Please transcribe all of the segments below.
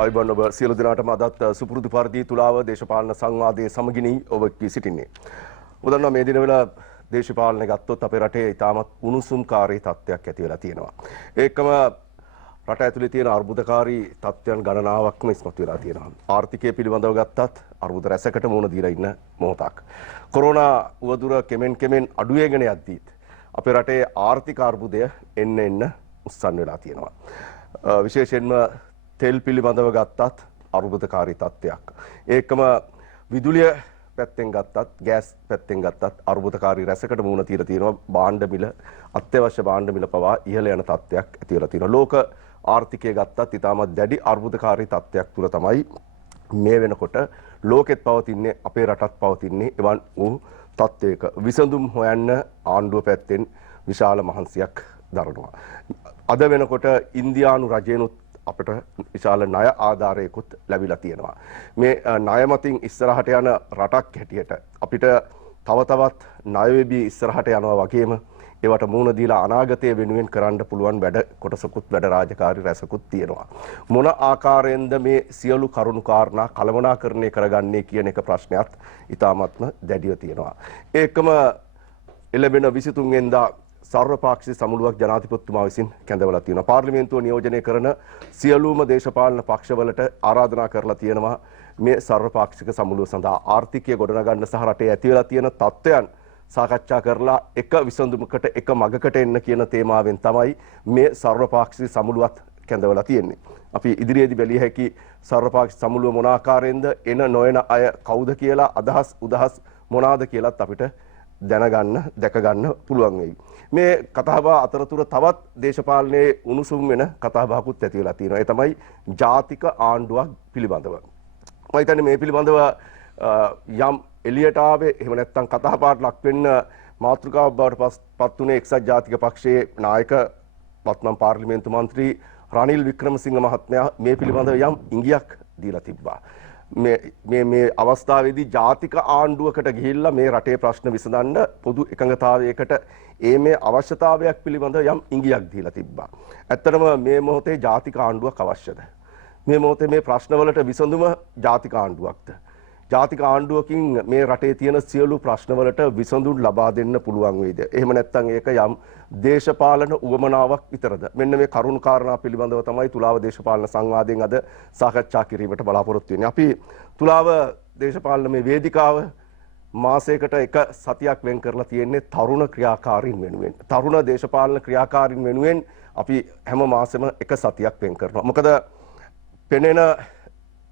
අයිබන් ඔබ සියලු දෙනාටම අදත් සුපුරුදු පරිදි තුලාව දේශපාලන සංවාදයේ සමගිනී ඔබ කී සිටින්නේ. ඔබ දන්නවා මේ දිනවල දේශපාලනය ගත්තොත් අපේ රටේ ඉතාමත් උණුසුම්කාරී තත්ත්වයක් ඇති වෙලා තියෙනවා. ඒකම රට ඇතුලේ තියෙන අර්බුදකාරී තත්ත්වයන් ගණනාවක්ම ඉස්මතු වෙලා තියෙනවා. ආර්ථිකය පිළිබඳව ගත්තත් අර්බුද රැසකට මුහුණ දීලා ඉන්න මොහොතක්. කොරෝනා උවදුර කෙමෙන් අඩු වෙගෙන යද්දීත් අපේ රටේ ආර්ථික අර්බුදය එන්න උස්සන් වෙලා තියෙනවා. විශේෂයෙන්ම තෙල් පිළිබඳව ගත්තත් අර්බුදකාරී තත්ත්වයක්. ඒකම විදුලිය පැත්තෙන් ගත්තත් ගෑස් පැත්තෙන් ගත්තත් අර්බුදකාරී රැසකට මුහුණ දීලා තියෙනවා. භාණ්ඩ මිල අත්‍යවශ්‍ය භාණ්ඩ මිල පවා ඉහළ යන තත්ත්වයක් ඇති වෙලා තියෙනවා. ලෝක ආර්ථිකය ගත්තත් ඉතාමත් දැඩි අර්බුදකාරී තත්ත්වයක් තුල තමයි මේ වෙනකොට ලෝකෙත් පවතින්නේ අපේ රටත් පවතින්නේ එවන් වූ තත්ත්වයක. විසඳුම් හොයන්න ආණ්ඩුව පැත්තෙන් විශාල මහන්සියක් දරනවා. අද වෙනකොට ඉන්දියානු රජයනුත් අපට විශාල ණය ආධාරයකුත් ලැබිලා තියෙනවා. මේ ණය මතින් ඉස්සරහට යන රටක් හැටියට අපිට තව තවත් ණය වෙබි ඉස්සරහට යනවා වගේම ඒවට මුහුණ දීලා අනාගතය වෙනුවෙන් කරන්න පුළුවන් වැඩ කොටසකුත් වැඩ රාජකාරී රැසකුත් තියෙනවා. මොන ආකාරයෙන්ද මේ සියලු කරුණු කාරණා කළමනාකරණය කරගන්නේ කියන එක ප්‍රශ්නයක් ඉතාමත්ම දැඩිව තියෙනවා. ඒකම එළඹෙන 23 වෙනිදා සර්වපාක්ෂික සමුළුවක් ජනාධිපතිතුමා විසින් කැඳවලා තියෙනවා. පාර්ලිමේන්තුව නියෝජනය කරන සියලුම දේශපාලන පක්ෂවලට ආරාධනා කරලා තියෙනවා මේ සර්වපාක්ෂික සමුළුව සඳහා ආර්ථිකය ගොඩනගන්න සහ රටේ ඇති වෙලා තියෙන තත්ත්වයන් සාකච්ඡා කරලා එක විසඳුමකට එක මගකට එන්න කියන තේමාවෙන් තමයි මේ සර්වපාක්ෂික සමුළුවත් කැඳවලා තියෙන්නේ. අපි ඉදිරියේදී බැලිය හැකි සර්වපාක්ෂික සමුළුව මොන ආකාරයෙන්ද එන නොයන අය කවුද කියලා අදහස් උදහස් මොනවාද කියලාත් අපිට දැනගන්න දැක ගන්න පුළුවන් වෙයි. මේ කතාබහ අතරතුර තවත් දේශපාලනයේ උණුසුම් වෙන කතාබහකුත් ඇති වෙලා තියෙනවා. ඒ තමයි ජාතික ආණ්ඩුවක් පිළිබඳව. මම හිතන්නේ මේ පිළිබඳව යම් එළියට ආවේ එහෙම නැත්නම් කතාබහට ලක් වෙන්න මාතෘකාවක් බවට පත් වුණේ එක්සත් ජාතික පක්ෂයේ නායක වත්මන් පාර්ලිමේන්තු මන්ත්‍රී රනිල් වික්‍රමසිංහ මහත්මයා මේ පිළිබඳව යම් ඉඟියක් දීලා තිබ්බා. මේ අවස්ථාවේදී ජාතික ආණ්ඩුවකට ගිහිල්ලා මේ රටේ ප්‍රශ්න විසඳන්න පොදු එකඟතාවයකට මේ අවශ්‍යතාවයක් පිළිබඳව යම් ඉඟියක් දීලා තිබ්බා. ඇත්තටම මේ මොහොතේ ජාතික ආණ්ඩුවක් අවශ්‍යද? මේ මොහොතේ මේ ප්‍රශ්නවලට විසඳුම ජාතික ආණ්ඩුවක්ද? ජාතික ආණ්ඩුවකින් මේ රටේ තියෙන සියලු ප්‍රශ්නවලට විසඳුම් ලබා දෙන්න පුළුවන් වෙයිද? එහෙම නැත්නම් ඒක යම් දේශපාලන උවමනාවක් විතරද? මෙන්න මේ කරුණු කාරණා පිළිබඳව තමයි තුලාව දේශපාලන සංවාදයෙන් අද සාකච්ඡා කිරීමට බලාපොරොත්තු වෙන්නේ. අපි තුලාව දේශපාලන මේ වේදිකාව මාසයකට එක සතියක් වෙන් කරලා තියෙන්නේ තරුණ ක්‍රියාකාරීන් වෙනුවෙන්. තරුණ දේශපාලන ක්‍රියාකාරීන් වෙනුවෙන් අපි හැම මාසෙම එක සතියක් වෙන් කරනවා. මොකද පෙනෙන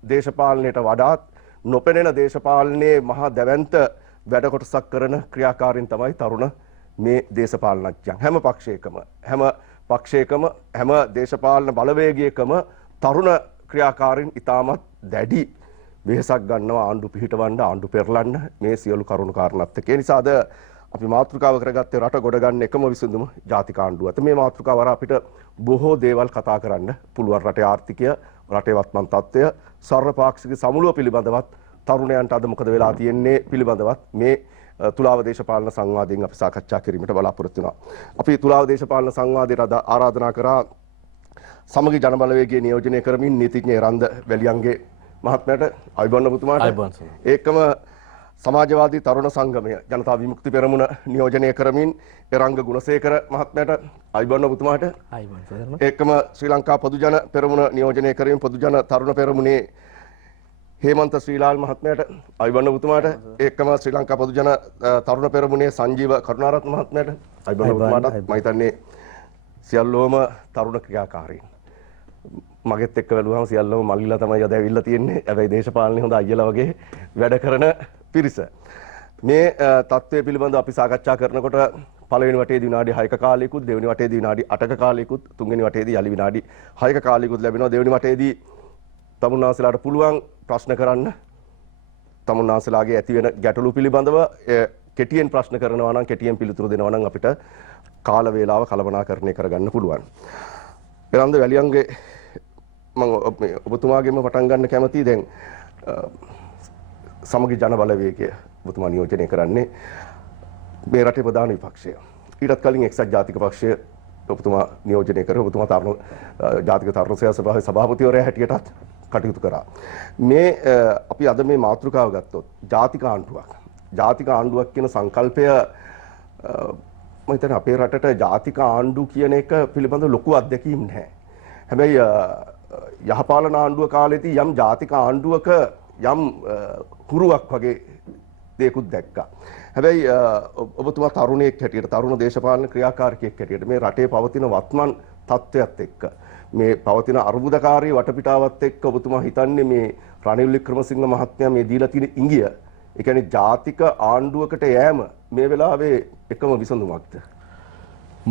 දේශපාලනයට වඩාත් නොපෙනෙන දේශපාලනයේ මහා දැවැන්ත වැඩ කොටසක් කරන ක්‍රියාකාරීන් තමයි තරුණ මේ දේශපාලනඥයන්. හැම පක්ෂයකම හැම දේශපාලන බලවේගයකම තරුණ ක්‍රියාකාරීන් ඉතාමත් දැඩි වෙහසක් ගන්නවා ආණ්ඩු පිහිටවන්න ආණ්ඩු පෙරලන්න මේ සියලු කරුණු කාරණාත් එක්ක. ඒ නිසා අද අපි මාතෘකාව කරගත්තේ රට ගොඩ ගන්න එකම විසඳුම ජාතික ආණ්ඩුවත. මේ මාතෘකාව වර අපිට බොහෝ දේවල් කතා කරන්න පුළුවන්. රටේ ආර්ථිකය, රටේ වත්මන් තත්ත්වය, සර්වපාක්ෂික සමුළුව පිළිබඳවත් තරුණයන්ට අද මොකද වෙලා තියෙන්නේ පිළිබඳවත් මේ තුලාව දේශපාලන සංවාදයෙන් අපි සාකච්ඡා කිරීමට බලාපොරොත්තු වෙනවා. අපි තුලාව දේශපාලන සංවාදයට අද ආරාධනා කරා සමගි ජනබලවේගයේ නියෝජනය කරමින් නීතිඥ රන්ද වැලියන්ගේ මහත්මයාට අයිබෝන් ඔබතුමාට. ඒකම සමාජවාදී තරුණ සංගමය ජනතා විමුක්ති පෙරමුණ නියෝජනය කරමින් එරංග ගුණසේකර මහත්මයාට අයිබෝන් ඔබතුමාට. ඒකම ශ්‍රී ලංකා පොදුජන පෙරමුණ නියෝජනය කරමින් පොදුජන තරුණ පෙරමුණේ හේමන්ත ශ්‍රීලාල් මහත්මයාට අයිබෝන් ඔබතුමාට. ඒකම ශ්‍රී ලංකා පොදුජන තරුණ පෙරමුණේ සංජීව කරුණාරත්න මහත්මයාට අයිබෝන් ඔබතුමාට. මම හිතන්නේ සියල්ලෝම තරුණ ක්‍රියාකාරීන්. මගෙත් එක්ක බැලුවම සියල්ලම මල්ලිලා තමයි අද ඇවිල්ලා තියෙන්නේ. හැබැයි දේශපාලනේ හොඳ අයියලා වගේ වැඩ කරන පිරිස. මේ තත්ත්වය පිළිබඳව අපි සාකච්ඡා කරනකොට පළවෙනි වටේදී විනාඩි 6ක කාලයකුත්, දෙවෙනි වටේදී විනාඩි 8ක කාලයකුත්, තුන්වෙනි වටේදී යලි විනාඩි 6ක කාලයකුත් ලැබෙනවා. දෙවෙනි වටේදී තමුන්නාන්සලාට පුළුවන් ප්‍රශ්න කරන්න. තමුන්නාන්සලාගේ ඇති වෙන ගැටලු පිළිබඳව කෙටියෙන් ප්‍රශ්න කරනවා නම්, කෙටියෙන් පිළිතුරු දෙනවා නම් අපිට කාල වේලාව කළමනාකරණය කරගන්න පුළුවන්. එරන්ද වැලියන්ගේ මම ඔබතුමාගෙම පටන් ගන්න කැමතියි. දැන් සමගි ජන බලවේගය ඔබතුමා නියෝජනය කරන්නේ මේ රටේ ප්‍රධාන විපක්ෂය. ඊටත් කලින් එක්සත් ජාතික පක්ෂය ඔබතුමා නියෝජනය කර ඔබතුමා තරුණ ජාතික තරුණ සේවා සභාවේ සභාපතිවරයා හැටියටත් කටයුතු කරා. මේ අපි අද මේ මාතෘකාව ගත්තොත් ජාතික ආණ්ඩුවක්. ජාතික ආණ්ඩුවක් කියන සංකල්පය මම හිතන්නේ අපේ රටට ජාතික ආණ්ඩු කියන එක පිළිබඳ ලොකු අත්දැකීම් නැහැ. හැබැයි යහපාලන ආණ්ඩුව කාලේදී යම් ජාතික ආණ්ඩුවක යම් හුරුවක් වගේ දෙයක්ත් දැක්කා. හැබැයි ඔබතුමා තරුණයෙක් හැටියට තරුණ දේශපාලන ක්‍රියාකාරකයෙක් හැටියට මේ රටේ පවතින වත්මන් තත්ත්වයක් එක්ක මේ පවතින අර්බුදකාරී වටපිටාවත් එක්ක ඔබතුමා හිතන්නේ මේ රනිල් වික්‍රමසිංහ මහත්මයා මේ දීලා තියෙන ඉඟිය ඒ කියන්නේ ජාතික ආණ්ඩුවකට යෑම මේ වෙලාවේ එකම විසඳුමක්ද?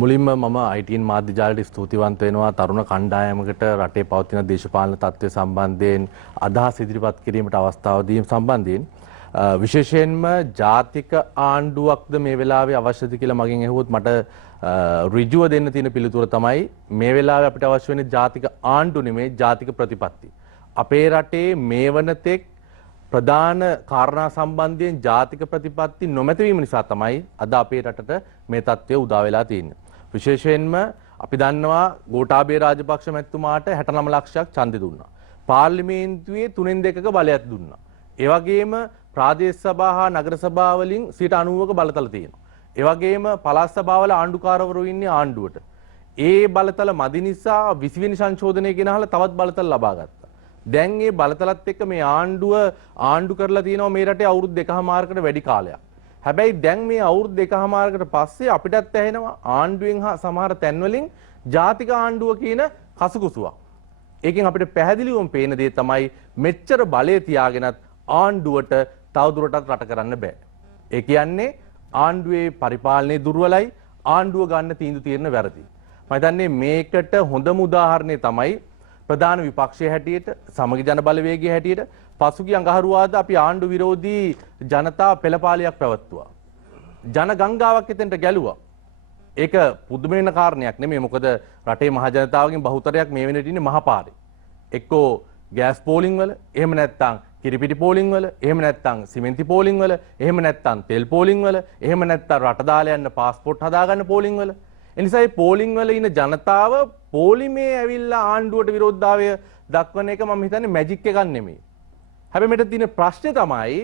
මුලින්ම මම ITN මාධ්‍ය ජාලයට ස්තුතිවන්ත වෙනවා තරුණ කණ්ඩායමකට රටේ පවතින දේශපාලන තත්ත්වය සම්බන්ධයෙන් අදහස් ඉදිරිපත් කිරීමට අවස්ථාව දීම සම්බන්ධයෙන් විශේෂයෙන්ම ජාතික ආණ්ඩුවක්ද මේ වෙලාවේ අවශ්‍යද කියලා මගෙන් ඇහුවොත් මට ඍජුව දෙන්න තියෙන පිළිතුර තමයි මේ වෙලාවේ අපිට අවශ්‍ය වෙන්නේ ජාතික ආණ්ඩු නෙමෙයි ජාතික ප්‍රතිපත්ති. අපේ රටේ මේ වනතෙක් ප්‍රධාන කාරණා සම්බන්ධයෙන් ජාතික ප්‍රතිපත්ති නොමැතිවීම නිසා තමයි අද අපේ රටට මේ තත්ත්වය උදා වෙලා තියෙන්නේ. විශේෂයෙන්ම අපි දන්නවා ගෝඨාභය රාජපක්ෂ මැතිතුමාට 69 ලක්ෂයක් ඡන්දෙ දුන්නා. පාර්ලිමේන්තුවේ 3න් 2ක බලයක් දුන්නා. ඒ වගේම ප්‍රාදේශ සභා හා නගර සභා වලින් 90%ක බලතල තියෙනවා. ඒ වගේම පළාත් සභාවල ආණ්ඩුකාරවරු ඉන්නේ ආණ්ඩුවට. ඒ බලතල මදි නිසා 20 වෙනි සංශෝධනය ගෙනහලා තවත් බලතල ලබා ගත්තා. දැන් මේ බලතලත් එක්ක මේ ආණ්ඩු කරලා තියෙනවා මේ රටේ අවුරුදු 2කමාරකට වැඩි කාලයක්. හැබැයි දැන් මේ අවුරුදු 2කමාරකට පස්සේ අපිටත් ඇහෙනවා ආණ්ඩුවෙන් හා සමහර තැන්වලින් ජාතික ආණ්ඩුව කියන කසුකුසුවක්. ඒකෙන් අපිට පැහැදිලිවම පේන දේ තමයි මෙච්චර බලය තියාගෙනත් ආණ්ඩුවට තවදුරටත් රට කරන්න බෑ. ඒ කියන්නේ ආණ්ඩුවේ පරිපාලනයේ දුර්වලයි, ආණ්ඩුව ගන්න තීන්දුව తీරන වැරදි. මම හිතන්නේ මේකට හොඳම උදාහරණය තමයි ප්‍රධාන විපක්ෂයේ හැටියට සමගි ජන බලවේගයේ හැටියට පසුගිය අඟහරුවාදා අපි ආණ්ඩු විරෝධී ජනතා පෙළපාලියක් පැවැත්තුවා. ජන ගංගාවක් එතෙන්ට ගැලුවා. ඒක පුදුම වෙන කාරණයක් නෙමෙයි. මොකද රටේ මහ ජනතාවගෙන් බහුතරයක් මේ වෙනට ඉන්නේ මහපාරේ. එක්කෝ ගෑස් පෝලිං වල, එහෙම නැත්නම් කිරිපිටි පෝලිං වල, එහෙම නැත්නම් සිමෙන්ති පෝලිං වල, එහෙම නැත්නම් තෙල් පෝලිං වල, එහෙම නැත්නම් රට දාලා යන්න પાස්පෝර්ට් හදාගන්න පෝලිං වල. එනිසා මේ පෝලිං වල ඉන්න ජනතාව පෝලිමේ ඇවිල්ලා ආණ්ඩුවට විරෝධතාවය දක්වන එක මම හිතන්නේ මැජික් එකක් නෙමෙයි. හැබැයි මෙතන තියෙන ප්‍රශ්නේ තමයි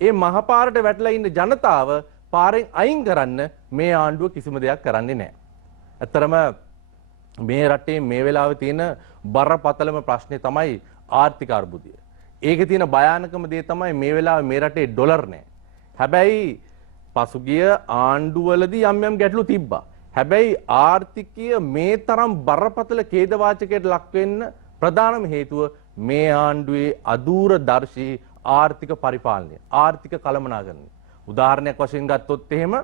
මේ මහපාරට වැටලා ඉන්න ජනතාව පාරෙන් අයින් කරන්න මේ ආණ්ඩුව කිසිම දෙයක් කරන්නේ නැහැ. ඇත්තරම මේ රටේ මේ වෙලාවේ තියෙන බරපතලම ප්‍රශ්නේ තමයි ආර්ථික අර්බුදය. ඒකේ තියෙන භයානකම දේ තමයි මේ වෙලාවේ මේ රටේ ඩොලර් නැහැ. හැබැයි පසුගිය ආණ්ඩුවලදී යම් ගැටලු තිබ්බා. හැබැයි ආර්ථිකය මේ තරම් බරපතල ඛේදවාචකයට ලක් වෙන්න ප්‍රධානම හේතුව මේ ආණ්ඩුවේ අදූරදර්ශී ආර්ථික පරිපාලනය, ආර්ථික කළමනාකරණය. උදාහරණයක් වශයෙන් ගත්තොත් එහෙම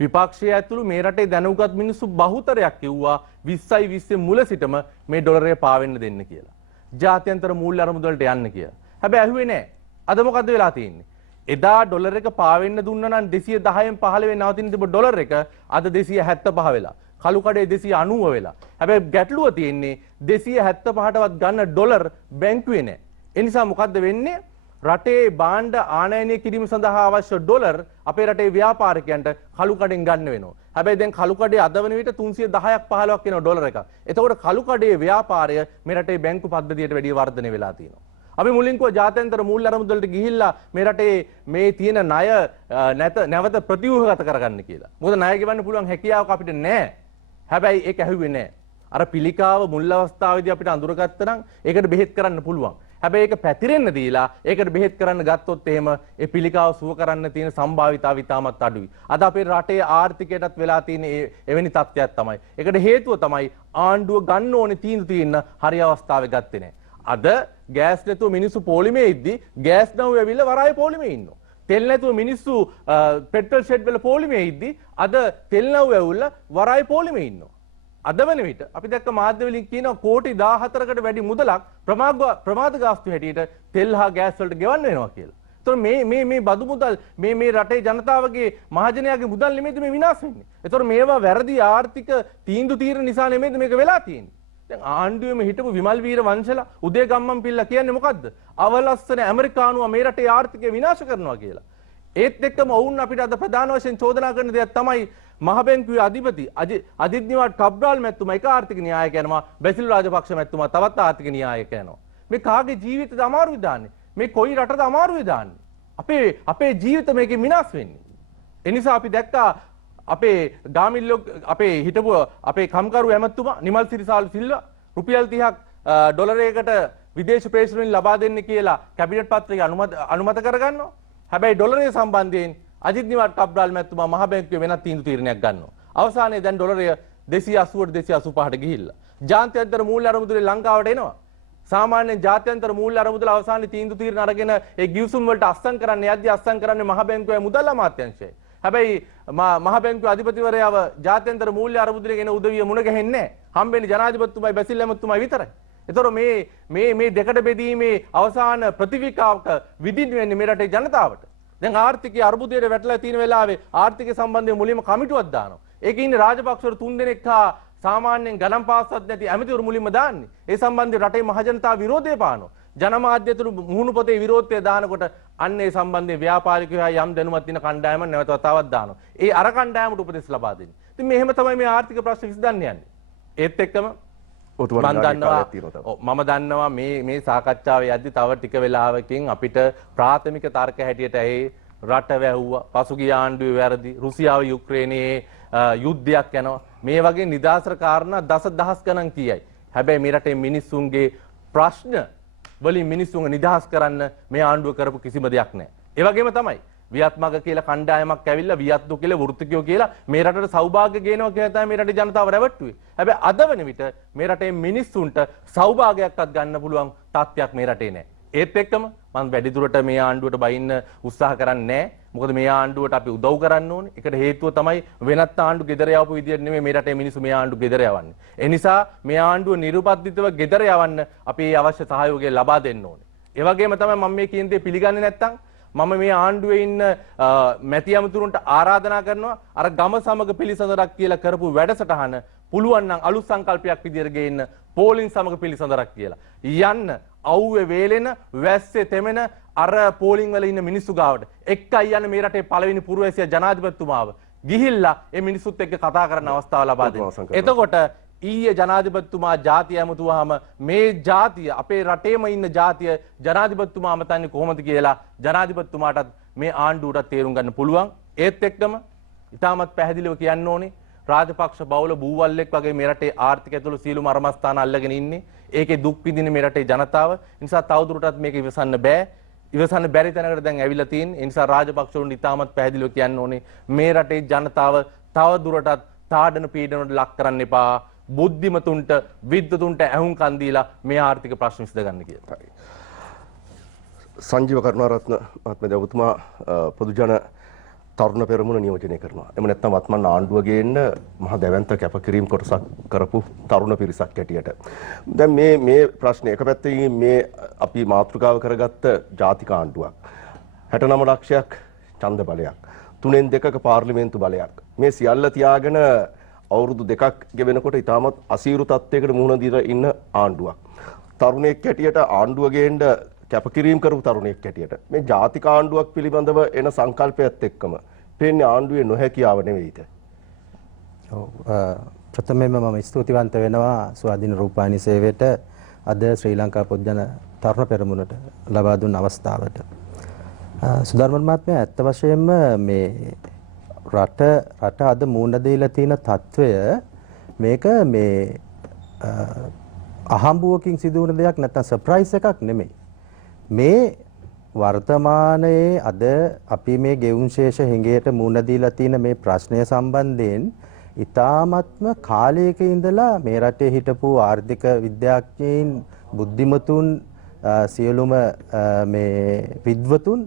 විපක්ෂය ඇතුළු මේ රටේ දැනුගත් මිනිස්සු බහුතරයක් කිව්වා 2020 මුල සිටම මේ ඩොලරය පාවෙන්න දෙන්න කියලා. ජාත්‍යන්තර මූල්‍ය අරමුදලට යන්න කියලා. හැබැයි ඇහුවේ නැහැ. අද මොකද වෙලා තියෙන්නේ? එදා ඩොලර් එක පාවෙන්න දුන්නා නම් 210න් 15 නවතින තිබ්බ ඩොලර් එක අද 275 වෙලා. කළු කඩේ 290 වෙලා. හැබැයි ගැටලුව තියෙන්නේ 275ටවත් ගන්න ඩොලර් බැංකුවේ නැහැ. ඒ නිසා මොකද්ද වෙන්නේ? රටේ භාණ්ඩ ආනයනය කිරීම සඳහා අවශ්‍ය ඩොලර් අපේ රටේ ව්‍යාපාරිකයන්ට කළු කඩෙන් ගන්න වෙනවා. හැබැයි දැන් කළු කඩේ අද වෙන විට 310ක් 15ක් වෙනවා ඩොලර් එක. එතකොට කළු කඩේ ව්‍යාපාරය මේ රටේ බැංකු පද්ධතියට වැඩිය වර්ධනය වෙලා තියෙනවා. අපි මුලින් කෝ ජාත්‍යන්තර මූල්‍ය අරමුදලට ගිහිල්ලා මේ රටේ මේ තියෙන ණය නැවත ප්‍රතිව්‍යුහගත කරගන්න කියලා. මොකද ණය ගෙවන්න පුළුවන් හැකියාවක් අපිට නැහැ. හැබැයි ඒක ඇහුවේ නැහැ. අර පිළිකාව මුල් අවස්ථාවේදී අපිට අඳුරගත්තා නම් ඒකට බෙහෙත් කරන්න පුළුවන්. හැබැයි ඒක පැතිරෙන්න දීලා ඒකට බෙහෙත් කරන්න ගත්තොත් එහෙම ඒ පිළිකාව සුව කරන්න තියෙන සම්භාවිතාව ඉතාමත් අඩුයි. අද අපේ රටේ ආර්ථිකයටත් වෙලා තියෙන එවැනි තත්ත්වයක් තමයි. ඒකට හේතුව තමයි ආණ්ඩුව ගන්න ඕනේ තීන්දුව තියෙන හරි අවස්ථාවේ ගත්තේ නැහැ. අද ගෑස් නැතුව මිනිස්සු පොලිමේ ඉද්දි ගෑස් නැවුව ඇවිල්ලා වරායේ පොලිමේ ඉන්නවා. තෙල් නැතුව මිනිස්සු පෙට්‍රල් ෂෙඩ් වල පොලිමේ ඉද්දි අද තෙල් නැවුව ඇවිල්ලා වරායේ පොලිමේ ඉන්නවා. අද වෙන විට අපි දැක්ක මාධ්‍ය වලින් කියනවා කෝටි 14කට වැඩි මුදලක් ප්‍රමාද ගාස්තු හැටියට තෙල් හා ගෑස් වලට ගෙවන්න වෙනවා කියලා. ඒතකොට මේ බදු මුදල් මේ රටේ ජනතාවගේ මහජනයාගේ මුදල් නෙමෙයිද මේ විනාශ වෙන්නේ. ඒතකොට මේවා වැරදි ආර්ථික තීන්දුව తీරන නිසා නෙමෙයිද මේක වෙලා තියෙන්නේ. දැන් ආණ්ඩුවේම හිටපු විමල් වීර වංශලා උදේ ගම්මන් පිල්ලා කියන්නේ මොකද්ද? අවලස්සන ඇමරිකානුව මේ රටේ ආර්ථිකය විනාශ කරනවා කියලා. ඒත් එක්කම වුන් අපිට අද ප්‍රධාන වශයෙන් චෝදනා කරන දෙයක් තමයි මහ බැංකුවේ අධිපති අජිත් නිවාඩ් කබ්‍රාල් මැතිතුමා එක ආර්ථික න්‍යායක යනවා, බැසිල් රාජපක්ෂ මැතිතුමා තවත් ආර්ථික න්‍යායක යනවා. මේ කාගේ ජීවිතද අමාරුයි දාන්නේ? මේ කොයි රටද අමාරුයි දාන්නේ? අපේ ජීවිත මේකෙන් විනාශ වෙන්නේ. ඒ නිසා අපි දැක්කා අපේ ගාමිල්ලෝ අපේ හිටපු අපේ කම්කරු ඇමතුමා නිමල් සිරිසාල් සිල්වා රුපියල් 30ක් ඩොලරයකට විදේශ ප්‍රේෂණයෙන් ලබා දෙන්න කියලා කැබිනට් පත්‍රය අනුමත කරගන්නවා. හැබැයි ඩොලරය සම්බන්ධයෙන් අජිත් නිවාඩ් කබ්‍රාල් මැතිතුමා මහ බැංකුවේ වෙනත් තීන්දුවක් ගන්නවා. අවසානයේ දැන් ඩොලරය 280ට 285ට ගිහිල්ලා. ජාත්‍යන්තර මූල්‍ය අරමුදලේ ලංකාවට එනවා. සාමාන්‍යයෙන් ජාත්‍යන්තර මූල්‍ය අරමුදල අවසානයේ තීන්දුව අරගෙන ඒ ගිවිසුම් වලට අස්සම් කරන්න යද්දී අස්සම් කරන්නේ මහ බැංකුවේ මුදල් අමාත්‍යාංශයයි. හැබැයි මහ බැංකුවේ අධිපතිවරයාව ජාත්‍යන්තර මූල්‍ය අරමුදලේ ගෙන උදවිය මුණ ගැහෙන්නේ නැහැ. හම්බෙන්නේ ජනාධිපතිතුමයි බැසිල් ඇමතුමයි විතරයි. ඒතර මේ දෙකට බෙදීමේ අවසාන ප්‍රතිවිකාවක විදින් වෙන්නේ මේ රටේ ජනතාවට. දැන් ආර්ථිකයේ අර්බුදයට වැටලා තියෙන වෙලාවේ ආර්ථිකය සම්බන්ධයෙන් මුලින්ම කමිටුවක් දානවා. ඒකේ ඉන්නේ රාජපක්ෂවරු 3 දෙනෙක් හා සාමාන්‍යයෙන් ගණන් පාස්සක් නැති ඇමතිවරු මුලින්ම දාන්නේ. ඒ සම්බන්ධයෙන් රටේ මහජනතාව විරෝධය පානවා. ජනමාධ්‍ය තුළ මුහුණු පොතේ විරෝධය දානකොට අන්න ඒ සම්බන්ධයෙන් ව්‍යාපාරිකයෝ යම් දැනුමක් තියෙන කණ්ඩායම නැවත වතාවක් දානවා. ඒ අර කණ්ඩායමට උපදෙස් ලබා දෙන්නේ. ඉතින් මෙහෙම තමයි මේ ආර්ථික ප්‍රශ්න විසඳන්න යන්නේ. ඒත් එක්කම මම දන්නවා මේ සාකච්ඡාවේ යද්දි තව ටික වෙලාවකින් අපිට ප්‍රාථමික තර්ක හැටියට ඇහි රට වැහුවා පසුගිය ආණ්ඩුවේ වැරදි රුසියාව යුක්‍රේනයේ යුද්ධයක් යනවා මේ වගේ නිදාසර කාරණා දසදහස් ගණන් කියයි. හැබැයි මේ රටේ මිනිස්සුන්ගේ ප්‍රශ්න වලින් මිනිස්සුන්ව නිදහස් කරන්න මේ ආණ්ඩුව කරපු කිසිම දෙයක් නැහැ. ඒ වගේම තමයි වියත්මග කියලා කණ්ඩායමක් ඇවිල්ලා වියත්තු කියලා වෘත්තිකයෝ කියලා මේ රටට සෞභාග්‍ය ගේනවා කියලා තමයි මේ රටේ ජනතාව රැවට්ටුවේ. හැබැයි අද වෙන විට මේ රටේ මිනිස්සුන්ට සෞභාගයක්වත් ගන්න පුළුවන් තත්ත්වයක් මේ රටේ නැහැ. ඒත් එක්කම මම වැඩිදුරට මේ ආණ්ඩුවට බයින්න උත්සාහ කරන්නේ නැහැ. මොකද මේ ආණ්ඩුවට අපි උදව් කරන්න ඕනේ. ඒකට හේතුව තමයි වෙනත් ආණ්ඩු ගෙදර යවපු විදියට නෙමෙයි මේ රටේ මිනිස්සු මේ ආණ්ඩු ගෙදර යවන්නේ. ඒ නිසා මේ ආණ්ඩුව නිරුපද්දිතව ගෙදර යවන්න අපි අවශ්‍ය සහයෝගය ලබා දෙන්න ඕනේ. ඒ වගේම තමයි මම මේ කියන දේ පිළිගන්නේ නැත්නම් මම මේ ආණ්ඩුවේ ඉන්න මැති ඇමතුරුන්ට ආරාධනා කරනවා අර ගම සමග පිළිසඳරක් කියලා කරපු වැඩසටහන පුළුවන් නම් අලුත් සංකල්පයක් විදියට ගේන්න පෝලිං සමග පිළිසඳරක් කියලා. යන්න අවුවේ වේලෙන වැස්සේ තෙමෙන අර පෝලිං වල ඉන්න මිනිස්සු ගාවට එක්කයි යන මේ රටේ පළවෙනි පුරවැසියා ජනාධිපතිතුමාව ගිහිල්ලා ඒ මිනිස්සුත් එක්ක කතා කරන්න අවස්ථාව ලබා දෙන්න. එතකොට ඊයේ ජනාධිපතිතුමා ජාතිය ඇමතුවාම මේ ජාතිය අපේ රටේම ඉන්න ජාතිය ජනාධිපතිතුමා අමතන්නේ කොහොමද කියලා ජනාධිපතිතුමාටත් මේ ආණ්ඩුවටත් තේරුම් ගන්න පුළුවන්. ඒත් එක්කම ඉතාමත් පැහැදිලිව කියන්න ඕනේ රාජපක්ෂ බවුල බූවල්ලෙක් වගේ මේ රටේ ආර්ථිකය තුළ සියලුම අරමස්ථාන අල්ලගෙන ඉන්නේ. ඒකේ දුක් විඳින මේ රටේ ජනතාව. ඒ නිසා තවදුරටත් මේක ඉවසන්න බෑ. ඉවසන්න බැරි තැනකට දැන් ඇවිල්ලා තියෙන්නේ. ඒ නිසා රාජපක්ෂවරුන් ඉතාමත් පැහැදිලිව කියන්න ඕනේ මේ රටේ ජනතාව තවදුරටත් තාඩන පීඩනවලට ලක් කරන්න එපා. බුද්ධිමතුන්ට විද්වතුන්ට ඇහුම්කන් දීලා මේ ආර්ථික ප්‍රශ්න විසඳ ගන්න කියලා. සංජීව කරුණාරත්න මහත්මයා ඔබතුමා පොදු ජන තරුණ පෙරමුණ නියෝජනය කරනවා. එමු නැත්නම් වත්මන් ආණ්ඩුව ගේන්න මහ දැවැන්ත කැපකිරීම කොටසක් කරපු තරුණ පිරිසක් හැටියට. දැන් මේ ප්‍රශ්නේ එක පැත්තකින් මේ අපි මාතෘකාව කරගත්ත ජාතික ආණ්ඩුවක් 69 ලක්ෂයක් ඡන්ද බලයක් 3න් 2ක පාර්ලිමේන්තු බලයක් මේ සියල්ල තියාගෙන අවුරුදු 2ක් ගෙවෙනකොට ඉතාමත් අසීරු තත්යකට මුහුණ දීලා ඉන්න ආණ්ඩුවක්. තරුණයෙක් හැටියට ආණ්ඩුව ගේන්න කැපකිරීම කරපු තරුණයෙක් හැටියට මේ ජාතික ආණ්ඩුවක් පිළිබඳව එන සංකල්පයත් එක්කම පේන්නේ ආණ්ඩුවේ නොහැකියාව නෙවෙයිද? ඔව් ප්‍රථමයෙන්ම මම ස්තුතිවන්ත වෙනවා ස්වාධීන රූපවාහිනී සේවයට අද ශ්‍රී ලංකා පොදුජන තරුණ පෙරමුණට ලබා දුන්න අවස්ථාවට. සුධර්මන් මහත්මයා ඇත්ත වශයෙන්ම මේ රට අද මුහුණ දීලා තියෙන తত্ত্বය මේක මේ අහම්බුවකින් සිදු වුණ දෙයක් නැත්නම් සර්ප්‍රයිස් එකක් නෙමෙයි. මේ වර්තමානයේ අද අපි මේ ගෙවුම් ශේෂ හිඟයට මුහුණ දීලා තියෙන මේ ප්‍රශ්නය සම්බන්ධයෙන් ඊ타ත්ම කාලයක ඉඳලා මේ රටේ හිටපු ආර්ථික විද්‍යාඥයින් බුද්ධිමතුන් සියලුම මේ විද්වතුන්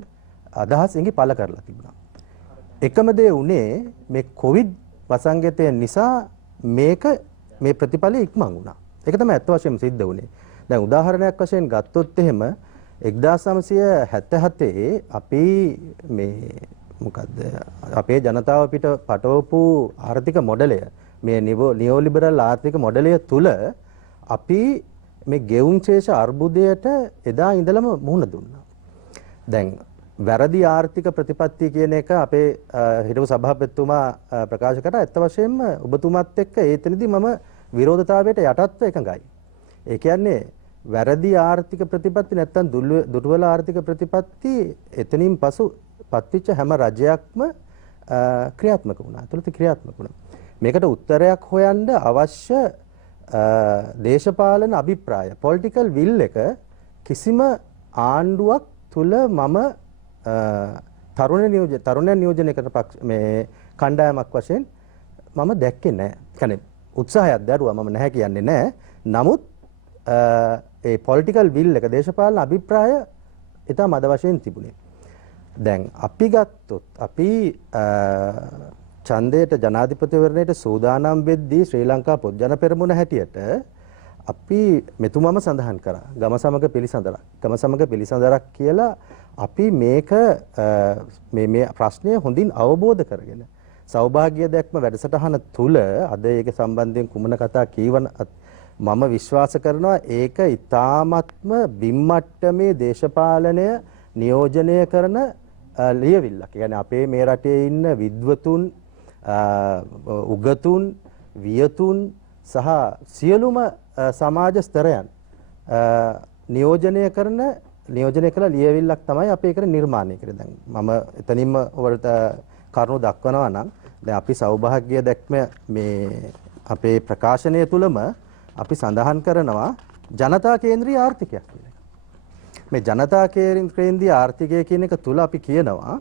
අදහස් ඉඟි පළ කරලා තිබුණා. එකම දේ උනේ මේ කොවිඩ් වසංගතය නිසා මේක මේ ප්‍රතිඵලය ඉක්මන් වුණා. ඒක තමයි අත් වශයෙන්ම සිද්ධ වුණේ. දැන් උදාහරණයක් වශයෙන් ගත්තොත් එහෙම 1977 අපි මේ මොකද්ද අපේ ජනතාව පිට පටවපු ආර්ථික මොඩලය මේ නියෝලිබරල් ආර්ථික මොඩලය තුල අපි මේ ගෙවුම් ශේෂ අර්බුදයට එදා ඉඳලම මුහුණ දුන්නා. දැන් වැරදි ආර්ථික ප්‍රතිපත්ති කියන එක අපේ හිටපු සභාපතිතුමා ප්‍රකාශ කරා. ඇත්ත වශයෙන්ම ඔබතුමාත් එක්ක ඒතනදී මම විරෝධතාවයට යටත්ව එකඟයි. ඒ කියන්නේ වැරදි ආර්ථික ප්‍රතිපත්ති නැත්තම් දුර්වල ආර්ථික ප්‍රතිපත්ති එතනින් පසු පත්විච්ච හැම රජයක්ම ක්‍රියාත්මක වුණා. ඒතුළත ක්‍රියාත්මක වුණා. මේකට උත්තරයක් හොයන්න අවශ්‍ය දේශපාලන අභිප්‍රාය political will එක කිසිම ආණ්ඩුවක් තුල මම තරුණ නියෝජනය කරන මේ කණ්ඩායමක් වශයෙන් මම දැක්කේ නැහැ. කියන්නේ උත්සාහයක් දැරුවා මම නැහැ කියන්නේ නැහැ. නමුත් ඒ political will එක දේශපාලන අභිප්‍රාය ඊටම අද වශයෙන් තිබුණේ. දැන් අපි ගත්තොත් අපි ඡන්දයට ජනාධිපතිවරණයට සූදානම් වෙද්දී ශ්‍රී ලංකා පොත්ජන පෙරමුණ හැටියට අපි මෙතුමම සඳහන් කරා ගම සමග පිළිසඳරක් කියලා අපි මේක මේ ප්‍රශ්නය හොඳින් අවබෝධ කරගෙන සෞභාග්‍ය දැක්ම වැඩසටහන තුල අද ඒක සම්බන්ධයෙන් කුමන කතා කීවන මම විශ්වාස කරනවා ඒක ඊ타මත්ම බිම්මට්ටමේ දේශපාලනය නියෝජනය කරන ලියවිල්ලක්. කියන්නේ අපේ මේ රටේ ඉන්න විද්වතුන් උගතුන් වියතුන් සහ සියලුම සමාජ ස්තරයන් නියෝජනය කළ ලියවිල්ලක් තමයි අපි ඒකට නිර්මාණය කරේ. දැන් මම එතනින්ම ඔයාලට කරුණු දක්වනවා නම් දැන් අපි සෞභාග්‍ය දැක්ම මේ අපේ ප්‍රකාශනය තුලම අපි සඳහන් කරනවා ජනතා කේන්ද්‍රීය ආර්ථිකයක් කියලා. මේ ජනතා කේන්ද්‍රීය ආර්ථිකය කියන එක තුල අපි කියනවා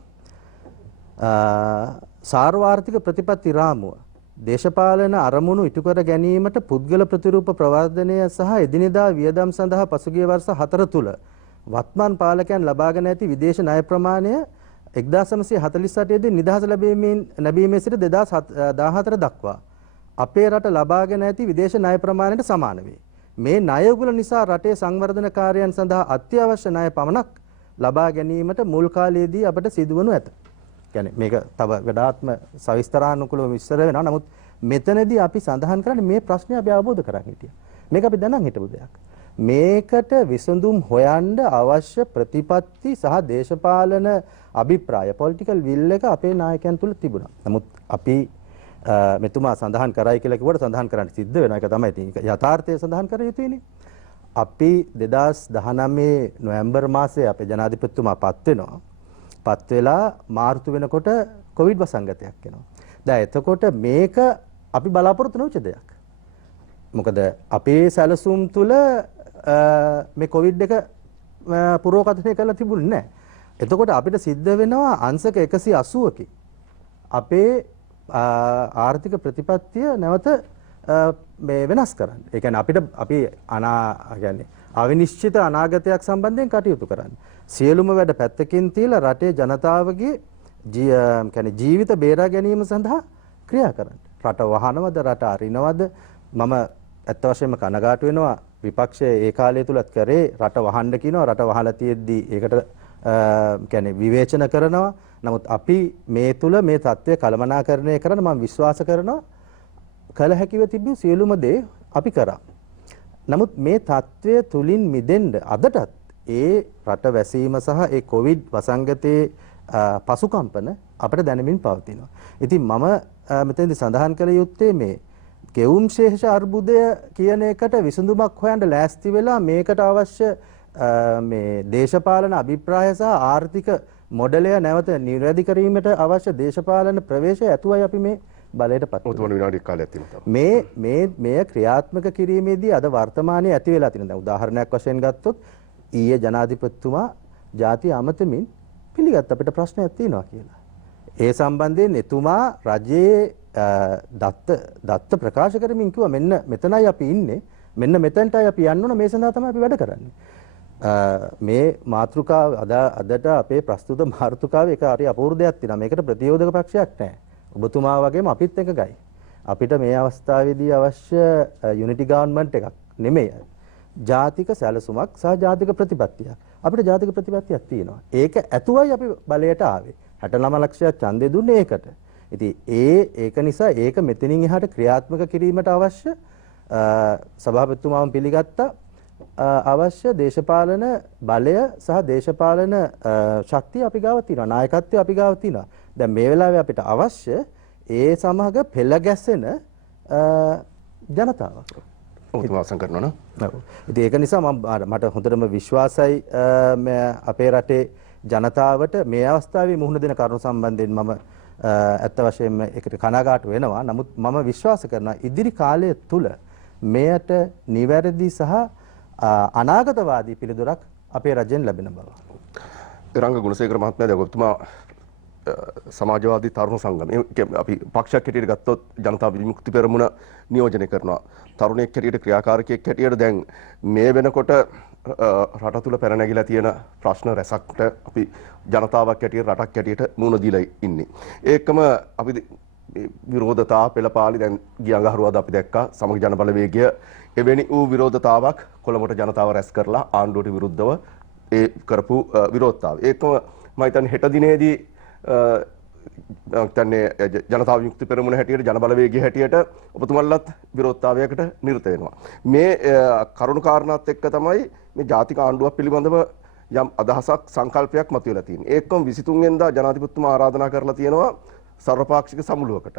සාර්වාර්ථික ප්‍රතිපත්ති රාමුව දේශපාලන අරමුණු ඉටු කර ගැනීමට පුද්ගල ප්‍රතිරූප ප්‍රවර්ධනය සහ එදිනෙදා වියදම් සඳහා පසුගිය වර්ෂ 4 තුල වත්මන් පාලකයන් ලබාගෙන ඇති විදේශ ණය ප්‍රමාණය 1948 දී නිදහස ලැබීමේ සිට 2014 දක්වා අපේ රට ලබාගෙන ඇති විදේශ ණය ප්‍රමාණයට සමාන වේ. මේ ණය උගුල නිසා රටේ සංවර්ධන කාර්යයන් සඳහා අත්‍යවශ්‍ය ණය පමණක් ලබා ගැනීමට මුල් කාලයේදී අපට සිදුවනු ඇත. කියන්නේ මේක තව වඩාත්ම සවිස්තරානුකූලව විස්තර වෙනවා. නමුත් මෙතනදී අපි සඳහන් කරන්නේ මේ ප්‍රශ්නේ අපි අවබෝධ කරගන්න හිටියා. මේක අපි දැනන් හිටපු දෙයක්. මේකට විසඳුම් හොයන්න අවශ්‍ය ප්‍රතිපත්ති සහ දේශපාලන අභිප්‍රාය political will එක අපේ නායකයන් තුල තිබුණා. නමුත් අපි මෙතුමා සඳහන් කරයි කියලා කිව්වට සඳහන් කරන්න සිද්ධ වෙනවා. ඒක තමයි ඉතින් යථාර්ථය සඳහන් කර යුතුයිනේ. අපි 2019 නොවැම්බර් මාසයේ අපේ ජනාධිපතිතුමා පත් වෙනවා. පත් වෙලා මාර්තු වෙනකොට කොවිඩ් වසංගතයක් එනවා. දැන් එතකොට මේක අපි බලාපොරොත්තු නොවුච්ච දෙයක්. මොකද අපේ සැලසුම් තුල මේ කොවිඩ් එක පුරෝකථනය කරලා තිබුණේ නැහැ. එතකොට අපිට සිද්ධ වෙනවා අංශක 180කින් අපේ ආර්ථික ප්‍රතිපත්තිය නැවත මේ වෙනස් කරන්න. ඒ කියන්නේ අපි අවිනිශ්චිත අනාගතයක් සම්බන්ධයෙන් කටයුතු කරන්න. සියලුම වැඩ පැත්තකින් තියලා රටේ ජනතාවගේ ජීවිත බේරා ගැනීම සඳහා ක්‍රියා කරන්න. රට වහනවද රට අරිනවද? මම ඇත්ත වශයෙන්ම කනගාටු වෙනවා විපක්ෂයේ ඒ කාලය තුලත් කරේ රට වහන්න කියනවා. රට වහලා තියෙද්දි ඒකට විවේචන කරනවා. නමුත් අපි මේ තුල මේ தත්ත්වය කළමනාකරණය කරන මම විශ්වාස කරනවා කල හැකිව තිබු සියලුම දේ අපි කරා. නමුත් මේ தත්ත්වය තුලින් මිදෙන්න අදටත් ඒ රට වැසීම සහ ඒ කොවිඩ් වසංගතයේ පසුකම්පන අපිට දැනෙමින් පවතිනවා. ඉතින් මම මෙතෙන්දි සඳහන් කළ යුත්තේ මේ ගෙවුම් ශේෂ අර්බුදය කියන එකට විසඳුමක් හොයන්න ලෑස්ති වෙලා මේකට අවශ්‍ය මේ දේශපාලන අභිප්‍රාය සහ ආර්ථික මොඩලය නැවත නිර්වැදි කිරීමට අවශ්‍ය දේශපාලන ප්‍රවේශය ඇතුවයි අපි මේ බලයටපත් මේ ක්‍රියාත්මක කිරීමේදී අද වර්තමානයේ ඇති වෙලා තියෙන දැන් උදාහරණයක් වශයෙන් ගත්තොත් ඊයේ ජනාධිපතිතුමා ජාතිය අමතමින් පිළිගත් අපිට ප්‍රශ්නයක් තියෙනවා කියලා. ඒ සම්බන්ධයෙන් එතුමා රජයේ දත්ත ප්‍රකාශ කරමින් කිව්වා මෙන්න මෙතනයි අපි ඉන්නේ. මෙන්න මෙතනටයි අපි යන්න ඕන. මේ සඳහා තමයි අපි වැඩ කරන්නේ. මේ මාතෘකාව අදට අපේ ප්‍රස්තුත මාතෘකාවේ එක හරි අපූර්ව දෙයක් තියෙනවා. මේකට ප්‍රතියෝධක පක්ෂයක් නැහැ. ඔබතුමා වගේම අපිත් එකගයි. අපිට මේ අවස්ථාවේදී අවශ්‍ය යුනිටි ගවර්න්මන්ට් එකක් නෙමෙයි. ජාතික සැලසුමක් සහ ජාතික ප්‍රතිපත්තියක්. අපිට ජාතික ප්‍රතිපත්තියක් තියෙනවා. ඒක ඇතුවයි අපි බලයට ආවේ. 69 ලක්ෂයක් ඡන්දය දුන්නේ ඒකට. ඉතින් ඒක නිසා ඒක මෙතනින් එහාට ක්‍රියාත්මක කිරීමට අවශ්‍ය සභාපතිතුමාම පිළිගත්තා අවශ්‍ය දේශපාලන බලය සහ දේශපාලන ශක්තිය අපි ගාව තියෙනවා. නායකත්වය අපි ගාව තියෙනවා. දැන් මේ වෙලාවේ අපිට අවශ්‍ය ඒ සමග පෙළ ගැසෙන ජනතාවක්. ඔබතුමා අවසන් කරනවා නම්. ඔව්. ඉතින් ඒක නිසා මට හොඳටම විශ්වාසයි අපේ රටේ ජනතාවට මේ අවස්ථාවේ මුහුණ දෙන කරුණු සම්බන්ධයෙන් මම ඇත්ත වශයෙන්ම ඒකට කනගාටු වෙනවා. නමුත් මම විශ්වාස කරනවා ඉදිරි කාලය තුල මෙයට නිවැරදි සහ අනාගතවාදී පිළිතුරක් අපේ රජෙන් ලැබෙන බව. රංග ගුණසේකර මහත්මයා දැන් ඔබතුමා සමාජවාදී තරුණ සංගම අපි පක්ෂයක් හැටියට ගත්තොත් ජනතා විමුක්ති පෙරමුණ නියෝජනය කරනවා. තරුණයෙක් හැටියට ක්‍රියාකාරකයෙක් හැටියට දැන් මේ වෙනකොට රට තුල පැන නැගිලා තියෙන ප්‍රශ්න රැසකට අපි ජනතාවක් හැටියට රටක් හැටියට මුහුණ දීලා ඉන්නේ. ඒකම අපි විරෝධතා පෙළපාලි දැන් ගිය අඟහරුවාදා අපි දැක්කා සමග ජන බලවේගය එවැනි වූ විරෝධතාවක් කොළඹට ජනතාව රැස් කරලා ආණ්ඩුවට විරුද්ධව ඒ කරපු විරෝධතාවය. ඒකම මම හිතන්නේ හෙට දිනේදී ජනතා විමුක්ති පෙරමුණ හැටියට ජන බලවේගය හැටියට ඔබතුමන්ලත් විරෝධතාවයකට නිරත වෙනවා. මේ කරුණු කාරණාත් එක්ක තමයි මේ ජාතික ආණ්ඩුවක් පිළිබඳව යම් අදහසක් සංකල්පයක් මතුවලා තියෙන්නේ. ඒකම 23 වෙනිදා ජනාධිපතිතුමා ආරාධනා කරලා තියෙනවා සර්වපාක්ෂික සමුළුවකට.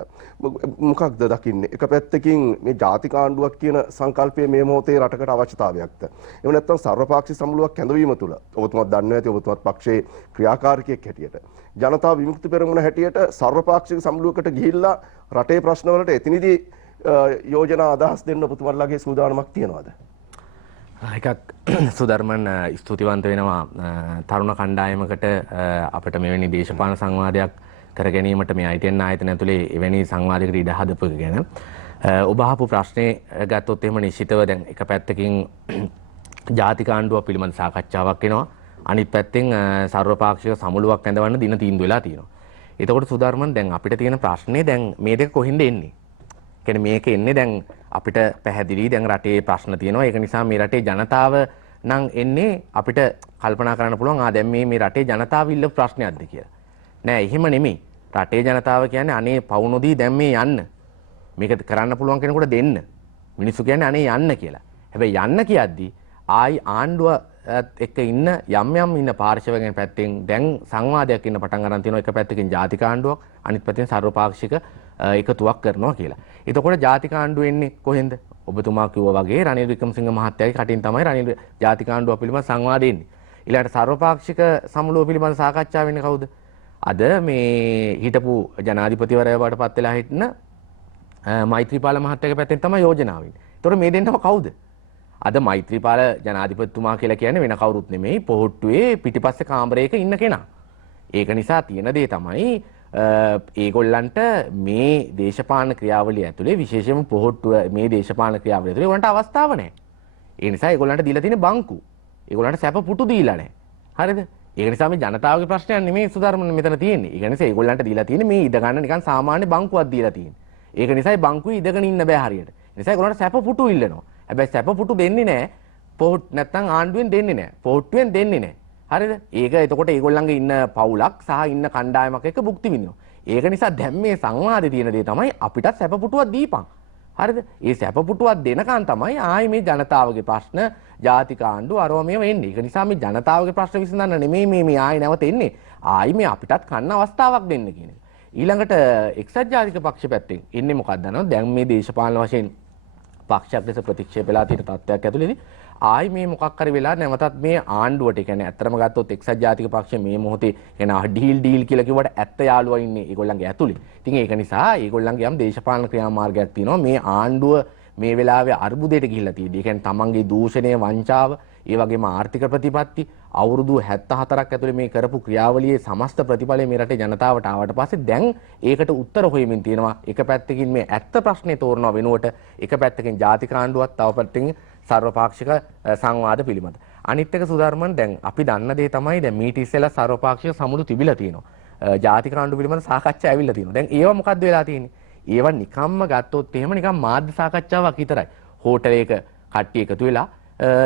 මොකක්ද දකින්නේ? එක පැත්තකින් මේ ජාතික ආණ්ඩුවක් කියන සංකල්පය මේ මොහොතේ රටකට අවශ්‍යතාවයක්ද? එහෙම නැත්නම් සර්වපාක්ෂික සමුළුවක් කැඳවීම තුළ ඔබතුමාත් දන්නවා ඇති ඔබතුමාත් පක්ෂයේ ක්‍රියාකාරකයෙක් හැටියට ජනතා විමුක්ති පෙරමුණ හැටියට සර්වපාක්ෂික සමුළුවකට ගිහිල්ලා රටේ ප්‍රශ්න වලට එතනදී යෝජනා අදහස් දෙන්න ඔබතුමාලගේ සූදානමක් තියනවාද? එකක් සුධර්මන් ස්තුතිවන්ත වෙනවා තරුණ කණ්ඩායමකට අපිට මෙවැනි දේශපාලන සංවාදයක් කර ගැනීමට මේ ITN ආයතන ඇතුලේ එවැනි සංවාදයකට ඉඩ හදපු ගැන ඔබ අහපු ප්‍රශ්නේ ගත්තොත් එහෙම නිශ්චිතව දැන් එක පැත්තකින් ජාතික ආණ්ඩුව පිළිබඳ සාකච්ඡාවක් වෙනවා අනිත් පැත්තෙන් සර්වපාක්ෂික සමුළුවක් ඇඳවන්න දින තීන්දුව වෙලා තියෙනවා. එතකොට සුධර්මන් දැන් අපිට තියෙන ප්‍රශ්නේ දැන් මේ දෙක කොහින්ද එන්නේ? කියන්නේ මේක එන්නේ දැන් අපිට පැහැදිලි දැන් රටේ ප්‍රශ්න තියෙනවා. ඒක නිසා මේ රටේ ජනතාව නම් එන්නේ අපිට කල්පනා කරන්න පුළුවන් දැන් මේ රටේ ජනතාව ඉල්ල ප්‍රශ්නයක්ද කියලා. නෑ එහෙම නෙමෙයි. රටේ ජනතාව කියන්නේ අනේ පවු නොදී දැන් මේ යන්න. මේක කරන්න පුළුවන් කෙනෙකුට දෙන්න. මිනිස්සු කියන්නේ අනේ යන්න කියලා. හැබැයි යන්න කියද්දි ආයි ආණ්ඩුව එක්ක ඉන්න යම් ඉන්න පාර්ශවයන් පැත්තෙන් දැන් සංවාදයක් ඉන්න පටන් ගන්න තියෙනවා. එක පැත්තකින් ජාතික ආණ්ඩුවක් අනිත් පැත්තෙන් සර්වපාක්ෂික එකතුවක් කරනවා කියලා. එතකොට ජාතික ආණ්ඩුව එන්නේ කොහෙන්ද? ඔබතුමා කිව්වා වගේ රනිල් වික්‍රමසිංහ මහත්තයාගේ කටින් තමයි රනිල් ජාතික ආණ්ඩුව පිළිබඳ සංවාදෙ එන්නේ. ඊළඟට සර්වපාක්ෂික සමුළුව පිළිබඳ සාකච්ඡා වෙන්නේ කවුද? අද මේ හිටපු ජනාධිපතිවරයා බවට පත් වෙලා හිටන මෛත්‍රීපාල මහත්තයාගේ පැත්තෙන් තමයි යෝජනාව වෙන්නේ. ඒතකොට මේ දෙන්නම කවුද? අද මෛත්‍රීපාල ජනාධිපතිතුමා කියලා කියන්නේ වෙන කවුරුත් නෙමෙයි පොහොට්ටුවේ පිටිපස්සේ කාමරයක ඉන්න කෙනා. ඒක නිසා තියෙන දේ තමයි ඒගොල්ලන්ට මේ දේශපාලන ක්‍රියාවලිය ඇතුලේ විශේෂයෙන්ම පොහොට්ටුව මේ දේශපාලන ක්‍රියාවලිය ඇතුලේ උන්ට අවස්ථාව නැහැ. ඒ නිසා ඒගොල්ලන්ට දීලා තියෙන බංකු. ඒගොල්ලන්ට සැප පුටු දීලා නැහැ. හරිද? ඒක නිසා මේ ජනතාවගේ ප්‍රශ්නයක් නෙමෙයි සුධර්මන මෙතන තියෙන්නේ. ඒක නිසා ඒගොල්ලන්ට දීලා තියෙන්නේ මේ ඉඳ ගන්න නිකන් සාමාන්‍ය බංකුවක් දීලා තියෙන්නේ. ඒක නිසායි බංකුවේ ඉඳගෙන ඉන්න බෑ හරියට. ඒ නිසා ඒගොල්ලන්ට සැප පුටු ඉල්ලනවා. හැබැයි සැප පුටු දෙන්නේ නැහැ. පොහොට් නැත්තම් ආණ්ඩුවෙන් දෙන්නේ නැහැ. පොහොට්ටුවෙන් දෙන්නේ නැහැ. හරිද? ඒක එතකොට ඒගොල්ලන්ගේ ඉන්න පවුලක් සහ ඉන්න කණ්ඩායමක් එක්ක භුක්ති විඳිනවා. ඒක නිසා දැන් මේ සංවාදේ තියෙන දේ තමයි අපිටත් සැප පුටුවක් දීපන්. හරිද? ඒ සැප පුටුවක් දෙනකන් තමයි ආයි මේ ජනතාවගේ ප්‍රශ්න ජාතික ආණ්ඩුව අරව මේව එන්නේ. ඒක නිසා මේ ජනතාවගේ ප්‍රශ්න විසඳන්න නෙමෙයි මේ ආයි නැවත එන්නේ. ආයි මේ අපිටත් කන්න අවස්ථාවක් දෙන්න කියන එක. ඊළඟට එක්සත් ජාතික පක්ෂ පැත්තෙන් එන්නේ මොකක්ද දන්නවද? දැන් මේ දේශපාලන වශයෙන් පක්ෂයක් ලෙස ප්‍රතික්ෂේප වෙලා තියෙන තත්ත්වයක් ඇතුළේදී ආයි මේ මොකක් හරි වෙලා නැවතත් මේ ආණ්ඩුවට කියන්නේ ඇත්තටම ගත්තොත් එක්සත් ජාතික පක්ෂය මේ මොහොතේ කියන ඩීල් කියලා කිව්වට ඇත්ත යාළුවා ඉන්නේ ඒගොල්ලන්ගේ ඇතුළේ. ඉතින් ඒක නිසා ඒගොල්ලන්ගේ යම් දේශපාලන ක්‍රියාමාර්ගයක් තියෙනවා. මේ ආණ්ඩුව මේ වෙලාවේ අර්බුදයට ගිහිල්ලා තියෙන්නේ. ඒ කියන්නේ තමන්ගේ දූෂණය, වංචාව, ඒ වගේම ආර්ථික ප්‍රතිපත්ති අවුරුදු 74ක් ඇතුලේ මේ කරපු ක්‍රියාවලියේ සමස්ත ප්‍රතිඵලය මේ රටේ ජනතාවට ආවට පස්සේ දැන් ඒකට උත්තර හොයමින් තියෙනවා. එක පැත්තකින් මේ ඇත්ත ප්‍රශ්නේ තෝරනවා වෙනුවට එක පැත්තකින් ජාතික ආණ්ඩුවක් තව පැත්තකින් සර්වපාක්ෂික සංවාද පිළිබඳ. අනිත් එක සුධර්මන් දැන් අපි දන්න දේ තමයි දැන් මීට ඉස්සෙල්ලා සර්වපාක්ෂික සමුළු තිබිලා තියෙනවා. ජාතික ආණ්ඩුව පිළිබඳ සාකච්ඡා ඇවිල්ලා තියෙනවා. දැන් ඒව මොකද්ද වෙලා තියෙන්නේ? ඒවා නිකම්ම ගත්තොත් එහෙම නිකම් මාධ්‍ය සාකච්ඡාවක් විතරයි. හෝටලයක කට්ටිය එකතු වෙලා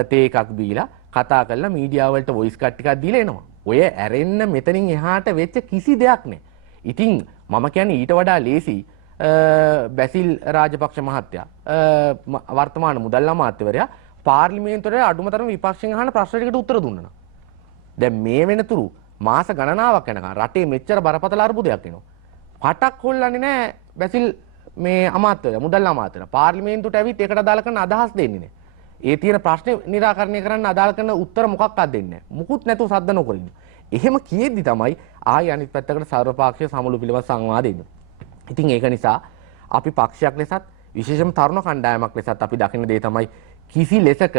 තේ එකක් බීලා කතා කරලා මීඩියා වලට වොයිස් කට් ටිකක් දීලා එනවා. ඔය ඇරෙන්න මෙතනින් එහාට වෙච්ච කිසි දෙයක් නැහැ. ඉතින් මම කියන්නේ ඊට වඩා ලේසි බැසිල් රාජපක්ෂ මහත්තයා වර්තමාන මුදල් අමාත්‍යවරයා පාර්ලිමේන්තුවේ අඩුමතරම විපක්ෂයෙන් අහන ප්‍රශ්න ටිකට උත්තර දුන්නා. දැන් මේ වෙනතුරු මාස ගණනාවක් යනකම් රටේ මෙච්චර බරපතල අර්බුදයක් එනවා. පටක් හොල්ලන්නේ නැහැ බැසිල් මේ අමාත්‍යවරයා මුදල් අමාත්‍යවරයා පාර්ලිමේන්තුවට ඇවිත් ඒකට අදාළ කරන අදහස් දෙන්නේ නැහැ. ඒ තියෙන ප්‍රශ්නේ निराකරණය කරන්න අදාළ කරන උත්තර මොකක්වත් දෙන්නේ නැහැ. මුකුත් නැතුව සද්ද නොකර ඉන්න. එහෙම කියෙද්දි තමයි ආයි අනිත් පැත්තකට සර්වපාක්ෂික සමුළු පිළිබඳ සංවාදය එන්නේ. ඉතින් ඒක නිසා අපි පක්ෂයක් ලෙසත් විශේෂම තරුණ කණ්ඩායමක් ලෙසත් අපි දකින දේ තමයි කිසි ලෙසක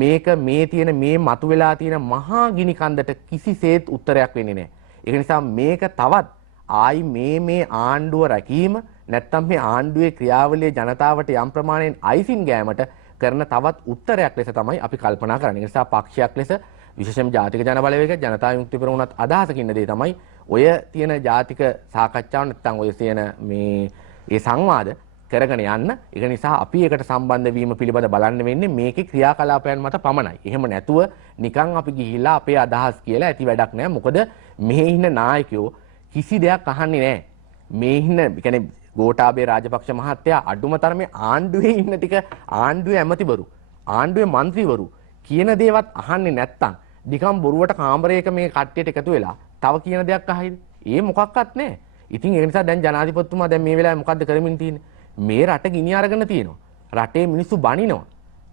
මේක මේ තියෙන මේ මතුවලා තියෙන මහා ගිනි කන්දට කිසිසේත් උත්තරයක් වෙන්නේ නැහැ. ඒක නිසා මේක තවත් ආයි මේ ආණ්ඩුව රැකීම නැත්තම් මේ ආණ්ඩුවේ ක්‍රියාවලිය ජනතාවට යම් ප්‍රමාණයෙන් අයිසින් ගෑමට කරන තවත් උත්තරයක් ලෙස තමයි අපි කල්පනා කරන්නේ. ඒ නිසා පක්ෂයක් ලෙස විශේෂම ජාතික ජනබලවේග ජනතා විමුක්ති පෙරමුණත් අදහසකින් දේ තමයි ඔය තියෙන ජාතික සාකච්ඡාව නැත්තම් ඔය තියෙන මේ සංවාද කරගෙන යන්න. ඒක නිසා අපි ඒකට සම්බන්ධ වීම පිළිබඳ බලන්න වෙන්නේ මේකේ ක්‍රියාකලාපයන් මත පමණයි. එහෙම නැතුව නිකන් අපි ගිහිල්ලා අපේ අදහස් කියලා ඇති වැඩක් නැහැ. මොකද මෙහි ඉන්න නායකයෝ කිසි දෙයක් අහන්නේ නැහැ. මේ ඉන්න කියන්නේ ගෝඨාභය රාජපක්ෂ මහත්තයා අඩුම තරමේ ආණ්ඩුවේ ඉන්න ටික ආණ්ඩුවේ ඇමතිවරු ආණ්ඩුවේ മന്ത്രിවරු කියන දේවත් අහන්නේ නැත්තම් නිකන් බොරුවට කාමරයක මේ කට්ටියට එකතු වෙලා තව කියන දෙයක් අහයිද? ඒ මොකක්වත් නැහැ. ඉතින් ඒ නිසා දැන් ජනාධිපතිතුමා දැන් මේ වෙලාවේ මොකද්ද කරමින් තියෙන්නේ? මේ රට ගිනි අරගෙන තියෙනවා. රටේ මිනිස්සු බනිනවා.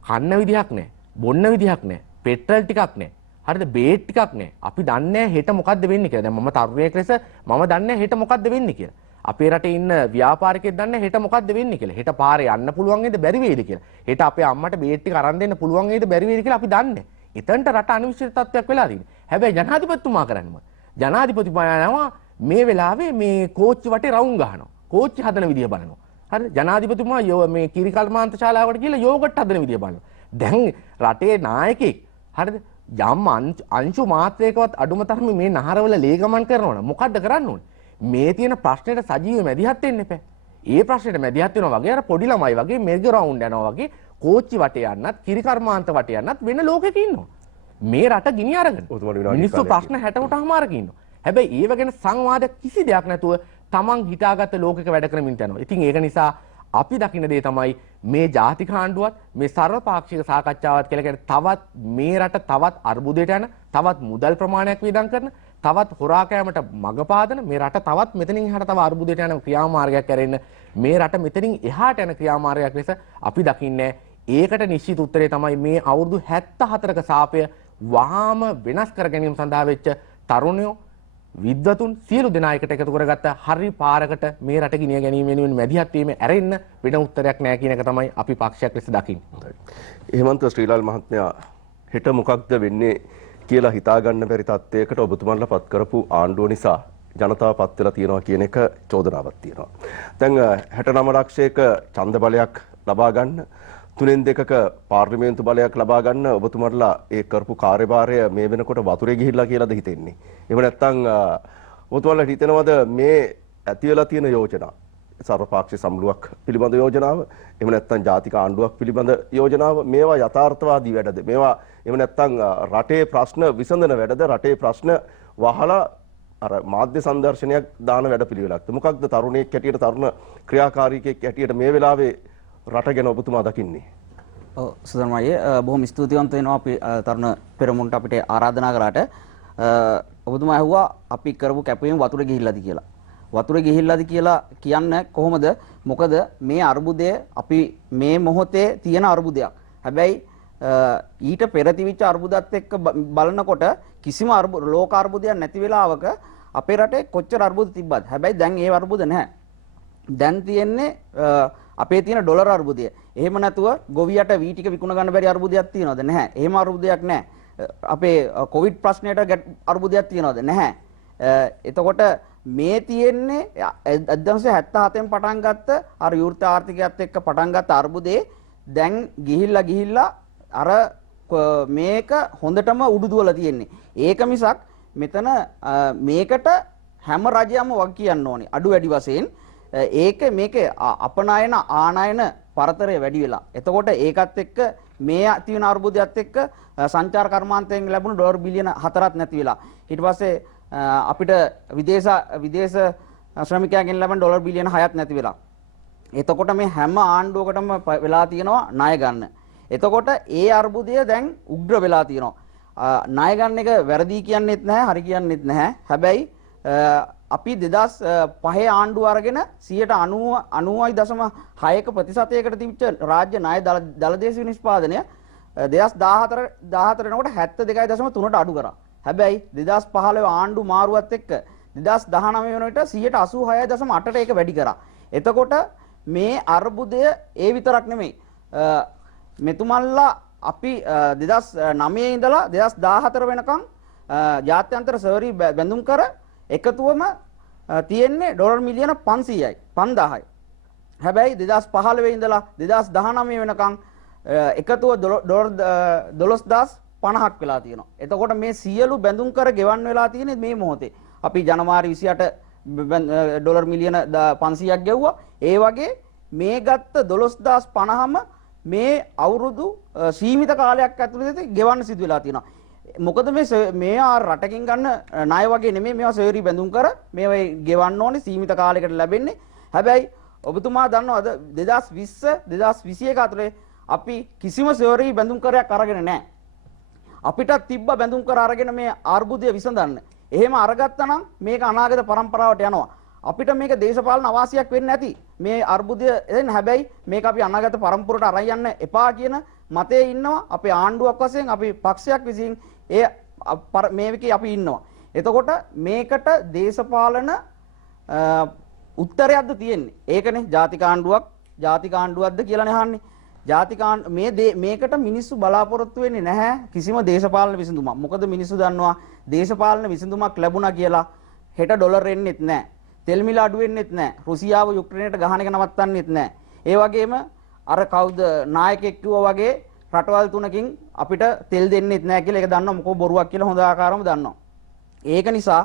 කන්න විදිහක් නැහැ. බොන්න විදිහක් නැහැ. පෙට්‍රල් ටිකක් නැහැ. හරිද? බේට් ටිකක් නැහැ. අපි දන්නේ නැහැ හෙට මොකද්ද වෙන්නේ කියලා. දැන් මම තරුණයෙක් ලෙස මම දන්නේ නැහැ හෙට මොකද්ද වෙන්නේ කියලා. අපේ රටේ ඉන්න ව්‍යාපාරිකයෙක් දන්නේ හෙට මොකද්ද වෙන්නේ කියලා. හෙට පාරේ යන්න පුළුවන් වේද බැරි වේද කියලා. හෙට අපේ අම්මට බේට් ටික අරන් දෙන්න පුළුවන් වේද බැරි වේද කියලා අපි දන්නේ. එතනට රට අනිශ්චිත තත්ත්වයක් වෙලා තියෙනවා. හැබැයි ජනාධිපතිතුමා කරන්නේ මොකද? ජනාධිපතිතුමා යනවා මේ වෙලාවේ මේ කෝච්චි වටේ රවුම් ගහනවා. කෝච්චි හදන විදිය බලනවා. හරිද? ජනාධිපතිතුමා මේ කිරි කර්මාන්ත ශාලාවට ගිහලා යෝගට් හදන විදිය බලනවා. දැන් රටේ නායකයෙක් හරිද? යම් අංශු මාත්‍රයකවත් අඩුම තරමේ මේ නහරවල ලේ ගමන් කරනවනේ මොකද්ද කරන්න ඕනේ? මේ තියෙන ප්‍රශ්නෙට සජීව මැදිහත් වෙන්න එපා. ඒ ප්‍රශ්නෙට මැදිහත් වෙනවා වගේ අර පොඩි ළමයි වගේ මෙර්ග රවුන්ඩ් යනවා වගේ කෝච්චි වටේ යන්නත් කිරි කර්මාන්ත වටේ යන්නත් වෙන ලෝකෙක ඉන්නවා. මේ රට ගිනි අරගෙන. මිනිස්සු ප්‍රශ්න 60කට අමාරක ඉන්නවා. හැබැයි ඒව ගැන සංවාද කිසි දෙයක් නැතුව තමන් හිතාගත්ත ලෝකෙක වැඩ කරමින් යනවා. ඉතින් ඒක නිසා අපි දකින්න දේ තමයි මේ ජාතික ආණ්ඩුවත් මේ සර්වපාක්ෂික සාකච්ඡාවත් කියලා කියන්නේ තවත් මේ රට තවත් අර්බුදයට යන තවත් මුදල් ප්‍රමාණයක් වියදම් කරන තවත් හොරා කෑමට මඟ පාදන මේ රට තවත් මෙතනින් එහාට තව අර්බුදයට යන ක්‍රියාමාර්ගයක් කරගෙන මේ රට මෙතනින් එහාට යන ක්‍රියාමාර්ගයක් ලෙස අපි දකින්නේ. ඒකට නිශ්චිත උත්තරේ තමයි මේ අවුරුදු 74ක සාපය වහාම වෙනස් කර ගැනීම සඳහා වෙච්ච තරුණයෝ විද්වතුන් සියලු දෙනා එකට එකතු කරගත්ත හරි පාරකට මේ රට ගෙනිය ගැනීම වෙනුවෙන් මැදිහත් වීම ඇරෙන්න වෙන උත්තරයක් නැහැ කියන එක තමයි අපි පක්ෂයක් ලෙස දකින්නේ. එහෙමන්ත ශ්‍රීලාල් මහත්මයා හෙට මොකක්ද වෙන්නේ කියලා හිතා ගන්න බැරි තත්ත්වයකට ඔබතුමන්ලා පත් කරපු ආණ්ඩුව නිසා ජනතාව පත් වෙලා තියෙනවා කියන එක චෝදනාවක් තියෙනවා. දැන් 69 ලක්ෂයක ඡන්ද බලයක් ලබා ගන්න 3/2ක පාර්ලිමේන්තු බලයක් ලබා ගන්න ඔබතුමන්ලා ඒ කරපු කාර්යභාරය මේ වෙනකොට වතුරේ ගිහිල්ලා කියලාද හිතෙන්නේ? එහෙම නැත්නම් ඔබතුමන්ලා හිතනවද මේ ඇති වෙලා තියෙන යෝජනා සර්වපාක්ෂික සම්මුලුවක් පිළිබඳ යෝජනාව එහෙම නැත්නම් ජාතික ආණ්ඩුවක් පිළිබඳ යෝජනාව මේවා යථාර්ථවාදී වැඩද? මේවා එහෙම නැත්නම් රටේ ප්‍රශ්න විසඳන වැඩද? රටේ ප්‍රශ්න වහලා අර මාධ්‍ය සංදර්ශනයක් දාන වැඩපිළිවෙලක්ද? මොකක්ද තරුණයෙක් හැටියට තරුණ ක්‍රියාකාරීකෙක් හැටියට මේ වෙලාවේ රට ගැන ඔබතුමා දකින්නේ? ඔව් සුදර්ම අයියේ බොහොම ස්තුතිවන්ත වෙනවා අපි තරුණ පෙරමුණට අපිට ආරාධනා කරාට. ඔබතුමා ඇහුවා අපි කරපු කැපවීම වතුරේ ගිහිල්ලාද කියලා. වතුරේ ගිහිල්ලාද කියලා කියන්නේ කොහොමද? මොකද මේ අර්බුදය අපි මේ මොහොතේ තියෙන අර්බුදයක්. හැබැයි ඊට පෙර තිබිච්ච අර්බුදات එක්ක බලනකොට කිසිම ලෝක අර්බුදයක් නැති වෙලාවක අපේ රටේ කොච්චර අර්බුද තිබ්බද? හැබැයි දැන් ඒ අර්බුද නැහැ. දැන් තියෙන්නේ අපේ තියෙන ඩොලර් අර්බුදය. එහෙම නැතුව ගොවියට වී ටික විකුණ ගන්න බැරි අර්බුදයක් තියෙනවද? නැහැ. එහෙම අර්බුදයක් නැහැ. අපේ කොවිඩ් ප්‍රශ්නයට අර්බුදයක් තියෙනවද? නැහැ. එතකොට මේ තියෙන්නේ 1977න් පටන් ගත්ත අර විවෘත ආර්ථිකයත් එක්ක පටන් ගත්ත අර්බුදේ දැන් ගිහිල්ලා අර මේක හොඳටම උඩු දුවලා තියෙන්නේ. ඒක මිසක් මෙතන මේකට හැම රජයම වග කියන්න ඕනේ අඩු වැඩි වශයෙන්. ඒක මේකේ අපනයන ආනයන පරතරය වැඩි වෙලා. එතකොට ඒකත් එක්ක මේ තියෙන අර්බුදයත් එක්ක සංචාර කර්මාන්තයෙන් ලැබුණු ඩොලර් බිලියන 4ක් නැති වෙලා. ඊට පස්සේ අපිට විදේශ ශ්‍රමිකයන්ගෙන් ලැබෙන ඩොලර් බිලියන 6ක් නැති වෙලා. එතකොට මේ හැම ආණ්ඩුවකටම වෙලා තියෙනවා ණය ගන්න. එතකොට ඒ අර්බුදය දැන් උග්‍ර වෙලා තියෙනවා. ණය ගන්න එක වැරදි කියන්නේත් නැහැ, හරි කියන්නේත් නැහැ. හැබැයි අපි 2005 ආණ්ඩුව අරගෙන 90.6ක ප්‍රතිශතයකට තිබිච්ච රාජ්‍ය ණය දළදේශීය නිෂ්පාදනය 2014 වෙනකොට 72.3ට අඩු කරා. හැබැයි 2015 ආණ්ඩු මාරුවත් එක්ක 2019 වෙනකොට 86.8ට ඒක වැඩි කරා. එතකොට මේ අර්බුදය ඒ විතරක් නෙමෙයි. මෙතුමන්ලා අපි 2009 ඉඳලා 2014 වෙනකන් ජාත්‍යන්තර සර්වරි බැඳුම් කර එකතුවම තියෙන්නේ ඩොලර් මිලියන 500යි 5000යි. හැබැයි 2015 ඉඳලා 2019 වෙනකන් එකතුව ඩොලර් 12050ක් වෙලා තියෙනවා. එතකොට මේ සියලු බැඳුම් කර ගෙවන්න වෙලා තියෙන්නේ මේ මොහොතේ. අපි ජනවාරි 28 ඩොලර් මිලියන 500ක් ගෙවුවා. ඒ වගේ මේ ගත්ත 12050ම මේ අවුරුදු සීමිත කාලයක් ඇතුළතදී ගෙවන්න සිදු වෙලා තියෙනවා. මොකද මේ රටකින් ගන්න ණය වගේ නෙමෙයි මේවා සර්වරි බැඳුම් කර මේවා ගෙවන්න ඕනේ සීමිත කාලයකට ලැබෙන්නේ. හැබැයි ඔබතුමා දන්නවද 2020 2021 අතරේ අපි කිසිම සර්වරි බැඳුම් කරයක් අරගෙන නැහැ. අපිට තිබ්බ බැඳුම් කර අරගෙන මේ අර්බුදය විසඳන්න. එහෙම අරගත්තා නම් මේක අනාගත පරම්පරාවට යනවා. අපිට මේක දේශපාලන අවාසියක් වෙන්නේ නැති මේ අර්බුදය එන්නේ. හැබැයි මේක අපි අනාගත පරම්පරාවට අරන් යන්න එපා කියන මතයේ ඉන්නවා. අපේ ආණ්ඩුවක් වශයෙන් අපි පක්ෂයක් විසින් මේකේ අපි ඉන්නවා. එතකොට මේකට දේශපාලන උත්තරයක්ද තියෙන්නේ. ඒකනේ ජාතික ආණ්ඩුවක්ද කියලානේ අහන්නේ. මේකට මිනිස්සු බලාපොරොත්තු වෙන්නේ නැහැ කිසිම දේශපාලන විසඳුමක්. මොකද මිනිස්සු දන්නවා දේශපාලන විසඳුමක් ලැබුණා කියලා හෙට ඩොලර් එන්නෙත් නැහැ. තෙල් මිල අඩු වෙන්නෙත් නැහැ. රුසියාව යුක්‍රේනයට ගහන එක නවත්තන්නෙත් නැහැ. ඒ වගේම අර කවුද නායකයෙක් කිව්වා වගේ රටවල් තුනකින් අපිට තෙල් දෙන්නෙත් නැහැ කියලා ඒක දන්නවා. මොකෝ බොරුවක් කියලා හොඳ ආකාරම දන්නවා. ඒක නිසා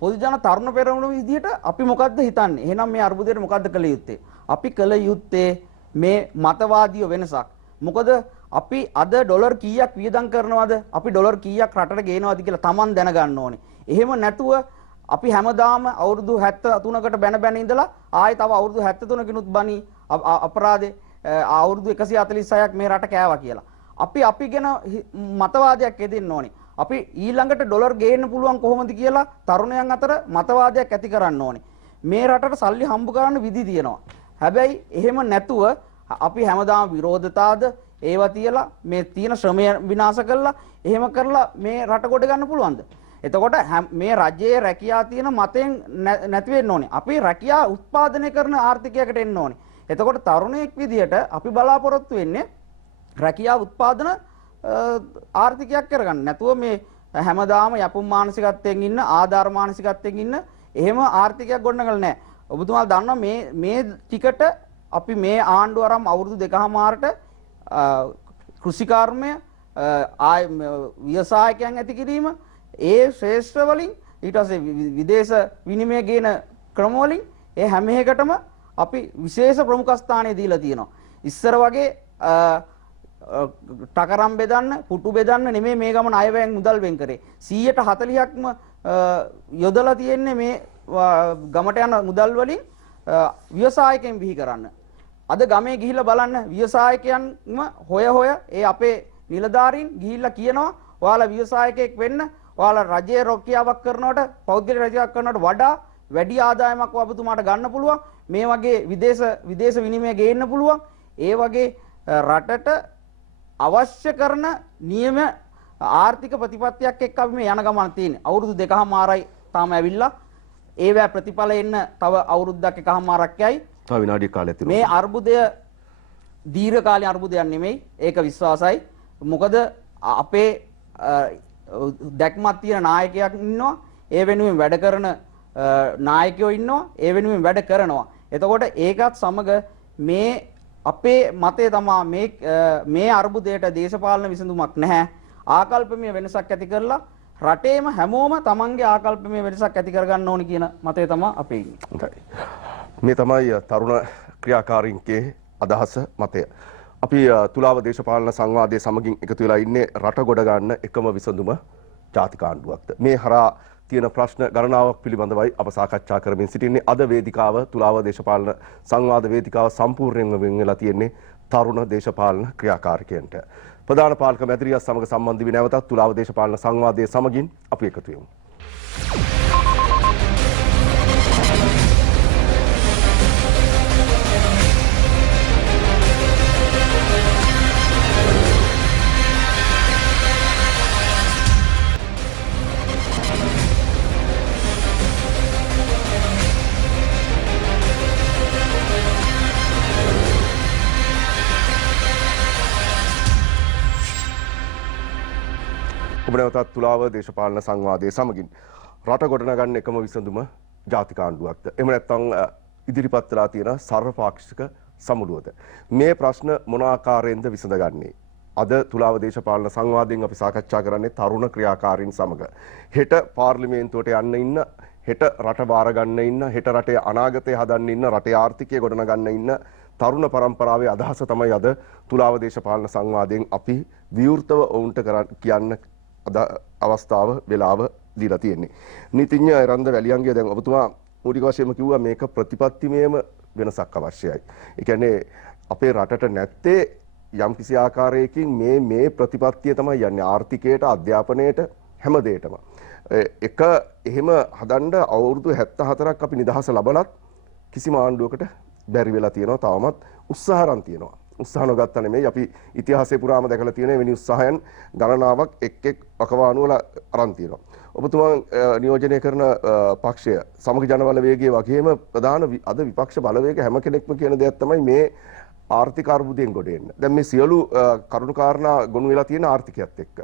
පොදු ජන තරුණ පෙරමුණ විදියට අපි මොකද්ද හිතන්නේ? එහෙනම් මේ අර්බුදයට මොකද්ද කළ යුත්තේ? අපි කළ යුත්තේ මේ මතවාදීය වෙනසක්. මොකද අපි අද ඩොලර් කීයක් වියදම් කරනවද? අපි ඩොලර් කීයක් රටට ගේනවද කියලා Taman දැනගන්න ඕනේ. එහෙම නැතුව අපි හැමදාම අවුරුදු 73කට බැන ඉඳලා ආයෙ තව අවුරුදු 73කිනුත් බනි අපරාධේ අවුරුදු 146ක් මේ රට කෑවා කියලා. අපි ගැන මතවාදයක් එදෙන්න ඕනේ. අපි ඊළඟට ඩොලර් ගේන්න පුළුවන් කොහොමද කියලා තරුණයන් අතර මතවාදයක් ඇති කරන්න ඕනේ. මේ රටට සල්ලි හම්බ කරන්න විදි තියෙනවා. හැබැයි එහෙම නැතුව අපි හැමදාම විරෝධතාවද ඒවා තියලා මේ තියෙන ශ්‍රමය විනාශ කරලා එහෙම කරලා මේ රට කොට ගන්න පුළුවන්ද? එතකොට මේ රජයේ රැකියාව තියෙන මතෙන් නැති වෙන්න ඕනේ. අපි රැකියාව උත්පාදනය කරන ආර්ථිකයකට එන්න ඕනේ. එතකොට තරුණයෙක් විදියට අපි බලාපොරොත්තු වෙන්නේ රැකියාව උත්පාදන ආර්ථිකයක් කරගන්න. නැතුව මේ හැමදාම යපුම් මානසිකත්වයෙන් ඉන්න ආධාර මානසිකත්වයෙන් ඉන්න එහෙම ආර්ථිකයක් ගොඩනගලා නැහැ. ඔබතුමාලා දන්නවා මේ ටිකට අපි මේ ආණ්ඩුව ආරම් අවුරුදු 2කමාරට කෘෂිකාර්මය ව්‍යවසායකයන් ඇති කිරීම ඒ ශ්‍රේෂ්ඨ වලින් ඊට පස්සේ විදේශ විනිමය ගේන ක්‍රම වලින් ඒ හැම එකටම අපි විශේෂ ප්‍රමුඛස්ථානය දීලා තියෙනවා. ඉස්සර වගේ ටකරම් බෙදන්න, පුටු බෙදන්න නෙමෙයි මේ ගමන අයවැයෙන් මුදල් වෙන් කරේ. 140%ක්ම යොදලා තියෙන්නේ මේ ගමට යන මුදල් වලින් ව්‍යවසායකයන් බිහි කරන්න. අද ගමේ ගිහිල්ලා බලන්න ව්‍යවසායකයන්ම හොය ඒ අපේ නිලධාරීන් ගිහිල්ලා කියනවා ඔයාලා ව්‍යවසායකයෙක් වෙන්න ඔයාලා රජයේ රොකියාවක් කරනවට පෞද්ගලික රජයක් කරනවට වඩා වැඩි ආදායමක් ඔබතුමාට ගන්න පුළුවන්. මේ වගේ විදේශ විනිමය ගේන්න පුළුවන්. ඒ වගේ රටට අවශ්‍ය කරන නියම ආර්ථික ප්‍රතිපත්තියක් එක්ක අපි මේ යන ගමන තියෙන්නේ. අවුරුදු 2කමාරයි තාම ඇවිල්ලා. ඒවැ ප්‍රතිඵල එන්න තව අවුරුද්දක් එකමාරක් යයි. තව විනාඩියක් කාලයක් තියෙනවා. මේ අර්බුදය දීර්ඝ කාලීන අර්බුදයක් නෙමෙයි. ඒක විශ්වාසයි. මොකද අපේ දැක්මක් තියෙන නායකයෙක් ඉන්නවා. ඒ වෙනුවෙන් වැඩ කරන නායකයෝ ඉන්නවා. ඒ වෙනුවෙන් වැඩ කරනවා. එතකොට ඒකත් සමග මේ අපේ මතය තමා මේ අර්බුදයට දේශපාලන විසඳුමක් නැහැ. ආකල්පමය වෙනසක් ඇති කරලා රටේම හැමෝම තමන්ගේ ආකල්පමය වෙනසක් ඇති කරගන්න ඕනි කියන මතය තමයි අපේ ඉන්නේ. හොඳයි. මේ තමයි තරුණ ක්‍රියාකාරීන්ගේ අදහස මතය. අපි තුලාව දේශපාලන සංවාදයේ සමගින් එකතු වෙලා ඉන්නේ රට ගොඩ ගන්න එකම විසඳුම ජාතික ආණ්ඩුවක්ද. මේ හරහා තියෙන ප්‍රශ්න ගණනාවක් පිළිබඳවයි අප සාකච්ඡා කරමින් සිටින්නේ. අද වේදිකාව තුලාව දේශපාලන සංවාද වේදිකාව සම්පූර්ණයෙන්ම වෙන් වෙලා තියෙන්නේ තරුණ දේශපාලන ක්‍රියාකාරිකයන්ට. ප්‍රධාන පාලක මැදිරියත් සමග සම්බන්ධ වී නැවතත් තුලාව දේශපාලන සංවාදයේ සමගින් අපි එකතු වෙමු. නැවතත් තුලාව දේශපාලන සංවාදයේ සමගින් රට ගොඩනගන්න එකම විසඳුම ජාතික ආණ්ඩුවක්ද? එහෙම නැත්නම් ඉදිරිපත් වෙලා තියෙන සර්වපාක්ෂික සමුළුවද? මේ ප්‍රශ්න මොන ආකාරයෙන්ද විසඳගන්නේ? අද තුලාව දේශපාලන සංවාදයෙන් අපි සාකච්ඡා කරන්නේ තරුණ ක්‍රියාකාරීන් සමග. හෙට පාර්ලිමේන්තුවට යන්න ඉන්න, හෙට රට බාර ගන්න ඉන්න, හෙට රටේ අනාගතය හදන්න ඉන්න, රටේ ආර්ථිකය ගොඩනගන්න ඉන්න තරුණ පරම්පරාවේ අදහස තමයි අද තුලාව දේශපාලන සංවාදයෙන් අපි විවෘතව ඔවුන්ට කියන්න අවස්ථාව වෙලාව දීලා තියෙන්නේ. නීතිඥ රන්ද වැලියන්ගේ දැන් ඔබතුමා මූලික වශයෙන්ම කිව්වා මේක ප්‍රතිපත්තිමයම වෙනසක් අවශ්‍යයි. ඒ කියන්නේ අපේ රටට නැත්තේ යම් කිසි ආකාරයකින් මේ ප්‍රතිපත්තිය තමයි යන්නේ ආර්ථිකයට, අධ්‍යාපනයට, හැම දෙයකම. එක එහෙම හදන්න අවුරුදු 74ක් අපි නිදහස ලැබලත් කිසිම ආණ්ඩුවකට බැරි වෙලා තියෙනවා. තවමත් උත්සාහ රන් තියෙනවා. උත්සාහ නොගත්ත නෙමෙයි අපි ඉතිහාසයේ පුරාම දැකලා තියෙන වෙනි උත්සාහයන් ගණනාවක් එක් වකවානු වල අරන් තියෙනවා. ඔබතුමා නියෝජනය කරන පක්ෂය සමග ජන බලවේගයේ වගේම ප්‍රධාන අද විපක්ෂ බලවේග හැම කෙනෙක්ම කියන දෙයක් තමයි මේ ආර්ථික අර්බුදයෙන් ගොඩ එන්න. දැන් මේ සියලු කරුණු කාරණා ගොනු වෙලා තියෙන ආර්ථිකයත් එක්ක.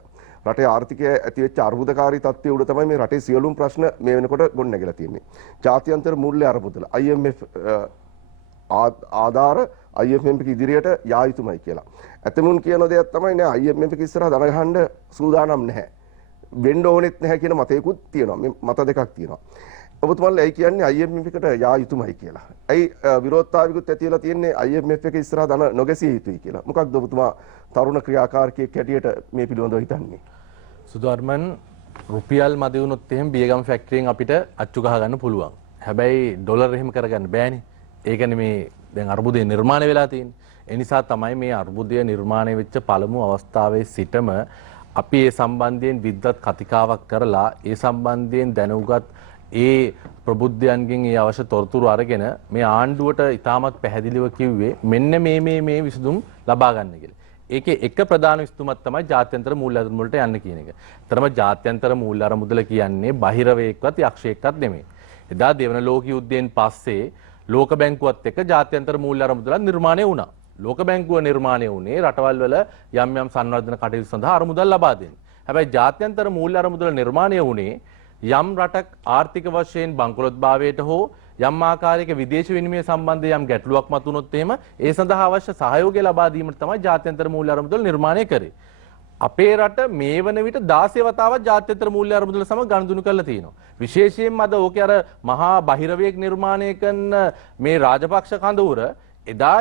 රටේ ආර්ථිකය ඇති වෙච්ච අර්බුදකාරී තත්ත්වය උඩ තමයි මේ රටේ සියලුම ප්‍රශ්න මේ වෙනකොට ගොඩනැගිලා තියෙන්නේ. ජාත්‍යන්තර මූල්‍ය අරමුදල IMF ආධාර IMF ඉදිරියට යා යුතුමයි කියලා. ඇතමුන් කියන දෙයක් තමයි නෑ IMF ඉස්සරහ දන ගහන්න සූදානම් නැහැ. වෙන්න ඕනෙත් නැහැ කියන මතයකුත් තියෙනවා. මේ මත දෙකක් තියෙනවා. ඔබතුමාලා ඇයි කියන්නේ IMF එකට යා යුතුමයි කියලා? ඇයි විරෝධතාවිකුත් ඇති වෙලා තියෙන්නේ IMF එක ඉස්සරහ දන නොගැසිය යුතුයි කියලා? මොකක්ද ඔබතුමා තරුණ ක්‍රියාකාරකයෙක් හැටියට මේ පිළිබඳව හිතන්නේ? සුධර්මන් රුපියල් මදි වුණොත් එහෙම බියගම් ෆැක්ටරියෙන් අපිට අච්චු ගහ ගන්න පුළුවන්. හැබැයි ඩොලර් එහෙම කරගන්න බෑනේ. ඒකනේ මේ දැන් අර්බුදය නිර්මාණය වෙලා තියෙන්නේ. ඒ නිසා තමයි මේ අර්බුදය නිර්මාණය වෙච්ච පළමු අවස්ථාවේ සිටම අපි ඒ සම්බන්ධයෙන් විද්වත් කතිකාවක් කරලා ඒ සම්බන්ධයෙන් දැනුගත් ඒ ප්‍රබුද්ධයන්ගෙන් ඒ අවශ්‍ය තොරතුරු අරගෙන මේ ආණ්ඩුවට ඉතාමත් පැහැදිලිව කිව්වේ මෙන්න මේ විසඳුම් ලබා ගන්න කියලා. ඒකේ එක ප්‍රධාන විසඳුමක් තමයි ජාත්‍යන්තර මූල්‍ය අරමුදලට යන්න කියන එක. තරම ජාත්‍යන්තර මූල්‍ය අරමුදල කියන්නේ බහිරවයකවත් යක්ෂයෙක්වත් නෙමෙයි. එදා දෙවන ලෝක යුද්ධයෙන් පස්සේ ලෝක බැංකුවත් එක්ක ජාත්‍යන්තර මූල්‍ය අරමුදලක් නිර්මාණය වුණා. ලෝක බැංකුව නිර්මාණය වුණේ රටවල් වල යම් සංවර්ධන කටයුතු සඳහා අරමුදල් ලබා දෙන්න. හැබැයි ජාත්‍යන්තර මූල්‍ය අරමුදල නිර්මාණය වුණේ යම් රටක් ආර්ථික වශයෙන් බංකොලොත්භාවයට හෝ යම් ආකාරයක විදේශ විනිමය සම්බන්ධ යම් ගැටලුවක් මතුනොත් එහෙම ඒ සඳහා අවශ්‍ය සහයෝගය ලබා දීමට තමයි ජාත්‍යන්තර මූල්‍ය අරමුදල නිර්මාණය කරේ. අපේ රට මේ වන විට 16 වතාවක් ජාත්‍යන්තර මූල්‍ය අරමුදල සමග ගනුදෙනු කරලා තියෙනවා. විශේෂයෙන්ම අද ඕකේ අර මහා බහිරවයක් නිර්මාණය කරන මේ රාජපක්ෂ කඳවුර එදා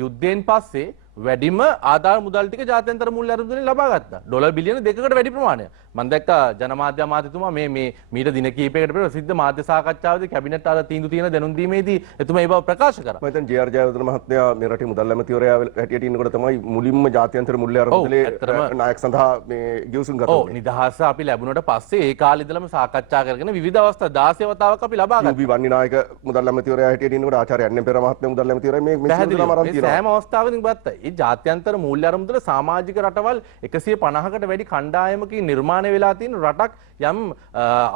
යුද්ධයෙන් පස්සේ වැඩිම ආධාර මුදල් ටික ජාත්‍යන්තර මූල්‍ය අරමුදලෙන් ලබා ගත්තා. ඩොලර් බිලියන 2කට වැඩි ප්‍රමාණයක්. මම දැක්කා ජනමාධ්‍ය අමාත්‍යතුමා මේ මීට දින කිහිපයකට පෙර ප්‍රසිද්ධ මාධ්‍ය සාකච්ඡාවේදී කැබිනට් අර තීන්දුව තියෙන දැනුම් දීමේදී එතුමා ඒ බව ප්‍රකාශ කරා. මම හිතන්නේ ජේ.ආර්. ජයවර්ධන මහත්මයා මේ රටේ මුදල් ඇමතිවරයා හැටියට ඉන්නකොට තමයි මුලින්ම ජාත්‍යන්තර මූල්‍ය අරමුදලේ නායක සඳහා මේ ගිවිසුම් ගත්තා. ඔව් නිදහස අපි ලැබුණට පස්සේ ඒ කාලේ ඉඳලම සාකච්ඡා කරගෙන විවිධ අවස්ථා 16 වතාවක් අපි ලබා ගත්තා. යූ.බී. වන්නි නායක මුදල් ඇමතිවරයා හැටියට ඉන්නකොට ආචාර්ය එන්.එම්. පෙරේරා මහත්මයා මුදල් ඇමතිවරයා මේ සියලු අරන් තියෙනවා. සෑම අවස්ථාවකදී ගත්තා. ඒ ජාත්‍යන්තර මූල්‍ය අරමුදල සමාජික රටවල් 150කට වැඩි කණ්ඩායමකින් නිර්මාණය වෙලා තියෙන රටක් යම්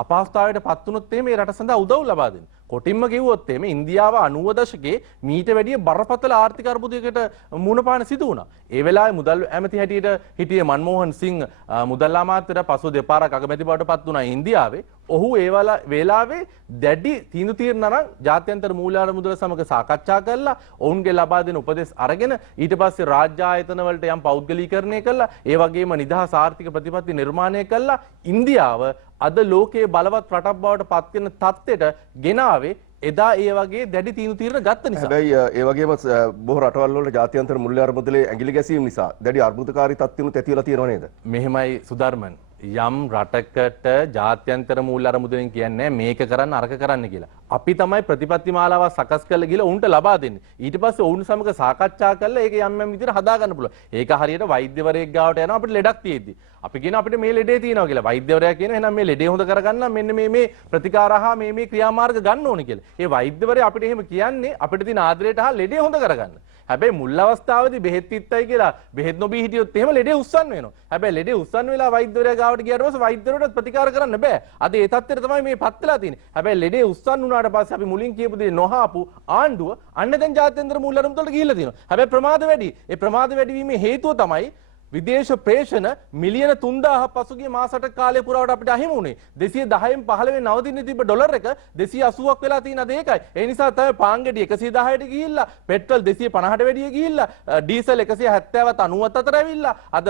අපහසුතාවයකට පත් වුණොත් මේ රට සඳහා උදව් ලබා දෙන්න. කොටින්ම කිව්වොත් එimhe ඉන්දියාව 90 දශකයේ මීට වැඩිය බරපතල ආර්ථික අර්බුදයකට මුහුණ පාන සිදු වුණා. ඒ වෙලාවේ මුදල් ඇමති හැටියට හිටියේ මන්මෝහන් සිං මුදල් අමාත්‍යයට පසුව දෙපාරක් අගමැති බවට පත් වුණා ඉන්දියාවේ. ඔහු ඒ වෙලාවේ දැඩි තීන්දුව తీරන නම් ජාත්‍යන්තර මූල්‍ය අරමුදල සමග සාකච්ඡා කරලා ඔවුන්ගේ ලබා දෙන උපදෙස් අරගෙන ඊට පස්සේ රාජ්‍ය ආයතන වලට යම් පෞද්ගලීකරණය කළා. ඒ වගේම නිදහස් ආර්ථික ප්‍රතිපත්ති නිර්මාණය කළා. ඉන්දියාව අද ලෝකයේ බලවත් රටක් බවට පත් වෙන තත්ත්වයට ගෙනාවේ එදා ඒ වගේ දැඩි තීන්දුව తీරන ගත්ත නිසා. හැබැයි ඒ වගේම බොහෝ රටවල් වල ජාත්‍යන්තර මූල්‍ය අරමුදලේ ඇඟිලි ගැසීම නිසා දැඩි අර්බුදකාරී තත්ත්වනුත් ඇති වෙලා තියෙනව නේද? මෙහෙමයි සුධර්මන්. යම් රටකට ජාත්‍යන්තර මූල්‍ය අරමුදලෙන් කියන්නේ මේක කරන්න අරක කරන්න කියලා. අපි තමයි ප්‍රතිපත්ති මාලාව සකස් කරලා ගිහලා උන්ට ලබා දෙන්නේ. ඊට පස්සේ ඔවුන් සමග සාකච්ඡා කරලා ඒක යම් විදිහට හදා ගන්න පුළුවන්. ඒක හරියට වෛද්‍යවරයෙක් ගාවට යනවා අපිට ලෙඩක් තියෙද්දි. අපි කියන අපිට මේ ලෙඩේ තියෙනවා කියලා. වෛද්‍යවරයා කියනවා එහෙනම් මේ ලෙඩේ හොඳ කරගන්න මෙන්න මේ ප්‍රතිකාර හා මේ ක්‍රියාමාර්ග ගන්න ඕනේ කියලා. ඒ වෛද්‍යවරයා අපිට එහෙම කියන්නේ අපිට තියෙන ආදරයට හා ලෙඩේ හොඳ කරගන්න. හැබැයි මුල් අවස්ථාවේදී බෙහෙත් පිත්තයි කියලා බෙහෙත් නොබී හිටියොත් එහෙම ලෙඩේ උස්සන්න වෙනවා. හැබැයි ලෙඩේ උස්සන්න වෙලා වෛද්‍යවරයා ගාවට ගියාට පස්සේ වෛද්‍යවරයාට ප්‍රතිකාර කරන්න බෑ. අද ඒ තත්ත්වයට තමයි මේ පත් වෙලා තියෙන්නේ. හැබැයි ලෙඩේ උස්සන්න උනාට පස්සේ අපි මුලින් කියපු දේ නොහාපු ආණ්ඩුව අන්න දැන් ජාත්‍යන්තර මූල්‍ය අරමුදලට ගිහිල්ලා තියෙනවා. හැබැයි ප්‍රමාද වැඩි. ඒ ප්‍රමාද වැඩි වීමේ හේතුව තමයි විදේශ ප්‍රේෂණ මිලියන 3000ක් පසුගිය මාසට කාලය පුරාවට අපිට අහිමි වුණේ. 210න් 15 නව දිනේ තිබ්බ ඩොලර් එක 280ක් වෙලා තියෙන අද ඒකයි. ඒ නිසා තමයි පාන් ගෙඩි 110ට ගිහිල්ලා, පෙට්‍රල් 250ට වැඩිය ගිහිල්ලා, ඩීසල් 170ත් 90ත් අතර ඇවිල්ලා, අද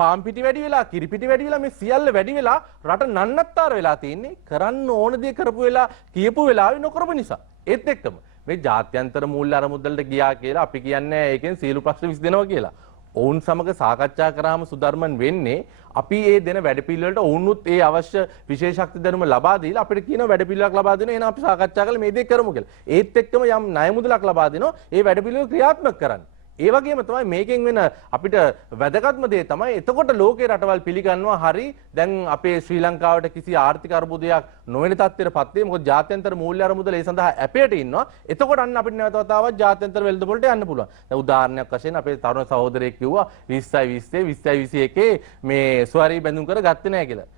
පාන් පිටි වැඩි වෙලා, කිරි පිටි වැඩි වෙලා, මේ සියල්ල වැඩි වෙලා රට නන්නත්තර වෙලා තියෙන්නේ. කරන්න ඕන දේ කරපු වෙලා කියපු වෙලාවේ නොකරපු නිසා. ඒත් එක්කම මේ ජාත්‍යන්තර මූල්‍ය අරමුදලට ගියා කියලා අපි කියන්නේ ඒකෙන් සියලු ප්‍රශ්න විසඳෙනවා කියලා. ඔවුන් සමග සාකච්ඡා කරාම සුධර්මන් වෙන්නේ අපි ඒ දෙන වැඩපිළිවෙලට ඔවුන්ුත් ඒ අවශ්‍ය විශේෂ ශක්ති දැනුම ලබා දීලා අපිට කියන වැඩපිළිවෙලක් ලබා දෙනවා. එහෙනම් අපි සාකච්ඡා කරලා මේ දේ කරමු කියලා. ඒත් එක්කම යම් ණය මුදලක් ලබා දෙනවා. ඒ වැඩපිළිවෙල ක්‍රියාත්මක කරන්න. ඒ වගේම තමයි මේකෙන් වෙන අපිට වැදගත්ම දේ තමයි එතකොට ලෝකේ රටවල් පිළිගන්නවා හරි දැන් අපේ ශ්‍රී ලංකාවට කිසි ආර්ථික අර්බුදයක් නොවන තත්ත්වයටපත් වෙයි. මොකද ජාත්‍යන්තර මූල්‍ය අරමුදල ඒ සඳහා ඇපයට ඉන්නවා. එතකොට අන්න අපිට නැවත වතාවක් ජාත්‍යන්තර වෙළඳපොළට යන්න පුළුවන්. දැන් උදාහරණයක් වශයෙන් අපේ තරුණ සහෝදරයෙක් කිව්වා 20යි 20 21 මේ ස්වරී බැඳුම් කර ගත්තේ නැහැ කියලා.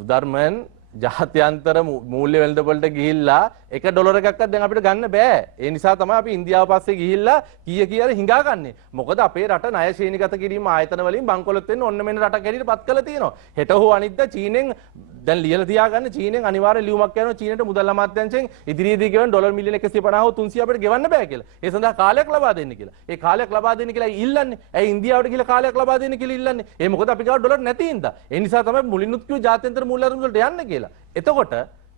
සුධර්මන් ජාත්‍යන්තර මූල්‍ය වෙළඳපොළට ගිහිල්ලා $1 එකක්වත් දැන් අපිට ගන්න බෑ. ඒ නිසා තමයි අපි ඉන්දියාව පස්සේ ගිහිල්ලා කීයද හිඟා ගන්නේ. මොකද අපේ රට ණය ශ්‍රේණිගත කිරීම ආයතන වලින් බංකොලොත් වෙන්න ඔන්න මෙන්න රටක් හැටියට පත් කරලා තියෙනවා. හෙට හෝ අනිද්දා චීනෙන් දැන් ලියලා තියාගන්න චීනෙන් අනිවාර්ය ලියුමක් යනවා චීනට මුදල් අමාත්‍යාංශයෙන් ඉදිරියේදී ගෙවන ඩොලර් මිලියන 150 හෝ 300 අපිට ගෙවන්න බෑ කියලා. ඒ සඳහා කාලයක් ලබා දෙන්න කියලා. ඒ කාලයක් ලබා දෙන්න කියලා ඉල්ලන්නේ. ඇයි ඉන්දියාවට ගිහලා කාලයක් ලබා දෙන්න කියලා ඉල්ලන්නේ? ඒ මොකද අපි ගාව ඩොලර් නැති හින්දා. ඒ නිසා තමයි මුලින්ුත් කිව්ව ජාත්‍යන්තර මූල්‍ය අරමුදලට යන්න කියලා. එතකොට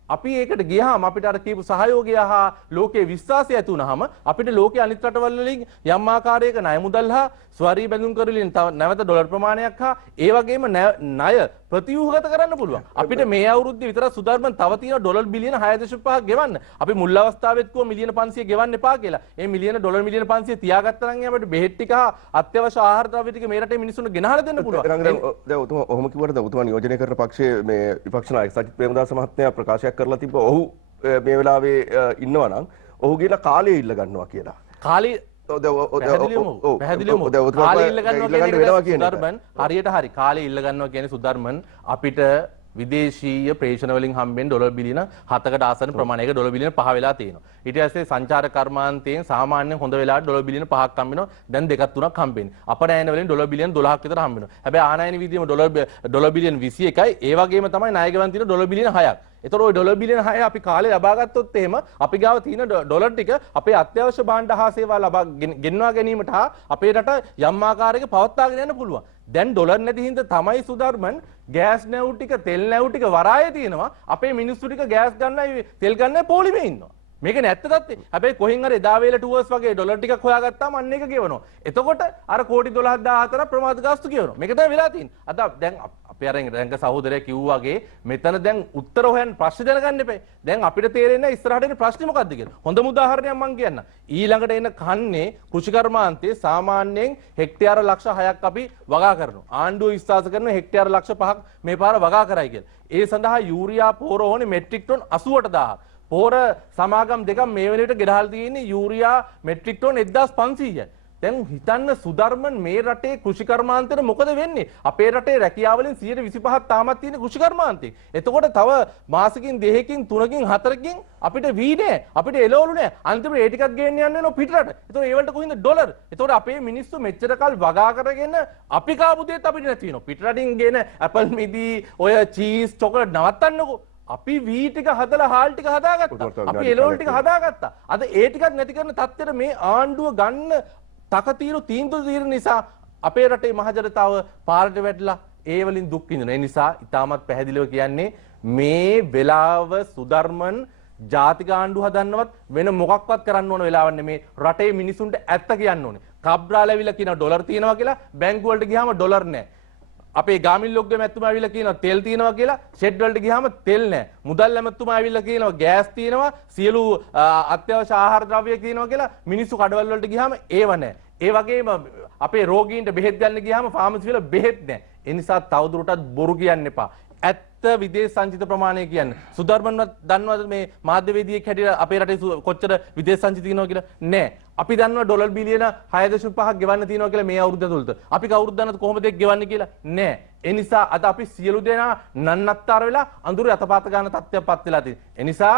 අපි ඒකට ගියාම අපිට අර කියපු සහයෝගය හා ලෝකයේ විශ්වාසය ඇති වුනහම අපිට ලෝකයේ අනිත් රටවල් වලින් යම් ආකාරයක ණය මුදල් හා ස්වරී බැඳුම් කරලින් නැවත ඩොලර් ප්‍රමාණයක් හා ඒ වගේම ණය ප්‍රතිව්‍යුහගත කරන්න පුළුවන්. අපිට මේ අවුරුද්දේ විතර සුධර්මන් තව තියෙන ඩොලර් බිලියන 6.5ක් ගෙවන්න. අපි මුල් අවස්ථාවෙත් කිව්වා මිලියන 500 ගෙවන්න එපා කියලා. ඒ ඩොලර් මිලියන 500 තියාගත්තා නම් අපිට බෙහෙත් ටික හා අත්‍යවශ්‍ය ආහාර ද්‍රව්‍ය ටික මේ රටේ මිනිස්සුන්ට ගෙනහලා දෙන්න පුළුවන්. දැන් ඔතුමා ඔහොම කිව්වට දැන් ඔතුමා නියෝජනය කරන පක්ෂයේ මේ විපක්ෂ නායක සජිත් ප්‍රේමදාස මහත්මයා ප්‍රකාශයක් කරලා තිබ්බා ඔහු මේ වෙලාවේ ඉන්නවා නම් ඔහු ගිහලා කාලය ඉල්ල ගන්නවා කියලා. කාලේ පැහැදිලිවම කාලේ ඉල්ල ගන්නවා කියන සුධර්මන් හරියට හරි කාලේ ඉල්ල ගන්නවා කියන්නේ සුධර්මන් අපිට විදේශීය ප්‍රේෂණ වලින් හම්බෙන ඩොලර් බිලියන 7කට ආසන්න ප්‍රමාණයක ඩොලර් බිලියන 5 වෙලා තියෙනවා. ඊට පස්සේ සංචාර කර්මාන්තයෙන් සාමාන්‍යයෙන් හොඳ වෙලාවට ඩොලර් බිලියන 5ක් හම්බ වෙනවා. දැන් 2ක් 3ක් හම්බෙන්නේ. අපනයන වලින් ඩොලර් බිලියන 12ක් විතර හම්බ වෙනවා. හැබැයි ආනයන විදියේම ඩොලර් බිලියන 21යි. ඒ වගේම තමයි ණය ගෙවන් තියෙන ඩොලර් බිලියන 6ක්. එතකොට ওই ඩොලර් බිලියන 6 අපි කාලේ ලබා ගත්තොත් එහෙම අපි ගාව තියෙන ඩොලර් ටික අපේ අත්‍යවශ්‍ය භාණ්ඩ හා සේවා ලබා ගෙන්වා ගැනීමට හා අපේ රට යම් ආකාරයක පවත්වාගෙන යන්න පුළුවන්. දැන් ඩොලර් නැති හින්දා තමයි සුධර්මන් ගෑස් නැව් ටික තෙල් නැව් ටික වරායේ තියෙනවා. අපේ මිනිස්සු ටික ගෑස් ගන්නයි තෙල් ගන්නයි පොලිමේ ඉන්නවා. මේක නැත්ත තත්ත්වය. හැබැයි කොහෙන් හරි එදා වේල ටුවර්ස් වගේ ඩොලර් ටිකක් හොයාගත්තාම අන්න එක ගෙවනවා. එතකොට අර කෝටි 12000 ප්‍රමාද ගාස්තු ගෙවනවා. මේක තමයි වෙලා තියෙන්නේ. අද දැන් අපේ අර රැංග සහෝදරයා කිව්වා වගේ මෙතන දැන් උත්තර හොයන්න ප්‍රශ්න දැනගන්න එපා. දැන් අපිට තේරෙන්නේ නැහැ ඉස්සරහට එන ප්‍රශ්නේ මොකක්ද කියලා. හොඳම උදාහරණයක් මම කියන්න. ඊළඟට එන කන්නේ කෘෂිකර්මාන්තයේ සාමාන්‍යයෙන් හෙක්ටයාර ලක්ෂ 6ක් අපි වගා කරනවා. ආණ්ඩුව විශ්වාස කරන හෙක්ටයාර ලක්ෂ 5ක් මේ පාර වගා කරයි කියලා. ඒ සඳහා යූරියා පොර ඕනේ මෙට්‍රික් ටොන් 88000ක්. පොර සමාගම් දෙකක් මේ වෙනකොට ගෙඩහල් තියෙන්නේ යූරියා මෙට්‍රික් ටොන් 1500යි. දැන් හිතන්න සුධර්මන් මේ රටේ කෘෂිකර්මාන්තයට මොකද වෙන්නේ? අපේ රටේ රැකියාව වලින් 125ක් තාමත් තියෙන කෘෂිකර්මාන්තේ. එතකොට තව මාසෙකින් 2කින් 3කින් 4කින් අපිට වී නෑ. අපිට එළවලු නෑ. අන්තිමට ඒ ටිකක් ගේන්න යන්න වෙනවා පිටරට. එතකොට ඒ වලට කොහින්ද ඩොලර්? එතකොට අපේ මිනිස්සු මෙච්චර කල් වගා කරගෙන අපි කාපු දේත් අපිට නැති වෙනවා. පිටරටින් ගේන ඇපල් මිදි, ඔය චීස්, චොකලට් නවත්තන්නකෝ. අපි වී ටික හදලා හාල් ටික හදාගත්තා. අපි එළවලු ටික හදාගත්තා. අද ඒ ටිකක් නැති කරන තත්ත්වෙට මේ ආණ්ඩුව ගන්න තකතිරු තීන්දුව తీර නිසා අපේ රටේ මහජනතාව පාරට වැටලා ඒ වලින් දුක් විඳිනවා. ඒ නිසා ඉතාමත් පැහැදිලිව කියන්නේ මේ වෙලාව සුධර්මන් ජාතික ආණ්ඩුව හදන්නවත් වෙන මොකක්වත් කරන්න ඕන වෙලාවක් නෙමේ. රටේ මිනිසුන්ට ඇත්ත කියන්න ඕනේ. කබ්රාල ඇවිල්ලා කියනවා ඩොලර් තියෙනවා කියලා බැංකු වලට ගියාම ඩොලර් නැහැ. අපේ ගාමින් ලොග්ගේ මැතිතුමා ඇවිල්ලා කියනවා තෙල් තියෙනවා කියලා ෂෙඩ් වලට ගියාම තෙල් නැහැ. මුදල් ඇමතුමා ඇවිල්ලා කියනවා ගෑස් තියෙනවා සියලු අත්‍යවශ්‍ය ආහාර ද්‍රව්‍ය තියෙනවා කියලා මිනිස්සු කඩවල වලට ගියාම ඒව නැහැ. ඒ වගේම අපේ රෝගීන්ට බෙහෙත් ගන්න ගියාම ෆාමසි වල බෙහෙත් නැහැ. ඒ නිසා තවදුරටත් බොරු කියන්න එපා. ඇත්ත විදේශ සංචිත ප්‍රමාණය කියන්නේ. සුධර්මන්වත් දන්නවද මේ මාධ්‍යවේදියෙක් හැටියට අපේ රටේ කොච්චර විදේශ සංචිත තියෙනවා කියලා? නැහැ. අපි දන්නවා ඩොලර් බිලියන 6.5ක් ගෙවන්න තියෙනවා කියලා මේ අවුරුද්ද තුලට. අපි කවුරුත් දන්නවද කොහොමද ඒක ගෙවන්නේ කියලා? නැහැ. ඒ නිසා අද අපි සියලු දෙනා නන්නත්තර වෙලා අඳුරේ අතපාත ගන්න තත්ත්වයක්පත් වෙලා තියෙනවා. ඒ නිසා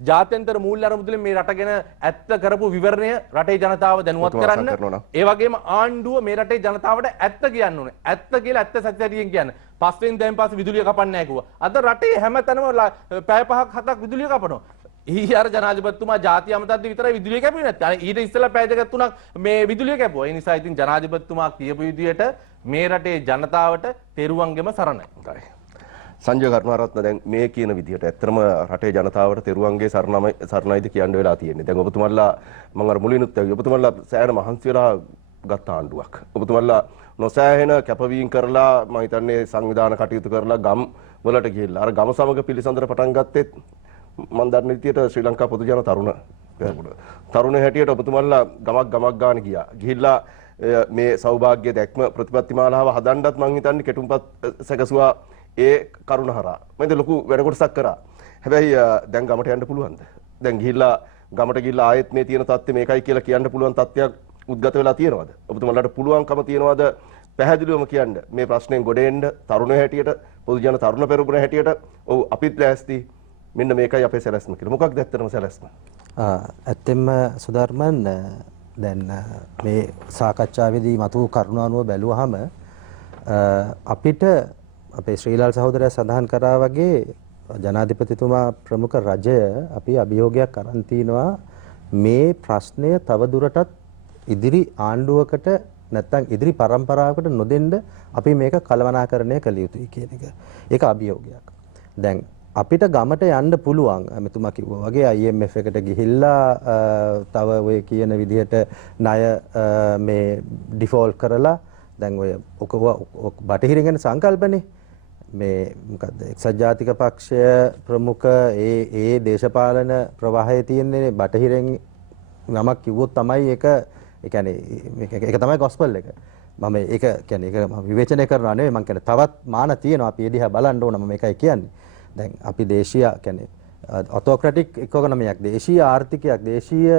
ජාත්‍යන්තර මූල්‍ය අරමුදලින් මේ රට ගැන ඇත්ත කරපු විවරණය රටේ ජනතාව දැනුවත් කරන්න. ඒ වගේම ආණ්ඩුව මේ රටේ ජනතාවට ඇත්ත කියන්න ඕනේ. ඇත්ත කියලා ඇත්ත සත්‍යයෙන් කියන්න. පස්වෙන් දැන් පස්සේ විදුලිය කපන්නේ නැහැ කිව්වා. අද රටේ හැමතැනම පැය 5ක් 7ක් විදුලිය කපනවා. ඊයර ජනාධිපතිතුමා ජාතිය අමතද්දි විතරයි විදුලිය කැපුවේ නැත්තේ. අනේ ඊට ඉස්සෙල්ලා පැය දෙකක් තුනක් මේ විදුලිය කැපුවා. ඒ නිසා ඉතින් ජනාධිපතිතුමා කියපු විදියට මේ රටේ ජනතාවට තෙරුවන්ගෙම සරණයි. සංජය කරුණාරත්න දැන් මේ කියන විදිහට ඇත්තටම රටේ ජනතාවට තෙරුවන්ගේ සරණයිද කියන්න වෙලා තියෙන්නේ. දැන් ඔබතුමන්ලා මම අර මුලිනුත් ඔබතුමන්ලා සෑහෙන මහන්සි වෙලා ගත්ත ආණ්ඩුවක්. ඔබතුමන්ලා නොසෑහෙන කැපවීම කරලා මම හිතන්නේ සංවිධාන කටයුතු කරලා ගම් වලට ගිහිල්ලා අර ගම සමග පිළිසඳර පටන් ගත්තෙත් මම දන්න විදියට ශ්‍රී ලංකා පොදු ජන තරුණ හැටියට ඔබතුමන්ලා ගමක් ගාන ගියා. ගිහිල්ලා මේ සෞභාග්‍ය දැක්ම ප්‍රතිපත්ති මාලාව හදන්නත් මම හිතන්නේ කෙටුම්පත් සැකසුවා ඒ කරුණ හරහා. මම ඉතින් ලොකු වැඩ කොටසක් කරා. හැබැයි දැන් ගමට යන්න පුළුවන්ද? දැන් ගිහිල්ලා ගමට ගිහිල්ලා ආයෙත් මේ තියෙන තත්ත්වය මේකයි කියලා කියන්න පුළුවන් තත්ත්වයක් උද්ගත වෙලා තියෙනවද? ඔබතුමන්ලාට පුළුවන්කම තියෙනවද පැහැදිලිවම කියන්න මේ ප්‍රශ්නෙන් ගොඩ එන්න තරුණ හැටියට පොදු ජන තරුණ පෙරමුණ හැටියට ඔව් අපිත් ලෑස්ති මෙන්න මේකයි අපේ සැලැස්ම කියලා. මොකක්ද ඇත්තටම සැලැස්ම? ඇත්තෙන්ම සුධර්මන් දැන් මේ සාකච්ඡාවේදී මතු කරුණ අනුව බැලුවහම අපිට අපේ ශ්‍රීලාල් සහෝදරයා සඳහන් කරා වගේ ජනාධිපතිතුමා ප්‍රමුඛ රජය අපි අභියෝගයක් අරන් තිනවා මේ ප්‍රශ්නය තව දුරටත් ඉදිරි ආණ්ඩුවකට නැත්නම් ඉදිරි පරම්පරාවකට නොදෙන්න අපි මේක කළමනාකරණය කළ යුතුයි කියන එක. ඒක අභියෝගයක්. දැන් අපිට ගමට යන්න පුළුවන් මෙතුමා කිව්වා වගේ IMF එකට ගිහිල්ලා තව ඔය කියන විදිහට ණය මේ ඩිෆෝල්ට් කරලා දැන් ඔය බටහිරින් යන සංකල්පනේ මේ මොකද්ද එක්සත් ජාතික පක්ෂය ප්‍රමුඛ ඒ දේශපාලන ප්‍රවාහයේ තියෙන්නේ බටහිරෙන් නමක් කිව්වොත් තමයි ඒක ඒ කියන්නේ ඒක තමයි ගොස්පල් එක. මම ඒක කියන්නේ ඒක මම විවේචනය කරනවා නෙවෙයි මම කියන්නේ තවත් මාන තියෙනවා අපි එදිහා බලන්න ඕන මම මේකයි කියන්නේ. දැන් අපි දේශීය කියන්නේ ඔටෝක්‍රැටික් ඉකොනොමියක් දේශීය ආර්ථිකයක් දේශීය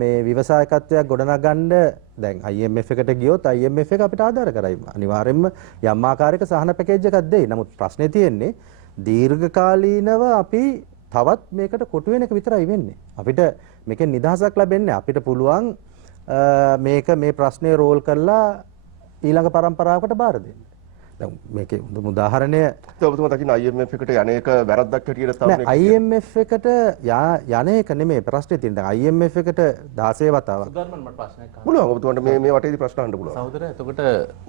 මේ ව්‍යවසායකත්වයක් ගොඩනගන්න දැන් IMF එකට ගියොත් IMF එක අපිට ආධාර කරයි. අනිවාර්යයෙන්ම යම් ආකාරයක සහන පැකේජ් එකක් දෙයි. නමුත් ප්‍රශ්නේ තියෙන්නේ දීර්ඝකාලීනව අපි තවත් මේකට කොටු වෙන එක විතරයි වෙන්නේ. අපිට මේකෙන් නිදහසක් ලැබෙන්නේ අපිට පුළුවන් මේක මේ ප්‍රශ්නේ රෝල් කරලා ඊළඟ පරම්පරාවකට බාර දෙන්න. දැන් මේකේ උදාහරණය ඔබතුමා දකින්න IMF එකට යන්නේක වැරද්දක් හැටියට තමයි IMF එකට යන්නේක නෙමෙයි ප්‍රශ්නේ තියෙන්නේ. දැන් IMF එකට 16 වතාවක්. උදාහරණ මට ප්‍රශ්නයක් අහන්න. පුළුවන් ඔබතුමාට මේ වටේදී ප්‍රශ්න අහන්න පුළුවන්. සහෝදරයා එතකොට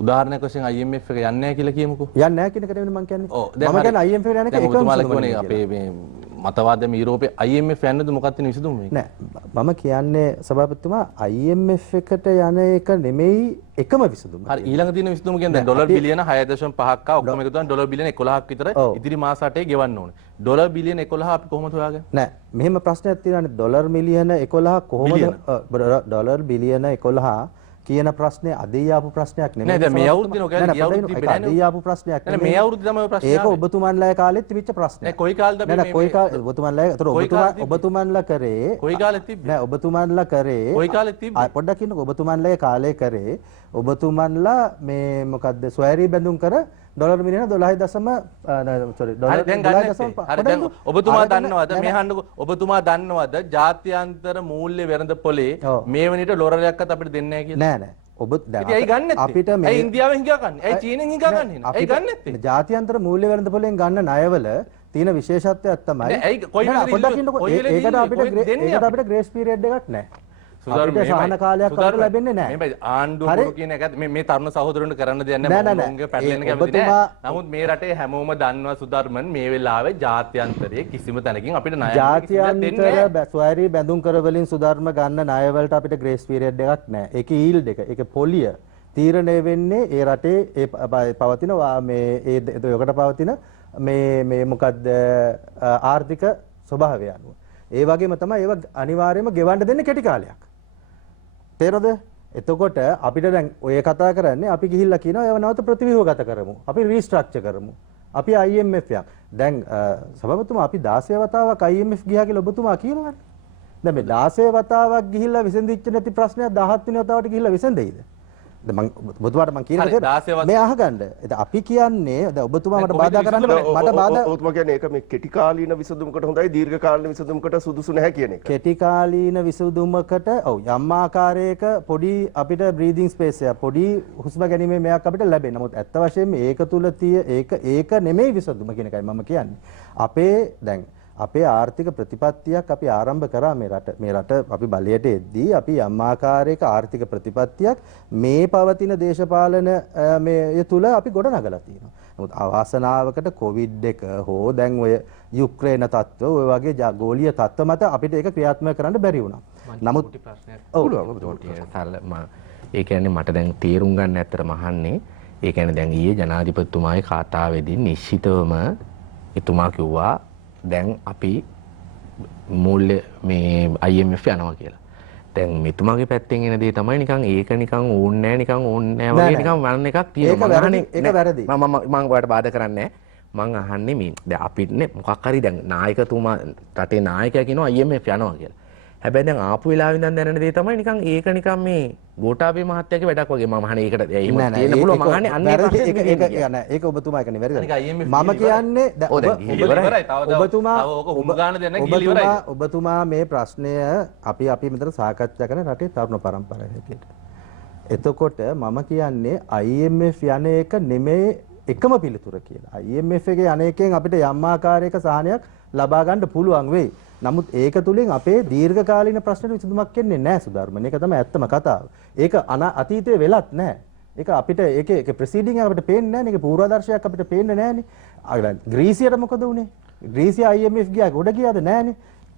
උදාහරණයක් වශයෙන් IMF එක යන්නේ නැහැ කියලා කියමුකෝ. යන්නේ නැහැ කියන එක නෙවෙයි මම කියන්නේ. මම කියන්නේ IMF එකට යන එක එකම ඔබතුමාලා අපේ මේ මතවාදම යුරෝපයේ IMF යන්නද මොකක්ද තියෙන විසඳුම මේක? නෑ මම කියන්නේ සභාපතිතුමා IMF එකට යන එක නෙමෙයි එකම විසඳුම. හරි ඊළඟ තියෙන විසඳුම කියන්නේ දැන් ඩොලර් බිලියන 6.5ක් ඔක්කොම එකතු කරන් ඩොලර් බිලියන 11ක් විතර ඉදිරි මාස 8 ගෙවන්න ඕනේ. ඩොලර් බිලියන 11 අපි කොහොමද හොයාගන්නේ? නෑ මෙහෙම ප්‍රශ්නයක් තියෙනවානේ ඩොලර් මිලියන 11 කොහොමද ඩොලර් බිලියන 11 කියන ප්‍රශ්නේ අදේ ආපු ප්‍රශ්නයක් නෙමෙයි. නෑ දැන් මේ අවුරුද්දේ නෝ කියන්නේ ගිය අවුරුද්දේ තිබෙන්නේ නෑ. අදේ ආපු ප්‍රශ්නයක් නෙමෙයි. මේ අවුරුද්දේ තමයි ඔය ප්‍රශ්නේ ඒක ඔබතුමන්ලා කාලෙත් තිබිච්ච ප්‍රශ්නයක්. නෑ කොයි කාලෙද අපි නෑ කොයි කාලේ ඔබතුමන්ලා ඒතර ඔබතුමන්ලා කරේ කොයි කාලෙත් තිබ්බේ? නෑ ඔබතුමන්ලා කරේ කොයි කාලෙත් තිබ්බේ? පොඩ්ඩක් ඉන්නකෝ ඔබතුමන්ලා කාලේ කරේ ඔබතුමන්ලා මේ මොකද්ද ස්වෛරී බැඳුම් කර ඩොලර් මිලියන 12.5 sorry ඩොලර් 12.5 හරි දැන් ඔබතුමා දන්නවද මේ අහන්නකෝ ඔබතුමා දන්නවද ජාත්‍යන්තර මූල්‍ය වෙළඳපොලේ මේ වෙනිට ඩොලරයක්වත් අපිට දෙන්නේ නැහැ කියලා? නෑ නෑ ඔබ දැන් ඇයි ගන්න නැත්තේ? අපිට මේ ඇයි ඉන්දියාවෙන් හිඟා ගන්න? ඇයි චීනෙන් හිඟා ගන්න? ඇයි ගන්න නැත්තේ? ජාත්‍යන්තර මූල්‍ය වෙළඳපොලෙන් ගන්න ණයවල තියෙන විශේෂත්වයක් තමයි ඇයි කොයි ඒකට අපිට ග්‍රේස් පීරියඩ් එකක් නැහැ. අපිට සහන කාලයක් අපිට ලැබෙන්නේ නැහැ. මේ ආණ්ඩුව බොරු කියන එක මේ තරුණ සහෝදරයන්ට කරන්න දෙයක් නැහැ. මම උන්ගේ පැටලෙන කැමති නැහැ. නමුත් මේ රටේ හැමෝම දන්නවා සුධර්මන් මේ වෙලාවේ ජාත්‍යන්තරයේ කිසිම තැනකින් අපිට ණය ජාත්‍යන්තර ස්වෛරී බැඳුම් කර වලින් සුධර්ම ගන්න ණය වලට අපිට ග්‍රේස් පීරියඩ් එකක් නැහැ. ඒකේ ඊල්ඩ් එක ඒක පොලිය තීරණය වෙන්නේ ඒ රටේ ඒ පවතින මේ ඒ යකට පවතින මේ මොකද්ද ආර්ථික ස්වභාවය අනුව. ඒ වගේම තමයි ඒව අනිවාර්යයෙන්ම ගෙවන්න දෙන්නේ කෙටි කාලයක්. තේරෙනවද? එතකොට අපිට දැන් ඔය කතා කරන්නේ අපි ගිහිල්ලා කියනවා ඒව නැවත ප්‍රතිව්‍යුහගත කරමු. අපි රීස්ට්‍රක්චර් කරමු. අපි IMF එකක්. දැන් සභාපතිතුමා අපි 16 වතාවක් IMF ගියා කියලා ඔබතුමා කියනවානේ. දැන් මේ 16 වතාවක් ගිහිල්ලා විසඳිච්ච නැති ප්‍රශ්නයක් 17 වෙනි වතාවට ගිහිල්ලා විසඳෙයිද? මම ඔබතුමාට මම කියන හරි, දේ 16 මේ අහගන්න. ඉතින් අපි කියන්නේ දැන් ඔබතුමා මට බාධා කරන්න මට බාධා ඔබතුමා කියන්නේ ඒක මේ කෙටි කාලීන විසඳුමකට හොඳයි දීර්ඝ කාලීන විසඳුමකට සුදුසු නැහැ කියන එක. කෙටි කාලීන විසඳුමකට ඔව් යම් ආකාරයක පොඩි අපිට බ්‍රීදිං ස්පේස් එක පොඩි හුස්ම ගැනීමේ මෙයක් අපිට ලැබෙන. නමුත් ඇත්ත වශයෙන්ම ඒක තුල ඒක නෙමෙයි විසඳුම කියන එකයි මම කියන්නේ. අපේ ආර්ථික ප්‍රතිපත්තියක් අපි ආරම්භ කරා මේ රට අපි බලයට එද්දී අපි යම් ආකාරයක ආර්ථික ප්‍රතිපත්තියක් මේ පවතින දේශපාලන මේ තුල අපි ගොඩනගලා තියෙනවා. නමුත් අවාසනාවකට කොවිඩ් එක හෝ දැන් ඔය යුක්‍රේන තත්ත්ව ඔය වගේ ගෝලීය තත්ත්ව මත අපිට ඒක ක්‍රියාත්මක කරන්න බැරි වුණා. නමුත් ඒ කියන්නේ මට දැන් තේරුම් ගන්න ඇත්තටම අහන්නේ ඒ කියන්නේ දැන් ඊයේ ජනාධිපතිතුමාගේ කතාවේදී නිශ්චිතවම එතුමා කිව්වා දැන් අපි මූල්‍ය මේ IMF යනවා කියලා. දැන් මෙතුමාගේ පැත්තෙන් එන දේ තමයි නිකන් ඒක නිකන් ඕන්නේ නැහැ වගේ නිකන් වන්න එකක් තියෙනවා. ඒක වැරදි. මම ඔයාලට බාධා කරන්නේ නැහැ. මං අහන්නේ මේ දැන් අපිටනේ මොකක් හරි දැන් නායකතුමා රටේ නායකයා කියනවා IMF යනවා කියලා. හැබැයි දැන් ආපු වෙලාවෙ ඉඳන් දැනෙන දේ තමයි නිකන් ඒක නිකන් මේ ගෝඨාභය මහත්තයාගේ වැඩක් වගේ මම අහන්නේ ඒකට එහෙම තියෙන්න පුළුවන් මම අහන්නේ අන්නේ ප්‍රශ්නේ ඒක ඔබතුමා කියන්නේ වැරදි. IMF මම කියන්නේ ඔබතුමා මේ ප්‍රශ්නය අපි මෙතන සාකච්ඡා කරන රටේ තරුණ පරම්පරාව හැටියට. එතකොට මම කියන්නේ IMF යන එක නෙමෙයි එකම පිළිතුර කියලා. IMF එකේ අනේකෙන් අපිට යම් ආකාරයක සහනයක් ලබා ගන්න පුළුවන් වෙයි. නමුත් ඒක තුලින් අපේ දීර්ඝකාලීන ප්‍රශ්නෙට විසඳුමක් එන්නේ නැහැ සුධර්මන්. ඒක තමයි ඇත්තම කතාව. ඒක අතීතයේ වෙලත් නැහැ. ඒක අපිට ඒකේ ප්‍රොසීඩින් අපිට පේන්නේ නැහැ නේ. ඒක පූර්වාදර්ශයක් අපිට පේන්නේ නැහැ නේ. ග්‍රීසියට මොකද වුනේ? ග්‍රීසිය IMF ගියා ගොඩ ගියාද නැහැ නේ.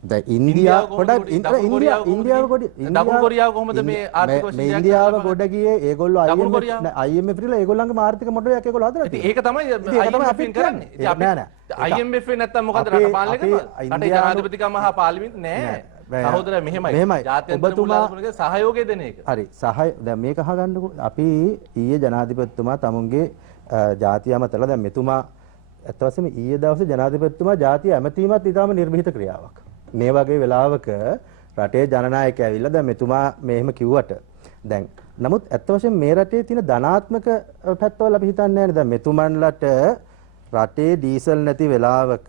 දැන් ඉන්දියාව පොඩක් ඉන්දියාව කොහොමද මේ ආර්ථික වශයෙන් ඉන්දියාව ගොඩ ගියේ ඒගොල්ලෝ IMF ඉරලා ඒගොල්ලන්ගේ ආර්ථික මොඩලයක් ඒගොල්ලෝ හදලා තියෙනවා. ඒක තමයි අපි කරන්නේ. ඉතින් අපි IMF නැත්තම් මොකද රට පාලනය කරනවා? රටේ ජනාධිපතිකම හා පාර්ලිමේන්තු නෑ. සහෝදරයා මෙහෙමයි. ජාත්‍යන්තර මූලධනගේ සහයෝගය දෙන එක. හරි. දැන් මේක අහගන්නකො. අපි ඊයේ ජනාධිපතිතුමා තමුන්ගේ ජාතිය අමතලා දැන් මෙතුමා ඇත්ත වශයෙන්ම ඊයේ දවසේ ජනාධිපතිතුමා ජාතිය ඇමතීමත් ඊටාම නිර්භීත ක්‍රියාවක්. මේ වගේ වෙලාවක රටේ ජනනායකයා ඇවිල්ලා දැන් මෙතුමා මෙහෙම කිව්වට දැන් නමුත් ඇත්ත වශයෙන්ම මේ රටේ තියෙන ධනාත්මක පැත්තවල අපි හිතන්නේ නැහැ දැන් මෙතුමන්ලට රටේ ඩීසල් නැති වෙලාවක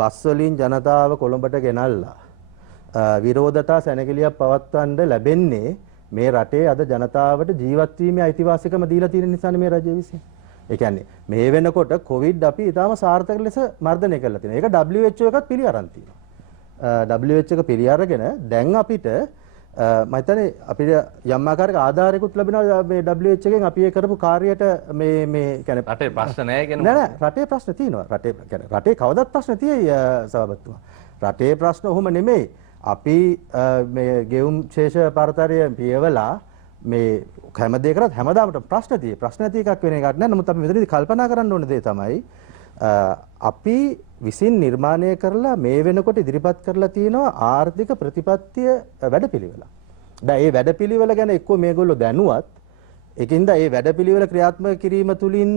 බස් වලින් ජනතාව කොළඹට ගෙනල්ලා විරෝධතා සැනකෙලියක් පවත්වන්න ලැබෙන්නේ මේ රටේ අද ජනතාවට ජීවත් වීමේ අයිතිවාසිකම දීලා තියෙන නිසානේ මේ රජය විසින්. ඒ කියන්නේ මේ වෙනකොට කොවිඩ් අපි ඊටාම සාර්ථක ලෙස මර්ධනය කරලා තියෙනවා. ඒක WHO එකත් පිළි අරන් තියෙනවා. WHO එක පිළි අරගෙන දැන් අපිට මම හිතන්නේ අපිට යම් ආකාරයක ආධාරයකුත් ලැබෙනවා මේ WHO එකෙන් අපි ඒ කරපු කාර්යයට මේ කියන්නේ රටේ ප්‍රශ්න නැහැ කියන නෑ රටේ ප්‍රශ්න තියෙනවා. රටේ කවදත් ප්‍රශ්න තියෙයි සභාපතිතුමා. රටේ ප්‍රශ්න ඔහොම නෙමෙයි. අපි මේ ගෙවුම් ශේෂ පරතරය පියවලා මේ හැම දෙයකටත් හැමදාම ප්‍රශ්න තියෙයි. ප්‍රශ්න නැති එකක් වෙන එකක් නෑ. නමුත් අපි මෙතනදී කල්පනා කරන්න ඕන දේ තමයි අපි විසින් නිර්මාණය කරලා මේ වෙනකොට ඉදිරිපත් කරලා තියෙනවා ආර්ථික ප්‍රතිපත්තිය වැඩපිළිවෙල. දැන් මේ වැඩපිළිවෙල ගැන එක්කෝ මේගොල්ලෝ දැනුවත් ඒකින්ද මේ වැඩපිළිවෙල ක්‍රියාත්මක කිරීම තුලින්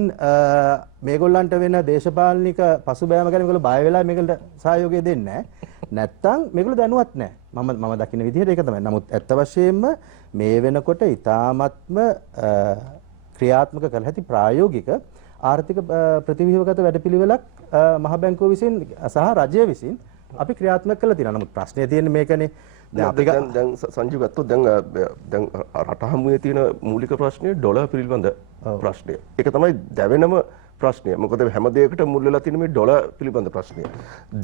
මේගොල්ලන්ට වෙන දේශපාලනික පසුබෑම ගැන මේගොල්ලෝ බය වෙලා මේගොල්ලන්ට සහයෝගය දෙන්නේ නැහැ. නැත්තම් මේගොල්ලෝ දැනුවත් නැහැ. මම දකින්න විදිහට ඒක තමයි. නමුත් ඇත්ත වශයෙන්ම මේ වෙනකොට ඊ타මත්ම ක්‍රියාත්මක කළ හැකි ප්‍රායෝගික ආර්ථික ප්‍රතිව්‍යුහගත වැඩපිළිවෙලක් මහ බැංකුව විසින් සහ රජය විසින් අපි ක්‍රියාත්මක කළා තියෙනවා. නමුත් ප්‍රශ්නේ තියෙන්නේ මේකනේ. දැන් සංජු ගත්තොත් දැන් රට හමුවේ තියෙන මූලික ප්‍රශ්නේ ඩොලර් පිළිබඳ ප්‍රශ්නය. ඒක තමයි දැවෙනම ප්‍රශ්නය. මොකද හැම දෙයකටම මුල් වෙලා තියෙන මේ ඩොලර් පිළිබඳ ප්‍රශ්නය.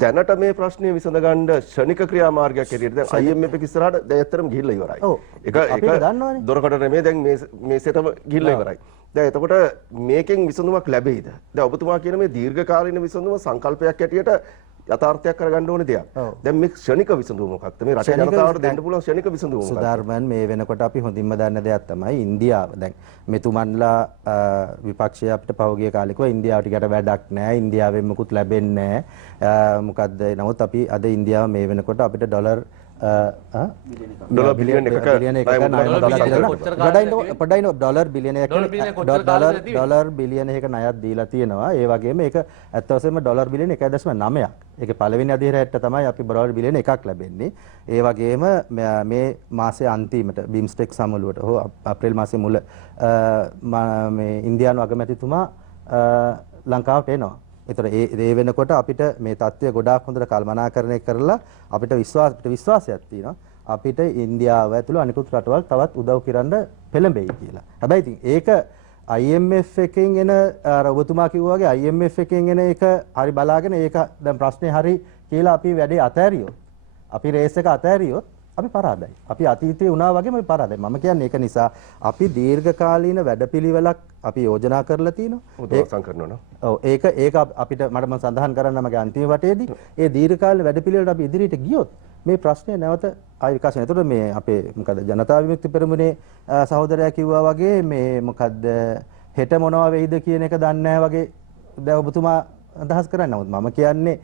දැනට මේ ප්‍රශ්නය විසඳ ගන්න ක්ෂණික ක්‍රියාමාර්ගයක් හැටියට දැන් IMF එක ඉස්සරහට දැන් ඇත්තටම ගිහිල්ලා ඉවරයි. ඒක දොරකඩ නෙමෙයි දැන් මේ සෙටම ගිහිල්ලා ඉවරයි. දැන් එතකොට මේකෙන් විසඳුමක් ලැබෙයිද? දැන් ඔබතුමා කියන මේ දීර්ඝකාලීන විසඳුම සංකල්පයක් හැටියට යථාර්ථයක් කරගන්න ඕනේ දෙයක්. දැන් මේ ක්ෂණික විසඳුම මොකක්ද? මේ රටේ ජනතාවට දෙන්න පුළුවන් ක්ෂණික විසඳුම මොකක්ද? සුධර්මන් මේ වෙනකොට අපි හොඳින්ම දන්න දෙයක් තමයි ඉන්දියාව. දැන් මෙතුමන්ලා විපක්ෂය අපිට පහුගිය කාලේ කිව්වා ඉන්දියාවට යට වැඩක් නැහැ. ඉන්දියාවෙන් මුකුත් ලැබෙන්නේ නැහැ. මොකද්ද? නමුත් අපි අද ඉන්දියාව මේ වෙනකොට අපිට ඩොලර් ඩොලර් බිලියන එකක ඩොලර් බිලියන ඩොලර් බිලියන එකක ණයක් දීලා තියෙනවා. ඒ වගේම ඒක ඇත්ත වශයෙන්ම ඩොලර් බිලියන 1.9ක්. ඒකේ පළවෙනි අධිරාජ්‍යයට තමයි අපි ඩොලර් බිලියන එකක් ලැබෙන්නේ. ඒ වගේම මේ මාසයේ අන්තිමට බිම්ස්ටෙක් සමුළුවට හෝ අප්‍රේල් මාසයේ මුල මේ ඉන්දියානු අගමැතිතුමා ලංකාවට එනවා. ඒතර ඒ වෙනකොට අපිට මේ தත්ත්වය ගොඩාක් හොඳට කල්පනාකරණය කරලා අපිට විශ්වාසයක් තියෙනවා අපිට ඉන්දියාව ඇතුළු අනිකුත් රටවල් තවත් උදව් කරන්න පෙළඹෙයි කියලා. හැබැයි ඉතින් ඒක IMF එකෙන් එන අර ඔබතුමා කිව්වා වගේ IMF එකෙන් එන එක හරි බලාගෙන ඒක දැන් ප්‍රශ්නේ හරි කියලා අපි වැඩේ අතෑරියොත් අපි රේස් එක අතෑරියොත් අපි පරාදයි. අපි අතීතයේ වුණා වගේම අපි පරාදයි. මම කියන්නේ ඒක නිසා අපි දීර්ඝකාලීන වැඩපිළිවෙලක් අපි යෝජනා කරලා තිනවා. උදව්සම් කරනවා නෝ. ඔව් ඒක අපිට මම සඳහන් කරන්න මගේ අන්තිම වටේදී ඒ දීර්ඝකාලීන වැඩපිළිවෙලට අපි ඉදිරියට ගියොත් මේ ප්‍රශ්නය නැවත ආයි විකාශ වෙනවා. ඒතකොට මේ අපේ මොකද ජනතා විමුක්ති පෙරමුණේ සහෝදරයා කිව්වා වගේ මේ මොකද්ද හෙට මොනවා වෙයිද කියන එක දන්නේ නැහැ වගේ දැන් ඔබතුමා අදහස් කරන්නේ. නමුත් මම කියන්නේ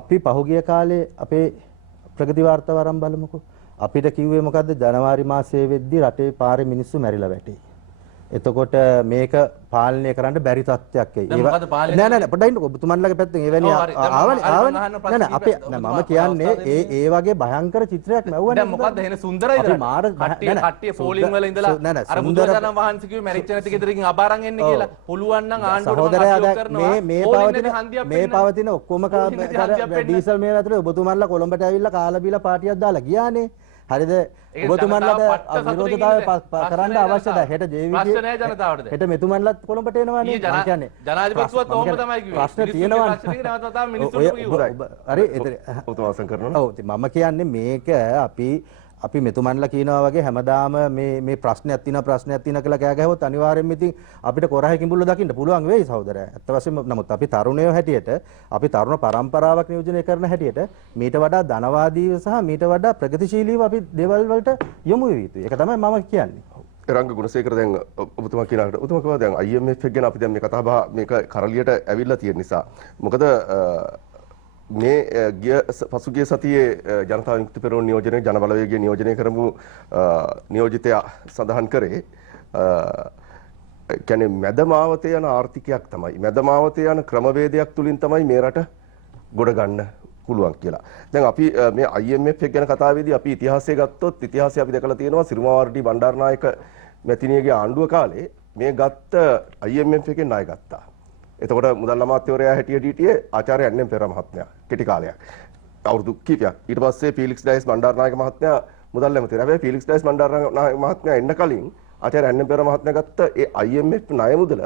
අපි පහුගිය කාලේ අපේ ප්‍රගති වාර්තාව ආරම්භ බලමුකෝ. අපිට කිව්වේ මොකද්ද ජනවාරි මාසයේ වෙද්දී රටේ පාරේ මිනිස්සු මැරිලා වැටේ. එතකොට මේක පාලනය කරන්න බැරි තත්ත්වයක් එයි. නෑ නෑ පොඩ්ඩක් ඉන්නකෝ ඔබතුමන්ලගේ පැත්තෙන් එවැනි ආවනේ නෑ නෑ අපේ මම කියන්නේ ඒ වගේ භයංකර චිත්‍රයක් නැවුවනේ. දැන් මොකද්ද එහෙන සුන්දරයිද? කට්ටිය පෝලිං වල ඉඳලා අර බුදුරජාණන් වහන්සේ කිව්වේ මැරිච්ච නැති ගෙදරකින් අබාරන් එන්නේ කියලා. පුළුවන් නම් ආණ්ඩුවට මේ පවතින ඔක්කොම ඩීසල් මේ අතර ඔබතුමන්ලා කොළඹට ඇවිල්ලා කාලා බීලා පාටියක් දාලා ගියානේ. හරිද ඔබතුමන්ලට විරෝධතාවය කරන්න අවශ්‍යද හෙට ජේවිපී හෙට මෙතුමන්ලත් කොළඹට එනවානේ මම කියන්නේ ජනාධිපතිතුමත් ඔහොම තමයි කිව්වේ ප්‍රශ්න තියෙනවා නැවත වතාවක් මිනිස්සුන්ට කිව්වා හරි ඔබතුමාසන් කරනවා ඔව් මම කියන්නේ මේක අපි මෙතුමන්ලා කියනවා වගේ හැමදාම මේ ප්‍රශ්නයක් තියෙනවා කියලා කෑ ගැහුවොත් අනිවාර්යෙන්ම ඉතින් අපිට කොරහේ කිඹුල්ල දකින්න පුළුවන් වෙයි සහෝදරයා. ඇත්ත වශයෙන්ම නමුත් අපි තරුණයෝ හැටියට අපි තරුණ පරම්පරාවක් නියෝජනය කරන හැටියට මීට වඩා ධනවාදීව සහ මීට වඩා ප්‍රගතිශීලීව අපි දේවල් වලට යොමු වෙ යුතුයි. ඒක තමයි මම කියන්නේ. රංග ගුණසේකර දැන් ඔබතුමා කියනකට ඔබතුමා කිව්වා දැන් IMF එක ගැන අපි දැන් මේ කතා බහ මේක කරලියට ඇවිල්ලා තියෙන නිසා මොකද මේ පසුගිය සතියේ ජනතා විමුක්ති පෙරමුණ නියෝජනයේ ජනබලවේගයේ නියෝජනය කරමු නියෝජිතයා සඳහන් කරේ කියන්නේ මැදමාවතේ යන ආර්ථිකයක් තමයි මැදමාවතේ යන ක්‍රමවේදයක් තුලින් තමයි මේ රට ගොඩ ගන්න පුළුවන් කියලා. දැන් අපි මේ IMF එක ගැන කතාවේදී අපි ඉතිහාසය ගත්තොත් ඉතිහාසය අපි දැකලා තියෙනවා සිරිමාවර්ඩි බණ්ඩාරනායක මැතිණියගේ ආණ්ඩුව කාලේ මේ ගත්ත IMF එකෙන් ණය ගත්තා. එතකොට මුදල් අමාත්‍යවරයා හැටියට හිටියේ ආචාර්ය ඇන්.එම්. පෙරේරා මහත්මයා කෙටි කාලයක්. අවුරුදු කිහිපයක්. ඊට පස්සේ ෆීලික්ස් ඩයස් බණ්ඩාරනායක මහත්මයා මුදල් ඇමතිවරයා. හැබැයි ෆීලික්ස් ඩයස් බණ්ඩාරනායක මහත්මයා එන්න කලින් ආචාර්ය ඇන්.එම්. පෙරේරා මහත්මයා ගත්ත ඒ IMF ණය මුදල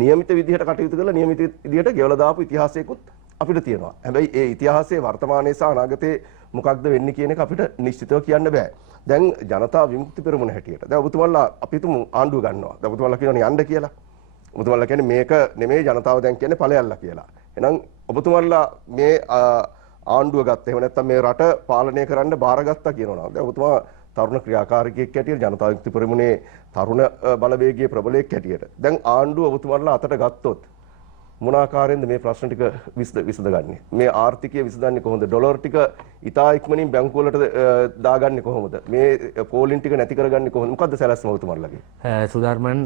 નિયમિત විදිහට කටයුතු කරලා નિયમિત විදිහට ගෙවලා දාපු ඉතිහාසයකුත් අපිට තියෙනවා. හැබැයි ඒ ඉතිහාසයේ වර්තමානයේ සහ අනාගතයේ මොකක්ද වෙන්නේ කියන එක අපිට නිශ්චිතව කියන්න බෑ. දැන් ජනතා විමුක්ති පෙරමුණ හැටියට. දැන් ඔබතුමන්ලා අපි තුමු ආණ්ඩුව ගන්නවා. දැන් ඔබතුමන්ලා කියනවනේ යන්න කියලා. ඔබතුමන්ලා කියන්නේ මේක නෙමෙයි ජනතාව දැන් කියන්නේ ඵලයල්ලා කියලා. එහෙනම් ඔබතුමන්ලා මේ ආණ්ඩුව ගත්ත. එහෙම නැත්නම් මේ රට පාලනය කරන්න බාරගත්තා කියනවා. දැන් ඔබතුමා තරුණ ක්‍රියාකාරකයෙක් හැටියට ජනතා විමුක්ති පෙරමුණේ තරුණ බලවේගයේ ප්‍රබලයෙක් හැටියට. දැන් ආණ්ඩුව ඔබතුමන්ලා අතට ගත්තොත් මොන ආකාරයෙන්ද මේ ප්‍රශ්න ටික විසඳගන්නේ? මේ ආර්ථිකය විසඳන්නේ කොහොමද? ඩොලර් ටික ඉතා ඉක්මනින් බැංකු වලට දාගන්නේ කොහොමද? මේ පෝලින් ටික නැති කරගන්නේ කොහොමද? මොකද්ද සැලැස්ම ඔබතුමාලගේ? සුධර්මන්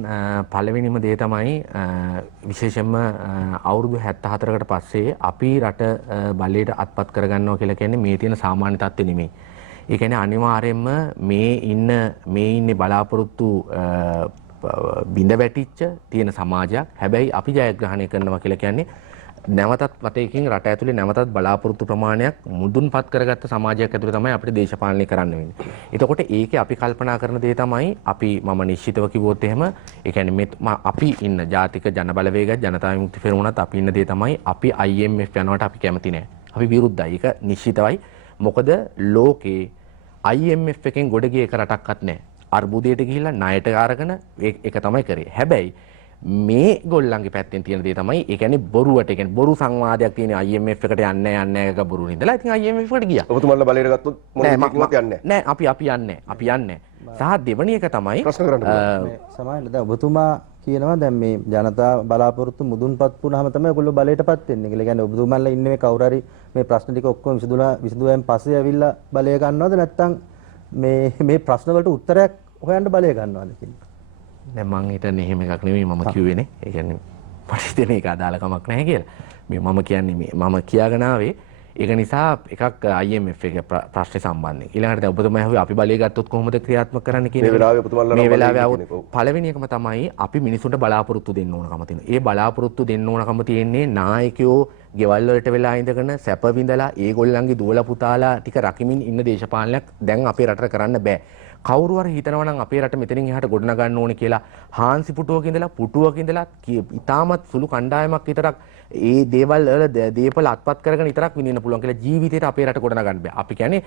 පළවෙනිම දේ තමයි විශේෂයෙන්ම අවුරුදු 74කට පස්සේ අපි රට බලයට අත්පත් කරගන්නවා කියලා කියන්නේ මේ තියෙන සාමාන්‍ය තත්ත්වෙ නෙමෙයි. ඒ කියන්නේ අනිවාර්යයෙන්ම මේ ඉන්නේ බලාපොරොත්තු බිඳ වැටිච්ච තියෙන සමාජයක්. හැබැයි අපි ජයග්‍රහණය කරනවා කියලා කියන්නේ නැවතත් වටේකින් රට ඇතුලේ නැවතත් බලාපොරොත්තු ප්‍රමාණයක් මුදුන්පත් කරගත්ත සමාජයක් ඇතුලේ තමයි අපිට දේශපාලනය කරන්න වෙන්නේ. එතකොට ඒකේ අපි කල්පනා කරන දේ තමයි මම නිශ්චිතව කිව්වොත් එහෙම ඒ කියන්නේ අපි ඉන්න ජාතික ජනබලවේගය ජනතා විමුක්ති පෙරමුණත් අපි ඉන්න දේ තමයි අපි IMF යනවට අපි කැමති නෑ. අපි විරුද්ධයි. ඒක නිශ්චිතවයි. මොකද ලෝකේ IMF එකෙන් ගොඩ ගිය එක රටක්වත් නෑ. අර්බුදයට ගිහිල්ලා ණයට අරගෙන ඒක තමයි කරේ. හැබැයි මේ ගොල්ලන්ගේ පැත්තෙන් තියෙන දේ තමයි ඒ කියන්නේ බොරුවට ඒ කියන්නේ බොරු සංවාදයක් තියෙන IMF එකට යන්නේ එක බොරු නිදලා. ඉතින් IMF එකට ගියා. ඔබතුමාලා බලයට ගත්තොත් මොනවද යන්නේ? නෑ අපි යන්නේ. සහ දෙවැනි එක තමයි සමායන දැන් ඔබතුමා කියනවා දැන් මේ ජනතා බලාපොරොත්තු මුදුන්පත් වුණාම තමයි ඔයගොල්ලෝ බලයටපත් වෙන්නේ කියලා. කියන්නේ ඔබතුමන්ලා ඉන්නේ මේ කවුරු හරි මේ ප්‍රශ්න ටික ඔක්කොම විසඳුවෙන් පස්සේ ඇවිල්ලා බලය ගන්නවද නැත්නම් මේ ප්‍රශ්න වලට උත්තරයක් හොයන්න බලය ගන්නවද කියන්නේ. දැන් මං හිතන්නේ එහෙම එකක් නෙමෙයි මම කිව්වේනේ. ඒ කියන්නේ මට හිතෙන්නේ ඒක අදාළකමක් නැහැ කියලා. මම කියන්නේ මම කියාගෙන ආවේ ඒක නිසා එකක් IMF එක ප්‍රශ්නේ සම්බන්ධයෙන්. ඊළඟට දැන් ඔබතුමා ඇහුවේ අපි බලය ගත්තොත් කොහොමද ක්‍රියාත්මක කරන්න කියන මේ වෙලාවේ ඔබතුමාලා මේ වෙලාවේ පළවෙනි එකම තමයි අපි මිනිසුන්ට බලාපොරොත්තු දෙන්න ඕනකම තියෙනවා. ඒ බලාපොරොත්තු දෙන්න ඕනකම තියෙන්නේ නායකයෝ ගෙවල් වලට වෙලා ඉඳගෙන සැප විඳලා ඒගොල්ලන්ගේ දුවලා පුතාලා ටික රකිමින් ඉන්න දේශපාලනයක් දැන් අපේ රටට කරන්න බෑ. කවුරු හරි හිතනවා නම් අපේ රට මෙතනින් එහාට ගොඩනගන්න ඕනේ කියලා හාන්සි පුටුවක ඉඳලා පුටුවක ඉඳලා ඉතාමත් සුළු කණ්ඩායමක් විතරක් ඒ දේවල් වල දීපල අත්පත් කරගෙන විතරක් විඳින්න පුළුවන් කියලා ජීවිතේට අපේ රට ගොඩනගන්න බෑ. අපි කියන්නේ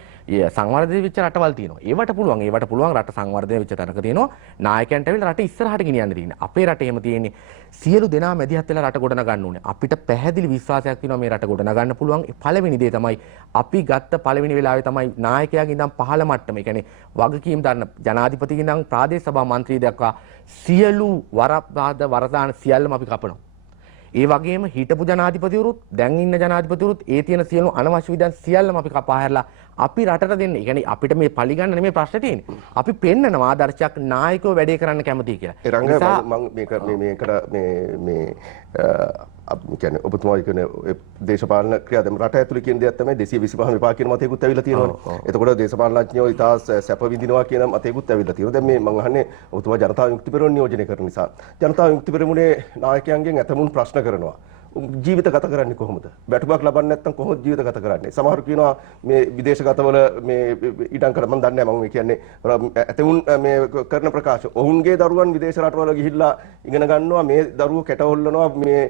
සංවර්ධනය වෙච්ච රටවල් තියෙනවා. ඒවට පුළුවන් රට සංවර්ධනය වෙච්ච තැනක තියෙනවා. නායකයන්ට ඇවිල්ලා රට ඉස්සරහට ගෙනියන්න තියෙන්නේ. අපේ රටේ එහෙම තියෙන්නේ සියලු දෙනා මැදිහත් වෙලා රට ගොඩනගන්න ඕනේ. අපිට පැහැදිලි විශ්වාසයක් තියෙනවා මේ රට ගොඩනගන්න පුළුවන්. පළවෙනි දේ තමයි අපි ගත්ත පළවෙනි වෙලාවේ තමයි නායකයාගේ ඉඳන් පහළ මට්ටම. ඒ කියන්නේ වගකීම් දරන ජනාධිපතිගේ ඉඳන් ප්‍රාදේශ සභා මන්ත්‍රී දක්වා සියලු වරදාන සියල්ලම අපි කපනවා. ඒ වගේම හිටපු ජනාධිපතිවරුත් දැන් ඉන්න ජනාධිපතිවරුත් ඒ තියෙන සියලු අනවශ්‍ය විදන් සියල්ලම අපි කපා හැරලා අපි රටට දෙන්නේ. ඒ කියන්නේ අපිට මේ පරිගන්න නෙමෙයි ප්‍රශ්නේ තියෙන්නේ. අපි පෙන්නනවා ආදර්ශයක් නායකයෝ වැඩේ කරන්න කැමතියි කියලා. ඒ රංග මම මේකට කියන්නේ ඔබතුමා කියන දේශපාලන ක්‍රියා දැන් රට ඇතුලේ කියන දේක් තමයි 225 විපාක කියන මතයකුත් ඇවිල්ලා තියෙනවානේ. එතකොට දේශපාලනඥයෝ ඉතා සැප විඳිනවා කියන මතයකුත් ඇවිල්ලා තියෙනවා. දැන් මේ මම අහන්නේ ඔබතුමා ජනතා විමුක්ති පෙරමුණ නියෝජනය කරන නිසා ජනතා විමුක්ති පෙරමුණේ නායකයන්ගෙන් ඇතමුන් ප්‍රශ්න කරනවා. ජීවිත ගත කරන්නේ කොහොමද? බැටුමක් ලබන්නේ නැත්නම් කොහොමද ජීවිත ගත කරන්නේ? සමහරු කියනවා මේ විදේශගතවල මේ ඉඩම් කර මම දන්නේ නැහැ මම කියන්නේ ඇතමුන් මේ කරන ප්‍රකාශ. ඔවුන්ගේ දරුවන් විදේශ රටවල ගිහිල්ලා ඉගෙන ගන්නවා මේ දරුවෝ කැටහොල්ලනවා මේ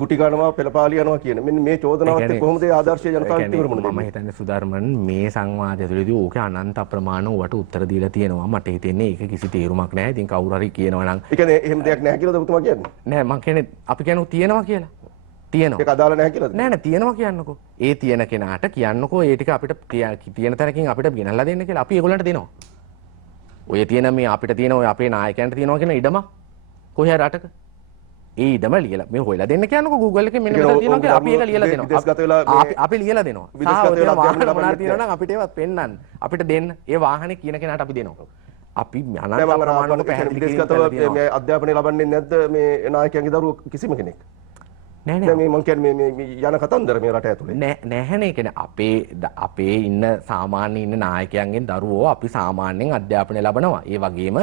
ගුටි ගන්නවා පෙළපාලි යනවා කියන. මෙන්න මේ චෝදනාවත් කොහොමද ඒ ආදර්ශීය ජනතා විමුක්ති පෙරමුණ මම හිතන්නේ සුධර්මන් මේ සංවාදය තුළදී ඕකේ අනන්ත අප්‍රමාණ වට උත්තර දීලා තියෙනවා. මට හිතෙන්නේ ඒක කිසි තේරුමක් නැහැ. ඉතින් කවුරු හරි කියනවා නම් ඒ කියන්නේ එහෙම දෙයක් නැහැ කියලාද ඔබතුමා කියන්නේ? නෑ මම කියන්නේ අපි කියනවා තියෙනවා කියලා. තියෙනවා. ඒක අදාළ නැහැ කියලාද? නෑ තියෙනවා කියන්නකෝ. ඒ තියෙන කෙනාට කියන්නකෝ ඒ ටික අපිට තියෙන තැනකින් අපිට ගෙනල්ලා දෙන්න කියලා අපි ඒගොල්ලන්ට දෙනවා. ඔය තියෙන මේ අපිට තියෙන ඔය අපේ නායකයන්ට තියෙනවා කියන ඉඩම කොහේ රටක? ඒ ඉඩම ලියලා මේ හොයලා දෙන්න කියන්නකෝ Google එකේ මෙන්න මෙතන තියෙනවා කියලා අපි ඒක ලියලා දෙනවා. අපි ලියලා දෙනවා. විදේශගත වෙලා වාහන මොනවා තියෙනවා නම් අපිට ඒවත් පෙන්නන්න. අපිට දෙන්න. ඒ වාහනේ කියන කෙනාට අපි දෙනවා. අපි අනන්ත ප්‍රමාණවක පැහැදිලි විදේශගතව මේ අධ්‍යාපනය ලබන්නේ නැද්ද මේ නායකයන්ගේ දරුවෝ කිසිම කෙනෙක්? නෑ නෑ මේ මං කියන්නේ මේ යන කතන්දර මේ රට ඇතුලේ නැහැනේ. කියන්නේ අපේ ඉන්න සාමාන්‍ය ඉන්න නායකයන්ගෙන් දරුවෝ අපි සාමාන්‍යයෙන් අධ්‍යාපනය ලබනවා. ඒ වගේම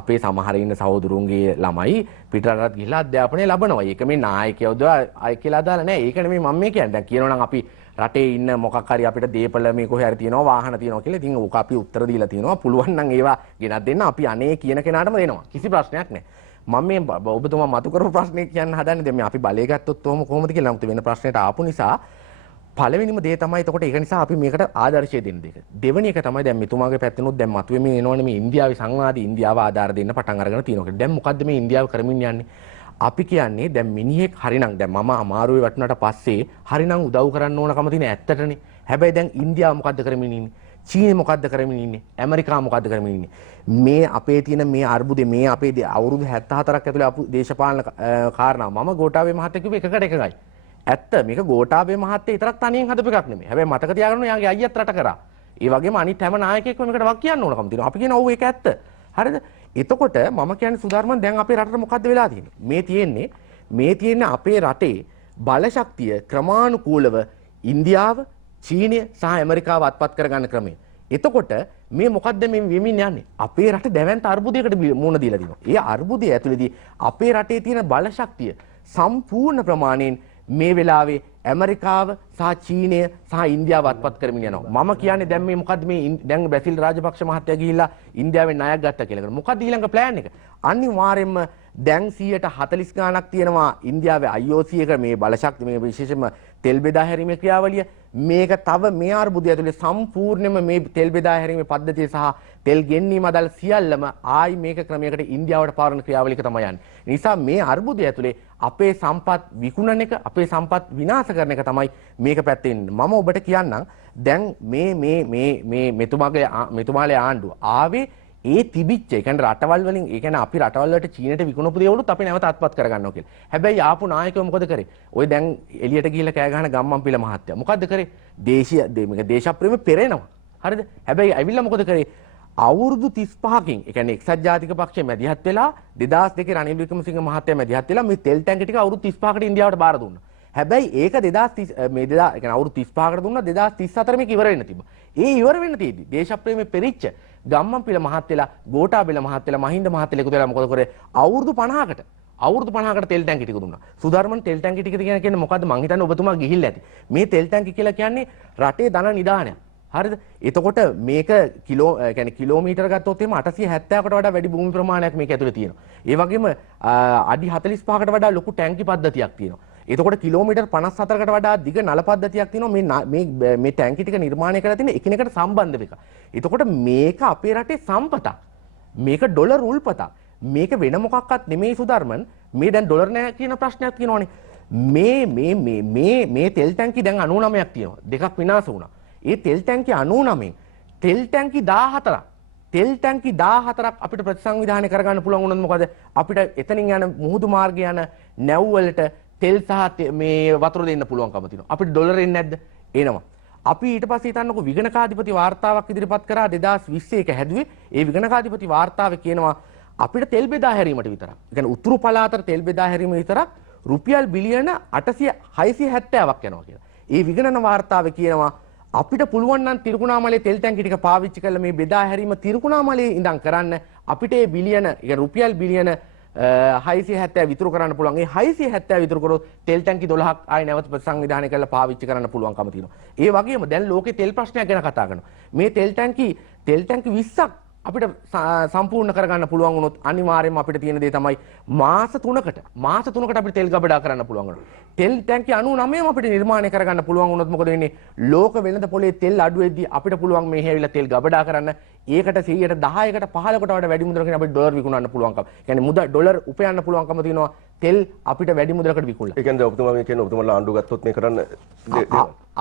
අපේ සමහර ඉන්න සහෝදරුන්ගේ ළමයි පිටරටට ගිහිල්ලා අධ්‍යාපනය ලබනවා. ඒක මේ නායකයෝද අය කියලා දාලා නෑ. ඒක නෙමෙයි මම මේ කියන්නේ. දැන් කියනවා නම් අපි රටේ ඉන්න මොකක් හරි අපිට දේපල මේ කොහේ හරි තියෙනවා වාහන තියෙනවා කියලා. ඉතින් ඕක අපි උත්තර දීලා තියෙනවා. පුළුවන් නම් ඒවා ගෙනත් දෙන්න අපි අනේ කියන කෙනාටම දෙනවා. කිසි ප්‍රශ්නයක් නෑ. මම මේ ඔබතුමා මතු කරපු ප්‍රශ්නේ කියන්න හදන්නේ දැන් මේ අපි බලය ගත්තොත් කොහොමද කියලා නම් වෙන ප්‍රශ්නෙට ආපු නිසා පළවෙනිම දේ තමයි එතකොට ඒක නිසා අපි මේකට ආදර්ශය දෙන්න දෙක. දෙවෙනි එක තමයි දැන් මෙතුමාගේ පැත්තෙනුත් දැන් මතුවෙමින් එනවනේ මේ ඉන්දියාවේ සංවාදී ඉන්දියාව ආධාර දෙන්න පටන් අරගෙන තියෙනවා. දැන් මොකද්ද මේ ඉන්දියාව කරමින් යන්නේ? අපි කියන්නේ දැන් මිනිහෙක් හරිනම් දැන් මම අමාරුවේ වටුණාට පස්සේ හරිනම් උදව් කරන්න ඕනකම තියෙන ඇත්තටනේ. හැබැයි දැන් ඉන්දියාව මොකද්ද කරමින් ඉන්නේ? චීනය මොකද්ද කරමින් ඉන්නේ? ඇමරිකාව මොකද්ද කරමින් ඉන්නේ? මේ අපේ තියෙන මේ අර්බුදේ මේ අපේ අවුරුදු 74ක් ඇතුලේ අපු දේශපාලන කාරණා මම ගෝඨාභය මහත්තයා කිව්වේ එකකට එකයි. ඇත්ත මේක ගෝඨාභය මහත්තයා විතරක් තනියෙන් හදපු එකක් නෙමෙයි. හැබැයි මතක තියාගන්න යාගේ අයියත් රට කරා. ඒ වගේම අනිත් හැම නායකයෙක්ම මේකට වක් කියන්න ඕනකම තියෙනවා. අපි කියනවා ඔව් ඒක ඇත්ත. හරිද? එතකොට මම කියන්නේ සුධර්මන් දැන් අපේ රටට මොකද්ද වෙලා තියෙන්නේ? මේ තියෙන්නේ අපේ රටේ බලශක්තිය ක්‍රමානුකූලව ඉන්දියාව, චීනය සහ ඇමරිකාව අත්පත් කරගන්න ක්‍රමය. එතකොට මේ මොකද්ද මේ වෙමින් යන්නේ? අපේ රට දැවැන්ත අර්බුදයකට මුහුණ දීලා තිනවා. ඒ අර්බුදය ඇතුළේදී අපේ රටේ තියෙන බලශක්තිය සම්පූර්ණ ප්‍රමාණයෙන් මේ වෙලාවේ ඇමරිකාව සහ චීනය සහ ඉන්දියාව අත්පත් කරමින් යනවා. මම කියන්නේ දැන් මේ මොකද්ද මේ දැන් බැසිල් රාජපක්ෂ මහත්තයා ගිහිල්ලා ඉන්දියාවෙන් ණයක් ගත්තා කියලා. මොකද්ද ඊළඟ ප්ලෑන් එක? අනිවාර්යයෙන්ම දැන් 140 ගාණක් තියෙනවා ඉන්දියාවේ IOC එක මේ බලශක්ති මේ විශේෂයෙන්ම තෙල් බෙදා හැරීමේ ක්‍රියාවලිය. මේක තව මේ අර්බුදය ඇතුලේ සම්පූර්ණයෙන්ම මේ තෙල් බෙදා හැරීමේ පද්ධතිය සහ තෙල් ගෙන්වීම අදාළ සියල්ලම ආයි මේක ක්‍රමයකට ඉන්දියාවට පාරන ක්‍රියාවලියක තමයි යන්නේ. නිසා මේ අර්බුදය ඇතුලේ අපේ සම්පත් විකුණන එක, අපේ සම්පත් විනාශ කරන එක තමයි මේක පැත්තේ ඉන්නේ. මම ඔබට කියන්නම් දැන් මේ මෙතුමාගේ ආණ්ඩුව ආවේ ඒ තිබිච්ච ඒ කියන්නේ රටවල් වලින් ඒ කියන්නේ අපි රටවල් වලට චීනට විකුණපු දේවලුත් අපි නැවත අත්පත් කරගන්නවා කියලා. හැබැයි ආපු නායකයෝ මොකද කරේ? ඔය දැන් එළියට ගිහිල්ලා කෑ ගහන ගම්මන්පිල මහත්තයා. මොකද්ද කරේ? මේක දේශප්‍රේම පෙරෙනවා. හරිද? හැබැයි ඇවිල්ලා මොකද කරේ? අවුරුදු 35කින් ඒ කියන්නේ එක්සත් ජාතික පක්ෂය මැදිහත් වෙලා 2002 රනිල් වික්‍රමසිංහ මහත්තයා මැදිහත් වෙලා මේ තෙල් ටැංකි ටික අවුරුදු 35කට ඉන්දියාවට බාර දුන්නා. හැබැයි ඒක 2030 ඒ කියන්නේ අවුරුදු 35කට දුන්නා 2034 මේක ඉවර වෙන්න තිබ්බා. ඒ ඉවර වෙන්න තියෙද්දි දේශප්‍රේමයේ පෙරිච්ච ගම්මන්පිල මහත්තයලා, ගෝඨාබෙල මහත්තයලා, මහින්ද මහත්තයලා එකතු වෙලා මොකද කරේ? අවුරුදු 50කට තෙල් ටැංකි ටික දුන්නා. සුධර්මන් තෙල් ටැංකි ටික කියන්නේ මොකද්ද? මං හිතන්නේ ඔබතුමා ගිහිල්ලා ඇති. මේ තෙල් ටැංකි කියලා කියන්නේ රටේ ධන නිධානයක්. හරිද? එතකොට මේක කිලෝමීටර ගත්තොත් එimhe 870කට වඩා වැඩි භූමි ප්‍රමාණයක් මේක ඇතුලේ තියෙනවා. ඒ වගේම අඩි 45කට වඩා ලොකු ටැංකි පද්ධතියක් තියෙනවා. එතකොට කිලෝමීටර් 54කට වඩා දිග නල පද්ධතියක් තියෙනවා මේ ටැංකි ටික නිර්මාණය කරලා තියෙන එකිනෙකට සම්බන්ධ වෙක. එතකොට මේක අපේ රටේ සම්පතක්. මේක ඩොලර් උල්පතක්. මේක වෙන මොකක්වත් නෙමෙයි සුධර්මන්. මේ දැන් ඩොලර් නැහැ කියන ප්‍රශ්නයක් තියෙනවානේ. මේ තෙල් ටැංකි දැන් 99ක් තියෙනවා. දෙකක් විනාශ වුණා. ඒ තෙල් ටැංකි 99න් තෙල් ටැංකි 14ක් අපිට ප්‍රතිසංවිධානය කරගන්න පුළුවන් වුණොත් මොකද? අපිට එතනින් යන මුහුදු මාර්ගය යන නැව් වලට තෙල් සහ මේ වතුර දෙන්න පුළුවන්කම තියෙනවා. අපිට ඩොලර් එන්නේ නැද්ද? එනවා. අපි ඊට පස්සේ හිතන්නකෝ විගණකාධිපති වාර්තාවක් ඉදිරිපත් කරා 2020 එක හැදුවේ. ඒ විගණකාධිපති වාර්තාවේ කියනවා අපිට තෙල් බෙදා හැරීමට විතරක්. ඒ කියන්නේ උතුරු පළාතට තෙල් බෙදා හැරීම විතරක් රුපියල් බිලියන 670ක් යනවා කියලා. ඒ විගණන වාර්තාවේ කියනවා අපිට පුළුවන් නම් තිරිකුණාමලේ තෙල් ටැංකි ටික පාවිච්චි කරලා මේ බෙදා හැරීම තිරිකුණාමලේ ඉඳන් කරන්න අපිට ඒ බිලියන ඒ රුපියල් බිලියන 670 විතර කරන්න පුළුවන්. ඒ 670 විතර කරොත් තෙල් ටැංකි 12ක් ආයි නැවත ප්‍රතිසංවිධානය කරලා පාවිච්චි කරන්න පුළුවන්කම තියෙනවා. ඒ වගේම දැන් ලෝකේ තෙල් ප්‍රශ්නයක් ගැන කතා කරනවා. මේ තෙල් ටැංකි 20ක් අපිට සම්පූර්ණ කරගන්න පුළුවන් වුණොත් අනිවාර්යයෙන්ම අපිට තියෙන දේ තමයි මාස 3කට අපිට තෙල් ගබඩා කරන්න පුළුවන් වෙනවා. තෙල් ටැංකි 99ම අපිට නිර්මාණය කරගන්න පුළුවන් වුණොත් මොකද වෙන්නේ? ලෝක වෙළඳ පොලේ තෙල් අඩු වෙද්දී අපිට පුළුවන් මේ හැවිලා තෙල් ගබඩා කරන්න. ඒකට 100ට 10කට 15කට වඩා වැඩි මුදලකින් අපිට ඩොලර් විකුණන්න පුළුවන්කම. يعني ඩොලර් උපයන්න පුළුවන්කම තියෙනවා තෙල් අපිට වැඩි මුදලකට විකුණලා. ඒ කියන්නේ ඔබතුමා මේ කියන්නේ ඔබතුමාලා ආණ්ඩුව ගත්තොත් මේ කරන්න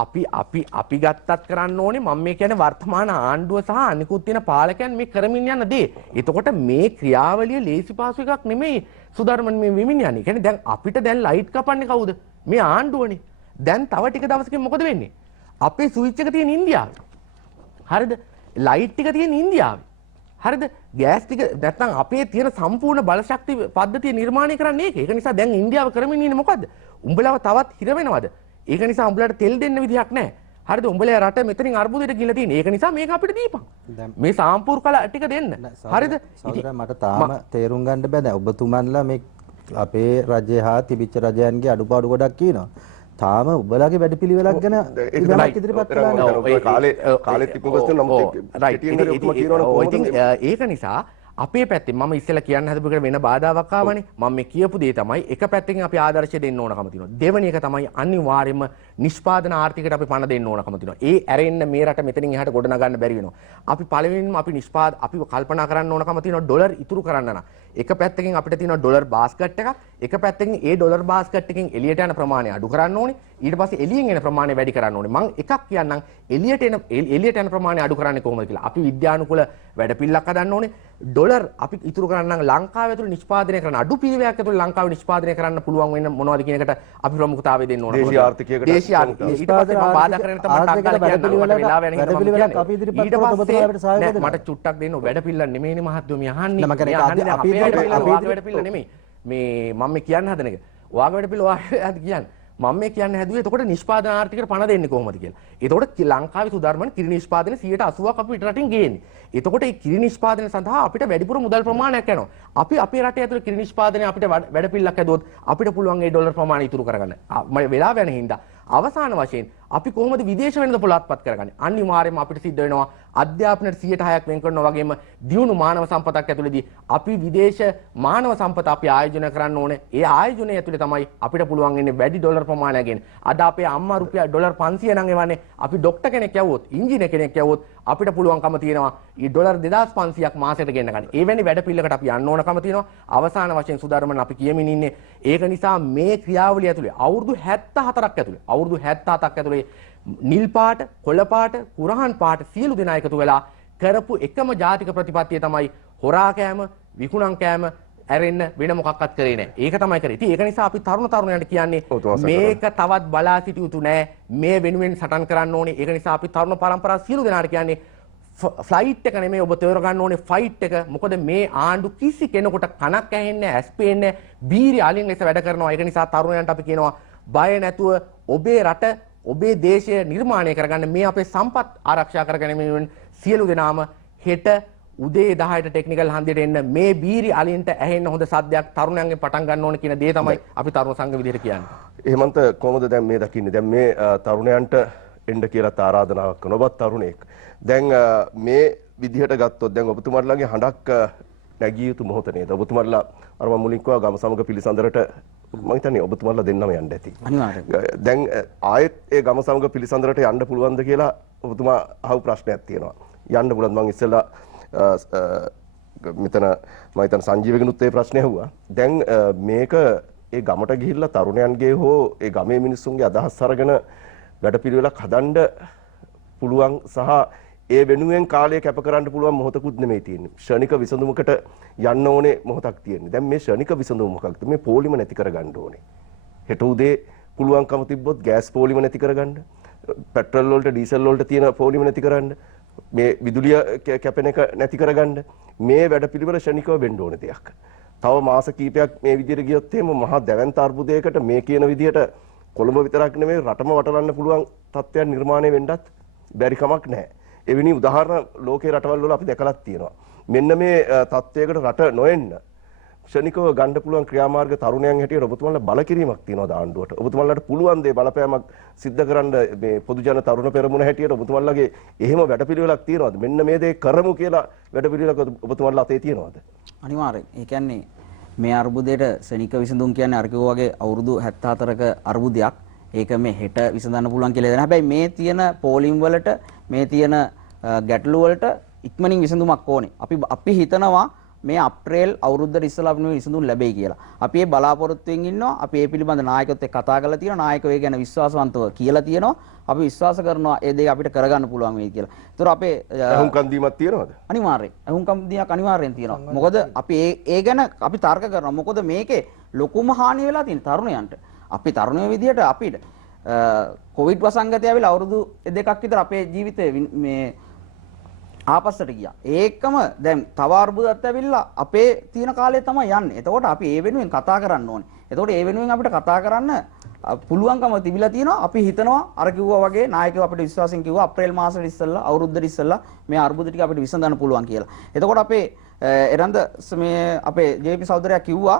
අපි ගත්තත් කරන්න ඕනේ. මම මේ කියන්නේ වර්තමාන ආණ්ඩුව සහ අනිකුත් තියෙන පාලකයන් මේ කරමින් යන දේ. එතකොට මේ ක්‍රියාවලිය ලේසි පාසු එකක් නෙමෙයි සුධර්මන් මේ විමින් යන්නේ. කියන්නේ දැන් අපිට දැන් ලයිට් කපන්නේ කවුද? මේ ආණ්ඩුවනේ. දැන් තව ටික දවසකින් මොකද වෙන්නේ? අපේ ස්විච් එක තියෙන ඉන්දියාවේ. හරිද? ලයිට් ටික තියෙන ඉන්දියාවේ. හරිද? ගෑස් ටික නැත්නම් අපේ තියෙන සම්පූර්ණ බල ශක්ති පද්ධතිය නිර්මාණය කරන්නේ ඒක. ඒක නිසා දැන් ඉන්දියාව කරමින් ඉන්නේ මොකද්ද? උඹලව තවත් හිර වෙනවද? ඒක නිසා උඹලට තෙල් දෙන්න විදිහක් නැහැ. හරිද? උඹලා රට මෙතනින් අර්බුදයට ගිහලා තියෙන. ඒක නිසා මේක අපිට දීපන්. මේ සාම්පූර් කල ටික දෙන්න. හරිද? සහෝදරයා මට තාම තේරුම් ගන්න බෑ. දැන් ඔබතුමන්ලා මේ අපේ රජය හා තිබිච්ච රජයන්ගේ අඩුපාඩු ගොඩක් කියනවා. තාම ඔබලාගේ වැඩපිළිවෙලක් ගැන ඉදිරිපත් කළා කාලෙත් ඉක්මවස්තු නම් ඒක නිසා අපේ පැත්තෙන් මම ඉස්සෙල්ලා කියන්න හදපු එකට වෙන බාධාවක් ආවනේ. මම මේ කියපු දේ තමයි එක පැත්තකින් අපි ආදර්ශය දෙන්න ඕනකම තියෙනවා. දෙවෙනි එක තමයි අනිවාර්යයෙන්ම නිෂ්පාදන ආර්ථිකයට අපි පණ දෙන්න ඕනකම තියෙනවා. ඒ ඇරෙන්න මේ රට මෙතනින් එහාට ගොඩ නගන්න බැරි වෙනවා. අපි පළවෙනිම අපි කල්පනා කරන්න ඕනකම තියෙනවා ඩොලර් ඉතුරු කරන්න නම්. එක පැත්තකින් අපිට තියෙනවා ඩොලර් බාස්කට් එකක්. එක පැත්තකින් ඒ ඩොලර් බාස්කට් එකෙන් එළියට යන ප්‍රමාණය අඩු කරන්න ඕනේ. ඊට පස්සේ එළියෙන් එන ප්‍රමාණය වැඩි කරන්න ඕනේ. මම එකක් කියන්නම් එළියට යන ප්‍රමාණය අඩු කරන්නේ කොහොමද කියලා. අපි විද්‍යානුකූල වැඩපිළිවෙලක් හදන්න ඕනේ. ඩොලර් අපි ඉතුරු කරන්න නම් ලංකාව ඇතුළේ නිෂ්පාදනය කරන අඩු පිරිවැයක් ඇතුළේ ලංකාවේ නිෂ්පාදනය කරන්න පුළුවන් වෙන මොනවද කියන එකට අපි ප්‍රමුඛතාවය දෙන්න ඕනේ. දේශීය ආර්ථිකයකට ඊට පස්සේ මම බාධා කරගෙන තමයි මට චුට්ටක් දෙන්න වැඩපිළිවෙල නෙමෙයිනේ මහත්තයෝ මේ අහන්නේ. වැඩපිළිවෙල නෙමෙයි. මේ මම මේ කියන්න හදන එක. ඔයාගේ වැඩපිළිවෙල ඔයාට කියන්නේ. මම මේ කියන්නේ හැදුවේ එතකොට නිෂ්පාදන ආර්ථිකයට පණ දෙන්නේ කොහොමද කියලා. එතකොට ලංකාවේ සුධර්මන් කිරි නිෂ්පාදනය 80%ක් අපි පිට රටින් ගේන්නේ. එතකොට මේ කිරි නිෂ්පාදනය සඳහා අපිට වැඩිපුර මුදල් ප්‍රමාණයක් යනවා. අපි අපේ රටේ ඇතුළේ කිරි නිෂ්පාදනය අපිට වැඩපිළිවෙලක් හැදුවොත් අපිට පුළුවන් ඒ ඩොලර් ප්‍රමාණය ඉතුරු කරගන්න. වෙලාව යන හින්දා අවසාන වශයෙන් අපි කොහොමද විදේශ වෙළඳ පොළ අත්පත් කරගන්නේ? අනිවාර්යයෙන්ම අපිට සිද්ධ වෙනවා අධ්‍යාපනයට 106ක් වෙන් කරනවා වගේම දියුණු මානව සම්පතක් ඇතුළේදී අපි විදේශ මානව සම්පත අපි ආයෝජනය කරන්න ඕනේ. ඒ ආයෝජනය ඇතුළේ තමයි අපිට පුළුවන් ඉන්නේ වැඩි ඩොලර් ප්‍රමාණයක් ගන්න. අද අපේ අම්මා රුපියල් ඩොලර් 500 නම් එවන්නේ අපි ડોක්ටර් කෙනෙක් යවුවොත්, ඉංජිනේර කෙනෙක් යවුවොත් අපිට පුළුවන්කම තියෙනවා ඊ ඩොලර් 2500ක් මාසෙට ගෙන්න ගන්න. එවැනි වැඩ පිළිලකට අපි යන්න ඕනකම තියෙනවා. අවසාන වශයෙන් සුධර්මන් අපි කියමින් ඉන්නේ ඒක නිසා මේ ක්‍රියාවලිය ඇතුළේ අවුරුදු 74ක් ඇතුළේ නිල් පාට, කොළ පාට, කුරහන් පාට සියලු දෙනා එකතු වෙලා කරපු එකම ජාතික ප්‍රතිපත්තිය තමයි හොරා කෑම, විකුණන් කෑම ඇරෙන්න වෙන මොකක්වත් කරේ නැහැ. ඒක තමයි කරේ. ඉතින් ඒක නිසා අපි තරුණයන්ට කියන්නේ මේක තවත් බලා සිටිය යුතු නෑ. මේ වෙනුවෙන් සටන් කරන්න ඕනේ. ඒක නිසා අපි තරුණ පරම්පරාව සියලු දෙනාට කියන්නේ ෆ්ලයිට් එක නෙමෙයි ඔබ තේරුම් ගන්න ඕනේ ෆයිට් එක. මොකද මේ ආණ්ඩු කිසි කෙනෙකුට කනක් ඇහෙන්නේ නැහැ, ඇස් පේන්නේ නැහැ, බීරි අලින් ලෙස වැඩ කරනවා. ඒක නිසා තරුණයන්ට අපි කියනවා බය නැතුව ඔබේ රට, ඔබේ දේශය නිර්මාණය කරගන්න, මේ අපේ සම්පත් ආරක්ෂා කරගැනීමෙන් සියලු දෙනාම හෙට උදේ 10ට ටෙක්නිකල් හන්දියට එන්න. මේ බීරි අලින්ට ඇහෙන්න හොඳ සද්දයක් තරුණයන්ගෙන් පටන් ගන්න ඕන කියන දේ තමයි අපි තරුණ සංඝ විදිහට කියන්නේ. එහෙමන්ත කොහොමද දැන් මේ දකින්නේ? දැන් මේ තරුණයන්ට එන්න කියලා ආරාධනාවක් කරන ඔබත් තරුණයෙක්. දැන් මේ විදිහට ගත්තොත් දැන් ඔබතුමාලාගේ හඬක් නැගිය යුතු මොහොත නේද? ඔබතුමාලා අර මම මුලින් කිව්වා ගම සමග පිළිසඳරට මම හිතන්නේ ඔබතුමාලා දෙන්නම යන්න ඇති. අනිවාර්යයෙන්. දැන් ආයෙත් ඒ ගම සමග පිළිසඳරට යන්න පුළුවන්ද කියලා ඔබතුමා අහපු ප්‍රශ්නයක් තියෙනවා. යන්න පුළුවන්. මම ඉස්සෙල්ලා මෙතන මම හිතන සංජීවගෙනුත් ඒ ප්‍රශ්නේ ඇහුවා. දැන් මේක ඒ ගමට ගිහිල්ලා තරුණයන්ගේ හෝ ඒ ගමේ මිනිස්සුන්ගේ අදහස් අරගෙන වැඩපිළිවෙලක් හදන්න පුළුවන් සහ ඒ වෙනුවෙන් කාලය කැප කරන්න පුළුවන් මොහොතකුත් නෙමෙයි තියෙන්නේ. ශනික විසඳුමකට යන්න ඕනේ මොහොතක් තියෙන්නේ. දැන් මේ ශනික විසඳුම මොකක්ද? මේ පොලිම නැති කරගන්න ඕනේ. හෙට උදේ පුළුවන්කම තිබ්බොත් ගෑස් පොලිම නැති කරගන්න, පෙට්‍රල් වලට ඩීසල් වලට තියෙන පොලිම නැති කරන්න, මේ විදුලිය කැපෙන එක නැති කරගන්න. මේ වැඩපිළිවෙල ශනිකව වෙන්න ඕනේ දෙයක්. තව මාස කිහිපයක් මේ විදිහට ගියොත් එහෙම මහා දැවැන්ත අර්බුදයකට මේ කියන විදිහට කොළඹ විතරක් නෙමෙයි රටම වටලන්න පුළුවන් තත්ත්වයක් නිර්මාණය වෙන්නත් බැරි කමක් නැහැ. එවැනි උදාහරණ ලෝකේ රටවල් වල අපි දැකලා තියෙනවා. මෙන්න මේ තත්ත්වයකට රට නොඑන්න ක්ෂණිකව ගන්න පුළුවන් ක්‍රියාමාර්ග තරුණයන් හැටියට ඔබතුමාලා බල කිරීමක් තියෙනවා ආණ්ඩුවට. ඔබතුමාලාට පුළුවන් දේ බලපෑමක් සිද්ධ කරන්න මේ පොදු ජන තරුණ පෙරමුණ හැටියට ඔබතුමාලාගේ එහෙම වැඩපිළිවෙලක් තියෙනවද? මෙන්න මේ දේ කරමු කියලා වැඩපිළිවෙලක් ඔබතුමාලා අතේ තියෙනවද? අනිවාර්යෙන්. ඒ කියන්නේ මේ අර්බුදයට ශනික විසඳුම් කියන්නේ අර කිව්වා වගේ අවුරුදු 74ක අර්බුදයක්. ඒක මේ හෙට විසඳන්න පුළුවන් කියලා දෙන. හැබැයි මේ තියෙන පෝලිම් වලට මේ තියෙන ගැටලු වලට ඉක්මනින් විසඳුමක් ඕනේ. අපි හිතනවා මේ අප්‍රේල් අවුරුද්දට ඉස්සෙල්ලා අපිට මේ විසඳුම් ලැබෙයි කියලා. අපි ඒ බලාපොරොත්තුෙන් ඉන්නවා. අපි ඒ පිළිබඳ නායකයොත් එක්ක කතා කරලා තියෙනවා. නායකයෝ ඒ ගැන විශ්වාසවන්තව කියලා තියෙනවා. අපි විශ්වාස කරනවා ඒ දේ අපිට කරගන්න පුළුවන් වෙයි කියලා. ඒතර අපේ අහුම්කම් දීමක් තියෙනවද? අනිවාර්යෙන්. අහුම්කම් දීමක් අනිවාර්යෙන් තියෙනවා. මොකද අපි ඒ ගැන අපි තර්ක කරනවා. මොකද මේකේ ලොකුම හානිය වෙලා තියෙන තරුණයන්ට. අපි තරුණයෝ විදියට අපිට කොවිඩ් වසංගතය ඇවිල්ලා අවුරුදු 2ක් විතර අපේ ජීවිතේ මේ ආපස්සට ගියා. ඒකම දැන් තව අර්බුදات ඇවිල්ලා අපේ තියෙන කාලේ තමයි යන්නේ. එතකොට අපි ඒ වෙනුවෙන් කතා කරන්න ඕනේ. එතකොට ඒ වෙනුවෙන් අපිට කතා කරන්න පුළුවන්කම තිබිලා තියෙනවා. අපි හිතනවා අර කිව්වා වගේ නායකයෝ අපිට විශ්වාසයෙන් කිව්වා අප්‍රේල් මාසෙට ඉස්සෙල්ලා අවුරුද්දට ඉස්සෙල්ලා මේ අර්බුද ටික අපිට විසඳන්න පුළුවන් කියලා. එතකොට අපේ එරන්ද මේ අපේ ජේ.පී. සහෝදරයා කිව්වා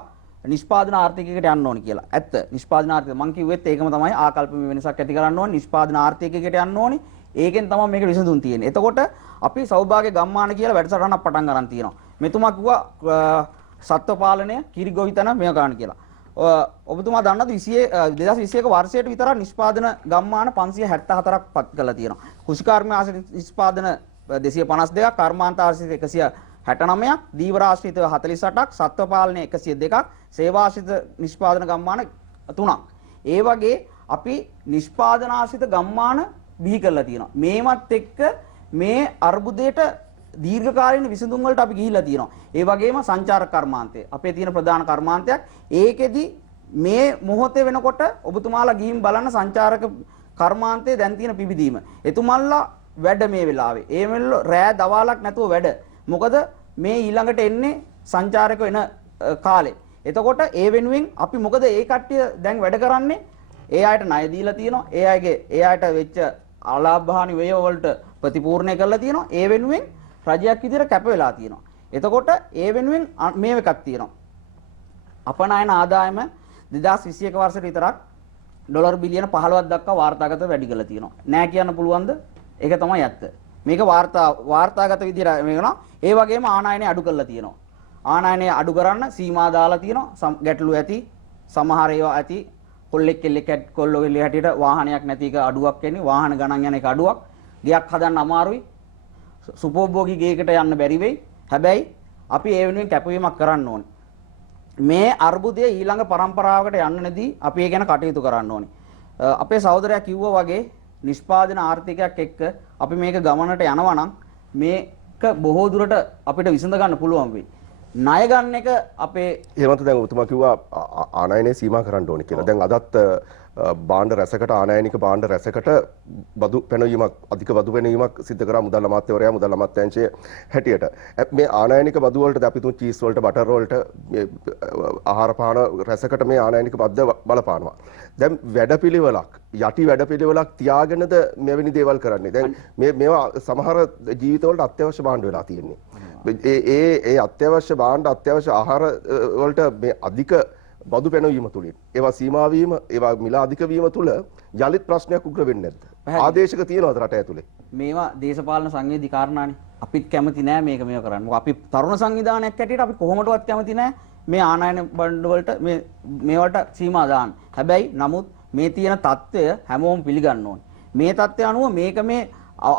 නිෂ්පාදන ආර්ථිකයකට යන්න ඕනේ කියලා. ඇත්ත. නිෂ්පාදන ආර්ථිකය මම කිව්වෙත් ඒකම තමයි ආකල්පමය වෙනසක් ඇති කරන්න ඕනේ. නිෂ්පාදන ආර්ථිකයකට යන්න ඕනේ. ඒකෙන් තමයි මේක විසඳුම් තියෙන්නේ. එතකොට අපි සෞභාග්‍ය ගම්මාන කියලා වැඩසටහනක් පටන් ගන්න තියෙනවා. මෙතුමා කිව්වා සත්ව පාලනය කිරි ගොවිතැන මේක ගන්න කියලා. ඔබතුමා දන්නවද 2021 වර්ෂයට විතර නිෂ්පාදන ගම්මාන 574ක් පත් කරලා තියෙනවා. කෘෂිකාර්මික ආශ්‍රිත නිෂ්පාදන 252ක්, කර්මාන්ත ආශ්‍රිත 169ක්, දීවර ආශ්‍රිත 48ක්, සත්ව පාලනය 102ක්, සේවා ආශ්‍රිත නිෂ්පාදන ගම්මාන 3ක්. ඒ වගේ අපි නිෂ්පාදන ආශ්‍රිත ගම්මාන බිහි කරලා තියෙනවා. මේවත් එක්ක මේ අර්බුදයට දීර්ඝකාලීන විසඳුම් වලට අපි ගිහිල්ලා තියෙනවා. ඒ වගේම සංචාරක කර්මාන්තය අපේ තියෙන ප්‍රධාන කර්මාන්තයක්. ඒකෙදි මේ මොහොතේ වෙනකොට ඔබතුමාලා ගිහින් බලන්න සංචාරක කර්මාන්තයේ දැන් තියෙන පිබිදීම. එතුමන්ලා වැඩ මේ වෙලාවේ. ඒ වෙලෙ රෑ දවාලක් නැතුව වැඩ. මොකද මේ ඊළඟට එන්නේ සංචාරක වෙන කාලේ. එතකොට ඒ වෙනුවෙන් අපි මොකද ඒ කට්ටිය දැන් වැඩ කරන්නේ? ඒ අයට ණය දීලා තියෙනවා. ඒ අයට වෙච්ච අලාභහානි වේය වලට ප්‍රතිපූර්ණය කරලා තියෙනවා. ඒ වෙනුවෙන් රජයක් විදිහට කැප වෙලා තියෙනවා. එතකොට ඒ වෙනුවෙන් මේ එකක් තියෙනවා. අපනයන ආදායම 2021 වර්ෂයට විතරක් ඩොලර් බිලියන 15ක් දක්වා වාර්තාගත වැඩි කරලා තියෙනවා. නෑ කියන්න පුළුවන්ද? ඒක තමයි ඇත්ත. මේක වාර්තාගත විදිහට මේකනවා. ඒ වගේම ආනයනය අඩු කරලා තියෙනවා. ආනයනය අඩු කරන්න සීමා දාලා තියෙනවා. ගැටලු ඇති සමහර ඒවා ඇති. කොල්ලෝ කෙල්ලේ හැටියට වාහනයක් නැති එක අඩුවක් වෙන්නේ. වාහන ගණන් යන එක අඩුවක්. ගයක් හදන්න අමාරුයි. සුපෝභෝගී ගේකට යන්න බැරි වෙයි. හැබැයි අපි ඒ වෙනුවෙන් කැපවීමක් කරන්න ඕනේ. මේ අර්බුදය ඊළඟ પરම්පරාවකට යන්න නැදී අපි ඒ ගැන කටයුතු කරන්න ඕනේ. අපේ සහෝදරයා කිව්වා වගේ නිෂ්පාදන ආර්ථිකයක් එක්ක අපි මේක ගමනට යනවා නම් මේ බොහෝ දුරට අපිට විසඳ ගන්න පුළුවන් වෙයි. ණය ගන්න එක අපේ හේමන්ත දැන් ඔබතුමා කිව්වා ආනයනය සීමා කරන්න ඕනේ කියලා. දැන් අදත් භාණ්ඩ රැසකට ආනයනික භාණ්ඩ රැසකට බදු පැනවීමක් අධික බදු පැනවීමක් සිදු කරා මුදල් අමාත්‍යවරයා මුදල් අමාත්‍යාංශයේ හැටියට. මේ ආනයනික බදු වලට අපි තුන් චීස් වලට බටර් වලට ආහාර පාන රැසකට මේ ආනයනික බද්ද බලපානවා. දැන් වැඩපිළිවෙලක් යටි වැඩපිළිවෙලක් තියාගෙනද මෙවැනි දේවල් කරන්නේ. දැන් මේවා සමහර ජීවිතවලට අත්‍යවශ්‍ය භාණ්ඩ වෙලා තියෙන්නේ. ඒ අත්‍යවශ්‍ය භාණ්ඩ අත්‍යවශ්‍ය ආහාර වලට මේ අධික බදු පැනවීම තුලින් ඒවා සීමා වීම ඒවා මිල අධික වීම තුල යලිත් ප්‍රශ්නයක් උග්‍ර වෙන්නේ නැද්ද? ආදේශක තියනවාද රට ඇතුලේ? මේවා දේශපාලන සංවේදී කාරණානේ. අපිත් කැමති නෑ මේක කරන්න. මොකද අපි තරුණ සංවිධානයක් හැටියට අපි කොහොමදවත් කැමති නෑ මේ ආනයන බණ්ඩ වලට මේවට සීමා දාන්න. හැබැයි නමුත් මේ තියෙන தত্ত্বය හැමෝම පිළිගන්න ඕනේ. මේ தত্ত্বය අනුව මේක මේ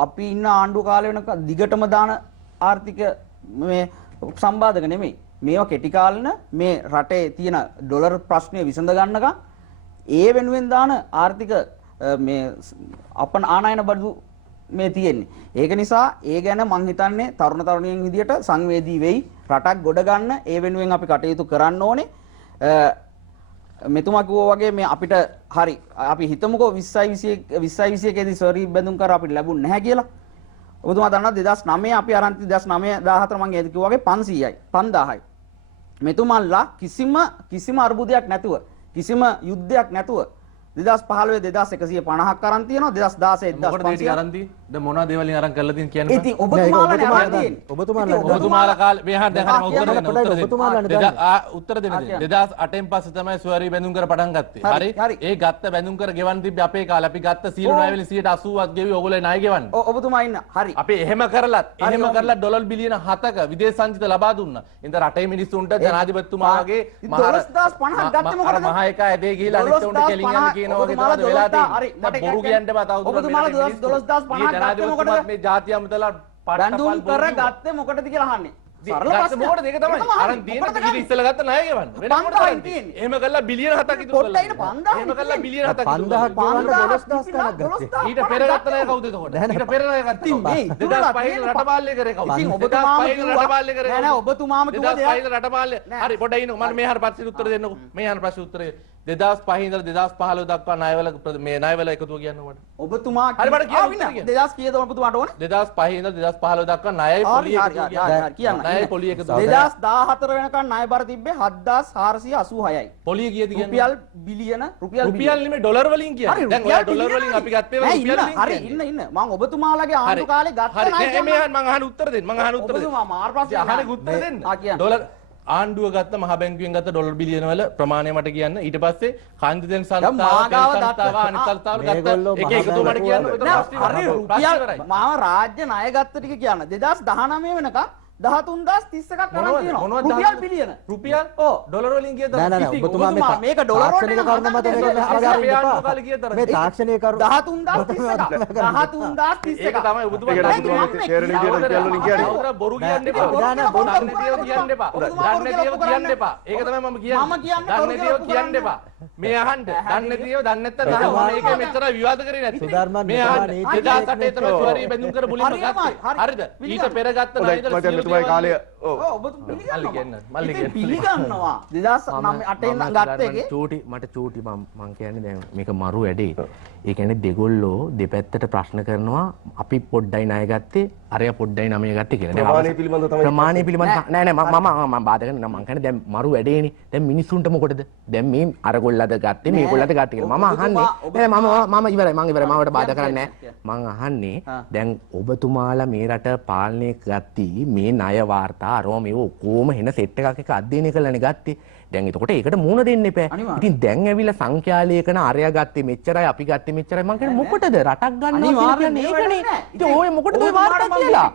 අපි ඉන්න ආණ්ඩුව කාලය වෙනකන් දිගටම දාන ආර්ථික මේ සම්බාධක නෙමෙයි. මේවා කෙටි කාලින මේ රටේ තියෙන ඩොලර් ප්‍රශ්නය විසඳ ගන්නකම් ඒ වෙනුවෙන් දාන ආර්ථික මේ අපන ආනයන බඩු මේ තියෙන්නේ. ඒක නිසා ඒ ගැන මං හිතන්නේ තරුණ තරුණියන් විදියට සංවේදී වෙයි. රටක් ගොඩ ගන්න ඒ වෙනුවෙන් අපි කටයුතු කරන්න ඕනේ. මෙතුමා කිව්වා වගේ මේ අපිට හරි අපි හිතමුකෝ 2021 ේදී සර්වි බැඳුම් කර අපිට ලැබුණ නැහැ කියලා. ඔබතුමා දන්නවා 2009 අපි අරන් 2009 14 මම කිව්වා වගේ 500යි 5000යි. මෙතුමන්ලා කිසිම අර්බුදයක් නැතුව කිසිම යුද්ධයක් නැතුව 2015 2150ක් අරන් තියෙනවා 2016 1500 අරන් තියෙන්නේ. දැන් මොනවා දේවල් අරන් කරලා තියෙන කියන්නේ. ඉතින් ඔබතුමාලා කාලේ මෙහා දැන් උත්තර දෙන්න 2008න් පස්සේ තමයි ස්වරි බැඳුම් කර පටන් ගත්තේ. හරි. ඒ ගත්ත බැඳුම් කර ගෙවන්න තිබ්බේ අපේ කාලේ. අපි ගත්ත සීළු ණය වලින් 180ක් ගෙවි ඕගොල්ලෝ ණය ගෙවන්න. ඔබතුමා ඉන්න. හරි. අපි එහෙම කරලා ඩොලර් බිලියන 7ක විදේශ සංචිත ලබා දුන්නා. ඉතින් රටේ මිනිස්සුන්ට ජනාධිපතිතුමා වගේ 12050ක් ගත්තේ මොකටද? මහ එක ඇදේ ගිහිලා අනිත් උන්ට කෙලින් යන කියනවා වගේ තමයි වෙලා තියෙන්නේ. බොරු කියන්න බෑ තව දුරට. ඔබතුමාලා 12050ක් ගත්තේ මොකටද? මේ ජාතිය අමතලා බැඳුම් කර ගත්තේ මොකටද කියලා අහන්නේ. සරල ප්‍රශ්නයක්. මොකටද ඒක තමයි. අරන් තියෙන ඊට ඉස්සෙල්ලා ගත්ත ණය ගෙවන්න. වෙන මොකටද තියෙන්නේ? එහෙම කළා බිලියන 7ක් ඉතුරු කළා. එහෙම කළා බිලියන 7ක් ඉතුරු කළා. 5000 12000 ගණක් ගත්තේ. ඊට පෙර ගත්ත ණය කවුද එතකොට? ඊට පෙර ණය ගත්තා. 2005 රට පාලනය කරේ කවුද? ඉතින් ඔබතුමාම රට පාලනය කරේ. නෑ ඔබතුමාම කිව්වා 2005 රට පාලනය. හරි පොඩ්ඩක් ඉන්නකෝ. මම මේ හර පස්සේ උත්තර දෙන්නකෝ. මේ හර පස්සේ උත්තරේ 2005 ඉඳලා 2015 දක්වා ණයවල මේ ණයවල එකතුව කියන්න මට. ඔබතුමා හරි මට කියන්න 2000 කීයද ඔබතුමාට ඕනේ? 2005 ඉඳලා 2015 දක්වා ණයයි පොලිය එකතුව කියන්න. ණයයි පොලිය එකතුව. 2014 වෙනකන් ණය බර තිබ්බේ 7486යි. පොලිය කීයද කියන්නේ? රුපියල් බිලියන රුපියල් නෙමෙයි ඩොලර් වලින් කියන්නේ. දැන් ඔයා ඩොලර් වලින් අපි ගත්තේ රුපියල් වලින්. හරි ඉන්න මම ඔබතුමාලගේ ආණ්ඩු කාලේ ගත්ත ණය හරි මම අහන උත්තර දෙන්න. ඔබතුමා මාර ප්‍රශ්න අහන උත්තර දෙන්න. ඩොලර් ආණ්ඩුව ගත්ත මහ බැංකුවෙන් ගත්ත ඩොලර් බිලියන වල ප්‍රමාණය මට කියන්න. ඊට පස්සේ කාන්තිදෙන් සංස්ථාව අනිත් සංස්ථාවල ගත්ත එක එකතු මට කියන්න. හරි රුපියල් මම රාජ්‍ය ණය ගත්ත ටික කියන්න. 2019 වෙනකන් 13031ක් අරන් තියෙනවා. රුපියල් බිලියන. රුපියල් ඩොලර් වලින් කියද? නෑ ඔබතුමා මේක ඩොලර් වලින් කරුණ මත මේ තාක්ෂණීය කරුණ 13031 ඒක තමයි ඔබතුමා බොරු කියන්න එපා. කියන්න එපා. කියන්න එපා. ඒක තමයි මම කියන්න එපා. මේ අහන්න. දන්නේ නැත්නම් මේක මෙච්චර විවාද කරේ නැති. මේ අහන්න. 2008 තමයි ස්වරී බැඳුම් කර මුලින්ම ගත්තේ. හරිද? ඊට පෙර ගත්ත ණයද ඔබතුමායි කාලය පිළිගන්නවා 2008 ගත්ත එකේ මට චූටි මං කියන්නේ දැන් මේක මරු වැඩේ. ඒ කියන්නේ දෙගොල්ලෝ දෙපැත්තට ප්‍රශ්න කරනවා අපි පොඩ්ඩයි ණය ගත්තේ අරයා පොඩ්ඩයි ණය ගත්තේ කියලා. ප්‍රමාණය පිළිබඳව තමයි ප්‍රමාණය පිළිබඳව නෑ මම බාධා කරන්නේ මං කියන්නේ දැන් මරු වැඩේනේ. දැන් මිනිස්සුන්ට මොකටද? දැන් මේ අරගොල්ලද ගත්තේ මේගොල්ලන්ට ගත්තේ කියලා. මම අහන්නේ මම ඉවරයි මම මවට බාධා කරන්නේ නෑ. මං අහන්නේ දැන් ඔබතුමාලා මේ රට පාලනය ගත්ති මේ ණය වාර්තා අරව මේව ඔක්කොම හෙන සෙට් එකක් එක අධ්‍යයනය කරලානේ ගත්තේ. දැන් එතකොට ඒකට මූණ දෙන්න එපා. ඉතින් දැන් ඇවිල්ලා සංඛ්‍යාලයකන අරයා ගත්තේ මෙච්චරයි අපි ගත්තේ මෙච්චරයි මං කියන්නේ මොකටද රටක් ගන්නවා කියන්නේ ඒකනේ. ඉතින් ඔය මොකටද ඔය වාර්තා කියලා?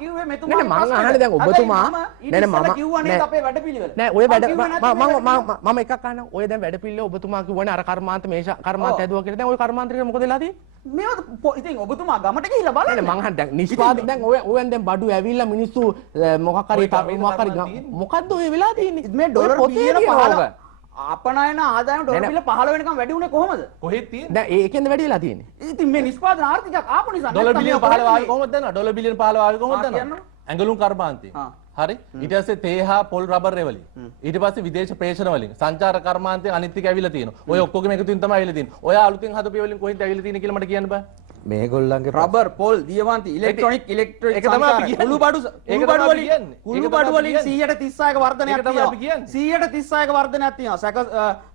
නෑ මං අහන්නේ දැන් ඔබතුමා නෑ මම කිව්වනේ අපේ වැඩපිළිවෙල. නෑ ඔය වැඩ මම එකක් අහන්න. ඔය දැන් වැඩපිළිවෙල ඔබතුමා කිව්වනේ අර කර්මාන්ත මේෂ කර්මාන්ත ඇදුවා කියලා. දැන් ඔය කර්මාන්තේ මොකද වෙලා තියෙන්නේ? මේවා ඉතින් ඔබතුමා ගමට ගිහිල්ලා බලන්න. නෑ මං අහන්නේ දැන් නිෂ්පාදක දැන් ඔයන් දැන් බඩු ඇවිල්ලා මිනිස්සු මොකක් හරි මොකද්ද ඔය වෙලා තියෙන්නේ? මේ ඩොලර් බිලියන 15 අපනයන ආදායම ඩොලර් බිල 15 වෙනකම් වැඩි උනේ කොහමද? කොහෙද තියෙන්නේ? දැන් ඒකෙන්ද වැඩි වෙලා තියෙන්නේ. ඉතින් මේ නිෂ්පාදන ආර්ථිකයක් ආපු නිසා ඩොලර් බිලියන 15 ආවේ කොහොමද දන්නවද? ඩොලර් බිලියන 15 ආවේ කොහොමද දන්නවද? ඇඟලුම් කර්මාන්තය. හරි ඊට පස්සේ තේ හා පොල් රබර් රෙවලින් ඊට පස්සේ විදේශ ප්‍රේෂණ වලින් සංචාර කර්මාන්තයෙන් අනිත් ටික ඇවිල්ලා තියෙනවා. ඔය ඔක්කොගෙම එකතුවෙන් තමයි ඇවිල්ලා තියෙන්නේ. ඔය අලුතින් හදපු වලින් කොහෙන්ද ඇවිල්ලා තියෙන්නේ කියලා මට කියන්න බෑ. මේගොල්ලන්ගේ රබර් පොල් දියවන්ති ඉලෙක්ට්‍රොනික ඒක තමයි අපි කියන්නේ. කුළු බඩු ඒක තමයි අපි කියන්නේ. කුළු බඩු වලින් 136ක වර්ධනයක් ඒක තමයි අපි තියෙනවා. කියන්නේ. 136ක වර්ධනයක් තියෙනවා. සැක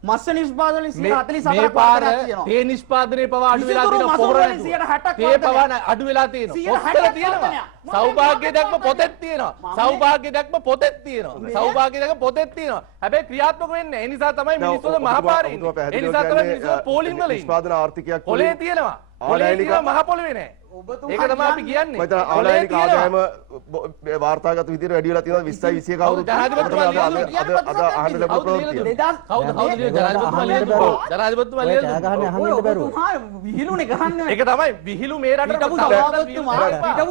මත්ස්‍ය නිෂ්පාදන වලින් 144ක මේ පාර වර්ධනයක් තියෙනවා. තේ නිෂ්පාදනයේ පවා අඩු වෙලා විසිතුරු තියෙනවා. මසුන් පොහොර වලින් නැතුව. 160ක් තේ පවා වර්ධනයක්. අඩු වෙලා තියෙනවා. 160ක් පොත්තල තියෙනවා. වර්ධනයක්. සෞභාග්‍ය දැක්ම පොතෙත් තියෙනවා. සෞභාග්‍ය දැක්ම පොතෙත් තියෙනවා. සෞභාග්‍ය දැක්ම පොතෙත් තියෙනවා. හැබැයි ක්‍රියාත්මක වෙන්නේ. ඒ නිසා තමයි මිනිස්සුන්ට මහපාරේ ඉන්නේ. ඒ නිසා තමයි මිනිස්සුන්ට පෝලිං වල ඉන්නේ. නිෂ්පාදන ආර්ථිකයක් කොලේ තියෙනවා. කොලේ තියෙනවා මහ පොළවේ නෑ. ඒක තමයි අපි කියන්නේ. මම හිතන ආදායනික ආදායම වාර්තාගත විදිහට වැඩි වෙලා තියෙනවා 20යි 21 කවුරුත් අද අහන්න ලැබුණු ප්‍රවෘත්තිය. කවුද ජනාධිපතිතුමා ලියන්නේ? ජනාධිපතිතුමා ලියන්නේ. ගහන්නේ අහන්න බැරුව. විහිළුනේ ගහන්නේ. ඒක තමයි විහිළු මේ රටට හිටපු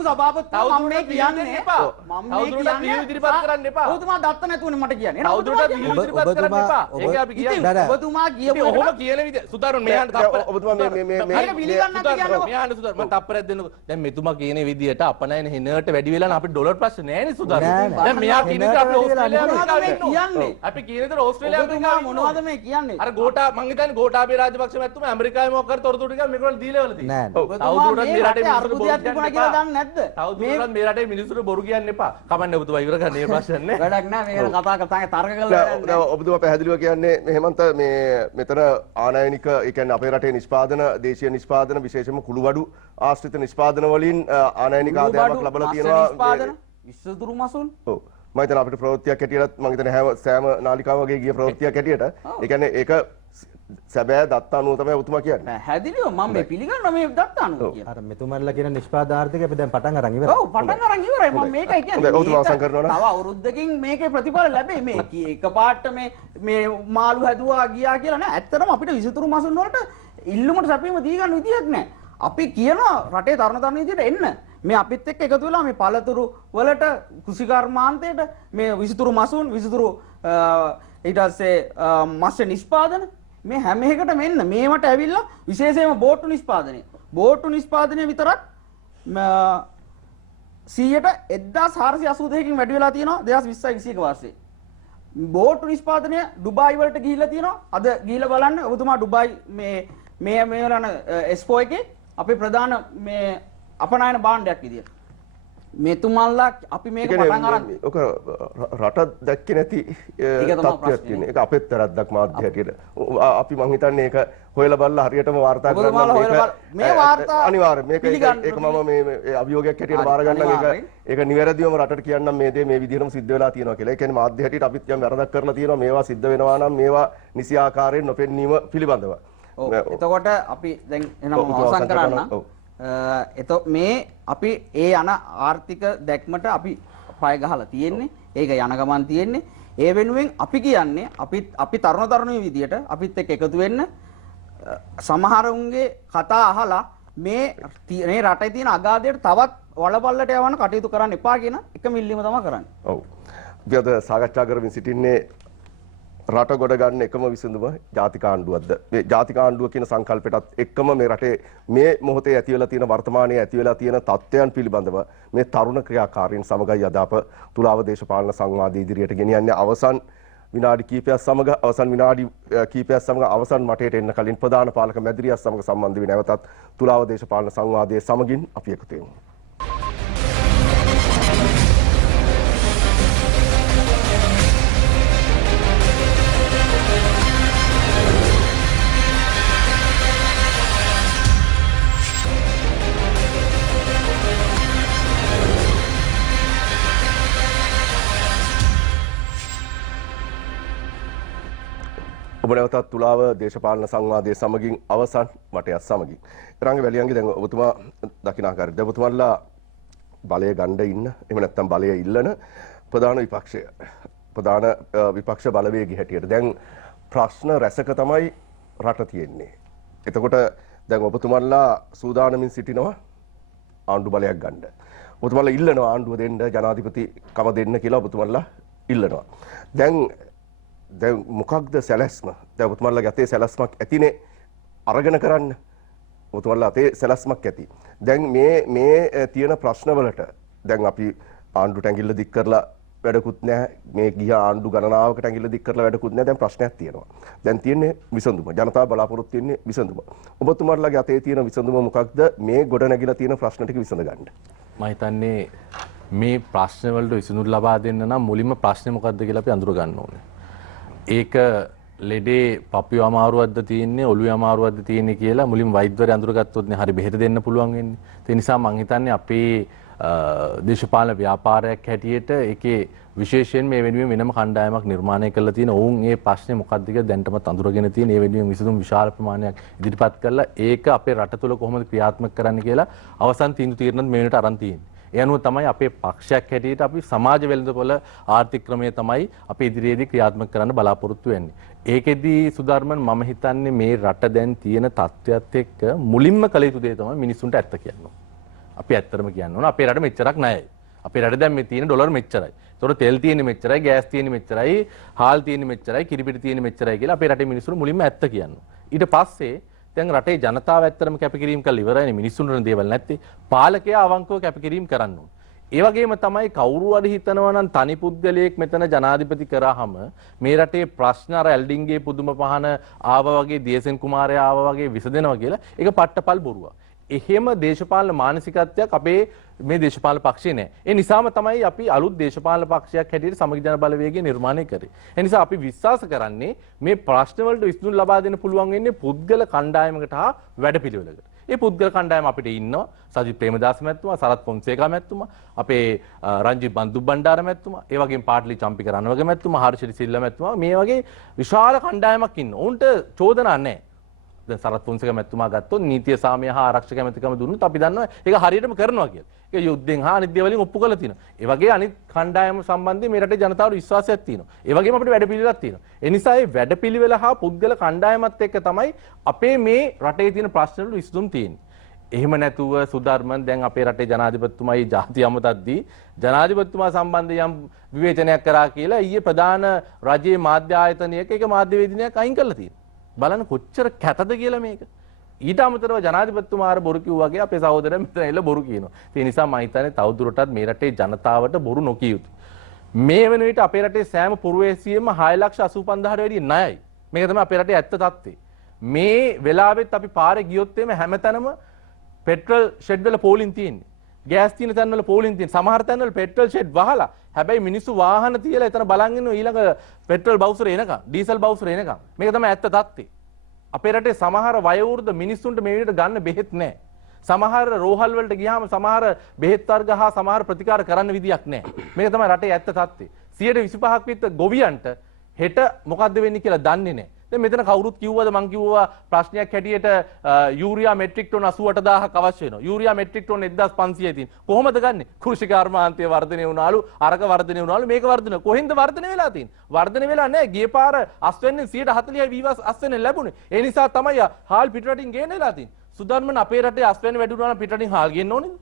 සභාපතිතුමා මම මේ කියන්නේ මම මේ කියන්නේ ඉදිරිපත් කරන්න එපා. ඔබතුමා දත්ත නැතුවනේ මට කියන්නේ. තවදුරටත් විහිළු ඉදිරිපත් කරන්න එපා. ඒක අපි කියන්නේ. ඔබතුමා කියපු ඔහොම කියන විදිහ සුදරුන් මෙහාට තප්පර ඔබතුමා මේක පිළිගන්නත් කියන්නකො. මෙහාට සුදර් මම තප්පරයක් දෙන්නකො. දැන් මෙතුමා කියන විදිහට අපනයන හෙනට වැඩි වෙලා අපිට ඩොලර් ප්‍රශ්න නෑනේ සුදර්. දැන් මෙයා කියන විදිහට අපි ඕස්ට්‍රේලියාව කියන්නේ. අපි කියන විදිහට ඕස්ට්‍රේලියාව ඔබතුමා මොනවද මේ කියන්නේ? අර ගෝඨා මං හිතන්නේ ගෝඨාභය රාජපක්ෂ මැතිතුමා ඇමරිකාවේ මොකක් කර තොරතුරු ටික මේගොල්ලෝ දීලා වල තියෙනවා. තවදුරටත් මේ රටේ අරුබුදයක් තිබුණා කියලා දන්නේ නැද්ද? තවදුරටත් මේ රටේ මිනිස්සුන්ට බොරු කියන්න එපා. කමන්නේ ඔබතුමා ඉවර ගන්න මේ ප්‍රශ්න නේ. වැඩක් නෑ මේකට කතා කරලා තර්ක කරලා දැන් ඔබතුමා පැහැදිලිව කියන්නේ මෙහෙමන්ත මේ මෙතන ආනයනික ඒ කියන්නේ අපේ රටේ නිෂ්පාදන දේශීය නිෂ්පාදන විශේෂයෙන්ම කුළුබඩු ආශ්‍රිත නිෂ්පාදන වලින් ආනයනික ආදායමක් ලැබලා තියෙනවා. විශ්වතුරු මසුන් ඔව් මම හිතන අපිට ප්‍රවෘත්තියක් හැටියට මම හිතන සෑම නාලිකාව වගේ ගිය ප්‍රවෘත්තියක් හැටියට ඒ කියන්නේ ඒක සැබෑ දත්ත අනුව තමයි ඔබතුමා කියන්නේ. පැහැදිලිව මම මේ පිළිගන්නවා මේ දත්ත අනුව කියලා. අර මෙතුමන්ලා කියන නිෂ්පාදාර්ථිකය අපි දැන් පටන් අරන් ඉවරයි. ඔව් පටන් අරන් ඉවරයි මම මේකයි කියන්නේ. ඔබතුමා අවසන් කරනවා නම් තව අවුරුද්දකින් මේකේ ප්‍රතිඵල ලැබෙයි මේ එකපාරට මේ මාළු හැදුවා ගියා කියලා නෑ. ඇත්තටම අපිට විසිතුරු මසුන් වලට ඉල්ලුමට සැපීම දී ගන්න විදියක් නෑ. අපි කියනවා රටේ තරුණ විදියට එන්න. මේ අපිත් එක්ක එකතු වෙලා මේ පළතුරු වලට කෘෂිකර්මාන්තයට මේ විසිතුරු මසුන් විසිතුරු ඊට පස්සේ මත්ස්‍ය නිෂ්පාදන මේ හැම එකටම එන්න. මේවට ඇවිල්ලා විශේෂයෙන්ම බෝට්ටු නිෂ්පාදනය. බෝට්ටු නිෂ්පාදනය විතරක් 1482කින් වැඩි වෙලා තියෙනවා 2020 21 වර්ෂයේ. බෝට්ටු නිෂ්පාදනය ඩුබායි වලට ගිහිල්ලා තියෙනවා. අද ගිහිල්ලා බලන්න ඔබතුමා ඩුබායි මේ වලන එක්ස්පෝ එකේ අපේ ප්‍රධාන මේ අපනයන භාණ්ඩයක් විදියට. මෙතුමල්ලා අපි මේක පටන් අරන් ඔක රට දැක්කේ නැති තත්ත්වයක් තියෙන. ඒක අපෙත් වැරද්දක් මාධ්‍ය හැටියට. අපි මං හිතන්නේ ඒක හොයලා බලලා හරියටම වාර්තා කරන්න මේ වාර්තා අනිවාර්යයෙන් මේක ඒක මම මේ අභියෝගයක් හැටියට බාර ගන්නම් ඒක නිවැරදිවම රටට කියන්නම් මේ දේ මේ විදිහටම සිද්ධ වෙලා තියෙනවා කියලා. ඒ කියන්නේ මාධ්‍ය හැටියට අපිත් යම් වැරදක් කරලා තියෙනවා. මේවා සිද්ධ වෙනවා නම් මේවා නිසි ආකාරයෙන් නොපෙන්නීම පිළිබඳව. එතකොට අපි දැන් එනම් අවසන් කරන්න. මේ අපි ඒ යන ආර්ථික දැක්මට අපි පය ගහලා තියෙන්නේ. ඒක යන ගමන් තියෙන්නේ. ඒ වෙනුවෙන් අපි කියන්නේ අපි තරුණ විදියට අපිත් එක්ක එකතු වෙන්න සමහරුන්ගේ කතා අහලා මේ රටේ තියෙන අගාධයට තවත් වලපල්ලට යවන්න කටයුතු කරන්න එපා කියන එක මිල්ලීම තමයි කරන්නේ. ඔව්. අපි අද සාකච්ඡා කරමින් සිටින්නේ රට ගොඩ ගන්න එකම විසඳුම ජාතික ආණ්ඩුවක්ද? මේ ජාතික ආණ්ඩුව කියන සංකල්පයටත් එක්කම මේ රටේ මේ මොහොතේ ඇති වෙලා තියෙන වර්තමානයේ ඇති වෙලා තියෙන තත්ත්වයන් පිළිබඳව මේ තරුණ ක්‍රියාකාරීන් සමගයි අද අප තුලාව දේශපාලන සංවාදය ඉදිරියට ගෙනියන්නේ. අවසන් විනාඩි කිහිපයක් සමග අවසන් මටයට එන්න කලින් ප්‍රධාන පාලක මැදිරියත් සමග සම්බන්ධ වී නැවතත් තුලාව දේශපාලන සංවාදයේ සමගින් අපි එකතු වෙමු. ඔබ නැවතත් තුලාව දේශපාලන සංවාදයේ සමගින් අවසන් වටයත් සමගින්. රංග වැලියන්ගේ දැන් ඔබතුමා දකින ආකාරයට ඔබතුමාලා බලය ගන්න ඉන්න එහෙම නැත්නම් බලය ඉල්ලන ප්‍රධාන විපක්ෂය. ප්‍රධාන විපක්ෂ බලවේගී හැටියට දැන් ප්‍රශ්න රැසක තමයි රට තියෙන්නේ. එතකොට දැන් ඔබතුමාලා සූදානමින් සිටිනවා ආණ්ඩු බලයක් ගන්න. ඔබතුමාලා ඉල්ලනවා ආණ්ඩුව දෙන්න ජනාධිපතිකම දෙන්න කියලා ඔබතුමාලා ඉල්ලනවා. දැන් මොකක්ද සැලැස්ම? දැන් ඔබතුමාලා ගතේ සැලැස්මක් ඇතිනේ අරගෙන කරන්න. ඔබතුමාලා අතේ සැලැස්මක් ඇති. දැන් මේ තියෙන ප්‍රශ්නවලට දැන් අපි ආණ්ඩුවට ඇඟිල්ල දික් කරලා වැඩකුත් නැහැ. මේ ගිය ආණ්ඩු ගණනාවකට ඇඟිල්ල දික් කරලා වැඩකුත් නැහැ. දැන් ප්‍රශ්නයක් තියෙනවා. දැන් තියෙන්නේ විසඳුම. ජනතාව බලාපොරොත්තු වෙන්නේ විසඳුම. ඔබතුමාලාගේ අතේ තියෙන විසඳුම මොකක්ද? මේ ගොඩ නැගිලා තියෙන ප්‍රශ්න ටික විසඳ ගන්න. මම හිතන්නේ මේ ප්‍රශ්න වලට විසඳුම් ලබා දෙන්න නම් මුලින්ම ප්‍රශ්නේ මොකක්ද කියලා අපි අඳුර ගන්න ඕනේ. ඒක ලෙඩේ පපුවේ අමාරුවක්ද තියෙන්නේ ඔළුවේ අමාරුවක්ද තියෙන්නේ කියලා මුලින්ම වෛද්‍යවරයා අඳුරගත්තොත් නේ හරි බෙහෙත දෙන්න පුළුවන් වෙන්නේ. ඒ නිසා මම හිතන්නේ අපේ දේශපාලන ව්‍යාපාරයක් හැටියට ඒකේ විශේෂයෙන් මේ වෙනුවෙන් වෙනම කණ්ඩායමක් නිර්මාණය කරලා තියෙන ඔවුන් මේ ප්‍රශ්නේ මොකක්ද කියලා දැනටමත් අඳුරගෙන තියෙන ඒ වෙනුවෙන් විසඳුම් විශාල ප්‍රමාණයක් ඉදිරිපත් කරලා ඒක අපේ රට තුළ කොහොමද ක්‍රියාත්මක කරන්න කියලා අවසන් තීන්දුව తీරනත් මේ වෙනට අරන් තියෙන්නේ. ඒ අනුව තමයි අපේ පක්ෂයක් හැටියට අපි සමාජ වෙළඳපොළ ආර්ථික ක්‍රමය තමයි අපි ඉදිරියේදී ක්‍රියාත්මක කරන්න බලාපොරොත්තු වෙන්නේ. ඒකෙදී සුධර්මන් මම හිතන්නේ මේ රට දැන් තියෙන තත්ත්වයක් එක්ක මුලින්ම කළ යුතු දේ තමයි මිනිස්සුන්ට ඇත්ත කියන්න ඕන. අපි ඇත්තටම කියන්න ඕන අපේ රට මෙච්චරක් ණයයි. අපේ රට දැන් මේ තියෙන ඩොලර් මෙච්චරයි. ඒතකොට තෙල් තියෙන්නේ මෙච්චරයි, ගෑස් තියෙන්නේ මෙච්චරයි, හාල් තියෙන්නේ මෙච්චරයි, කිරිපිටි තියෙන්නේ මෙච්චරයි කියලා අපේ රටේ මිනිස්සුන්ට මුලින්ම ඇත්ත කියන්න ඕන. ඊට පස්සේ දැන් රටේ ජනතාව ඇත්තටම කැපකිරීම කරලා ඉවරයිනේ මිනිස්සුන්ට දේවල් නැත්තේ. පාලකයා අවංකව කැපකිරීම කරන්න ඕන. ඒ වගේම තමයි කවුරු හරි හිතනවා නම් තනි පුද්ගලයෙක් මෙතන ජනාධිපති කරාම මේ රටේ ප්‍රශ්න අර ඇල්ඩින්ගේ පුදුම පහන ආවා වගේ දියසෙන් කුමාරයා ආවා වගේ විසඳෙනවා කියලා ඒක පට්ටපල් බොරුවක්. එහෙම දේශපාලන මානසිකත්වයක් අපේ මේ දේශපාලන පක්ෂේ නැහැ. ඒ නිසාම තමයි අපි අලුත් දේශපාලන පක්ෂයක් හැටියට සමගි ජන බලවේගය නිර්මාණය කරේ. ඒ නිසා අපි විශ්වාස කරන්නේ මේ ප්‍රශ්න වලට විසඳුම් ලබා දෙන්න පුළුවන් වෙන්නේ පුද්ගල කණ්ඩායමකට හා වැඩපිළිවෙලකට. ඒ පුද්ගල කණ්ඩායම අපිට ඉන්නවා සජිත් ප්‍රේමදාස මැතිතුමා, සරත් පොන්සේකා මැතිතුමා, අපේ රංජිත් බන්දු බණ්ඩාර මැතිතුමා, ඒ වගේම පාටලි චම්පික රණවක මැතිතුමා, හර්ෂිත සිල්ලා මැතිතුමා මේ වගේ විශාල කණ්ඩායමක් ඉන්නවා. උන්ට චෝදනා නැහැ. දැන් සරත් පොන්සේකා මැතිතුමා ගත්තොත් නීතිය සාමය හා ආරක්ෂක මැතිකම දුන්නොත් අපි දන්නවා ඒක හරියටම කරනවා කියලා. ඒක යුද්ධෙන් හා අනිත් දේවලින් ඔප්පු කරලා තියෙනවා. ඒ වගේ අනිත් කණ්ඩායම සම්බන්ධයෙන් මේ රටේ ජනතාවට විශ්වාසයක් තියෙනවා. ඒ වගේම අපිට වැඩපිළිවෙලක් තියෙනවා. ඒ නිසා මේ වැඩපිළිවෙල හා පුද්ගල කණ්ඩායමත් එක්ක තමයි අපේ මේ රටේ තියෙන ප්‍රශ්න වලට විසඳුම් තියෙන්නේ. එහෙම නැතුව සුධර්මන් දැන් අපේ රටේ ජනාධිපතිතුමායි ජාති අමතද්දී ජනාධිපතිතුමා සම්බන්ධ යම් විවේචනයක් කරා කියලා ඊයේ ප්‍රධාන රජයේ මාධ්‍ය ආයතනයක එක මාධ්‍යවේදිනියක් අයින් කරලා තියෙනවා. බලන්න කොච්චර කැතද කියලා මේක. ඊට අමතරව ජනාධිපතිතුමා අර බොරු කිව්වා වගේ අපේ සහෝදරයන් මෙතන එළ බොරු කියනවා. ඒ නිසා මම හිතන්නේ තවදුරටත් මේ රටේ ජනතාවට බොරු නොකිය යුතුයි. මේ වෙන විට අපේ රටේ සෑම පුරවැසියෙම 6,85,000ට වැඩිය ණයයි. මේක තමයි අපේ රටේ ඇත්ත තත්ත්වය. මේ වෙලාවෙත් අපි පාරේ ගියොත් එimhe හැමතැනම පෙට්‍රල් ෂෙඩ් වල පෝලින් තියෙන්නේ. ගෑස් තියෙන තැන් වල පෝලින් තියෙන. සමහර තැන් වල පෙට්‍රල් ෂෙඩ් වහලා හැබැයි මිනිස්සු වාහන තියලා එතන බලන් ඉන්නවා ඊළඟ පෙට්‍රල් බවුසර එනකම්, ඩීසල් බවුසර එනකම්. මේක තමයි ඇත්ත තත්ත්වය. අපේ රටේ සමහර වයෝවෘද්ධ මිනිස්සුන්ට මේ විදිහට ගන්න බෙහෙත් නැහැ. සමහර රෝහල් වලට ගියාම සමහර බෙහෙත් වර්ග හා සමහර ප්‍රතිකාර කරන්න විදියක් නැහැ. මේක තමයි රටේ ඇත්ත තත්ත්වය. 125ක් විතර ගොවියන්ට හෙට මොකද්ද වෙන්නේ කියලා දන්නේ නැහැ. දැන් මෙතන කවුරුත් කිව්වද මං කිව්වා ප්‍රශ්නයක් හැටියට යූරියා මෙට්‍රික් ටොන් 88000ක් අවශ්‍ය වෙනවා. යූරියා මෙට්‍රික් ටොන් 1500යි තියෙන. කොහොමද ගන්නෙ? කෘෂි කර්මාන්තය වර්ධනය වුණාලු, අරක වර්ධනය වුණාලු, මේක වර්ධනය. කොහෙන්ද වර්ධනය වෙලා තියෙන්නේ? වර්ධනය වෙලා නැහැ. ගිය පාර අස්වැන්නෙන් 140යි වීවස් අස්වැන්නෙන් ලැබුණේ. ඒ නිසා තමයි හාල් පිටරටින් ගේන්න වෙලා තියෙන්නේ. සුධර්මන අපේ රටේ අස්වැන්න වැඩි වුණා නම් පිටරටින් හාල් ගේන්න ඕනේද?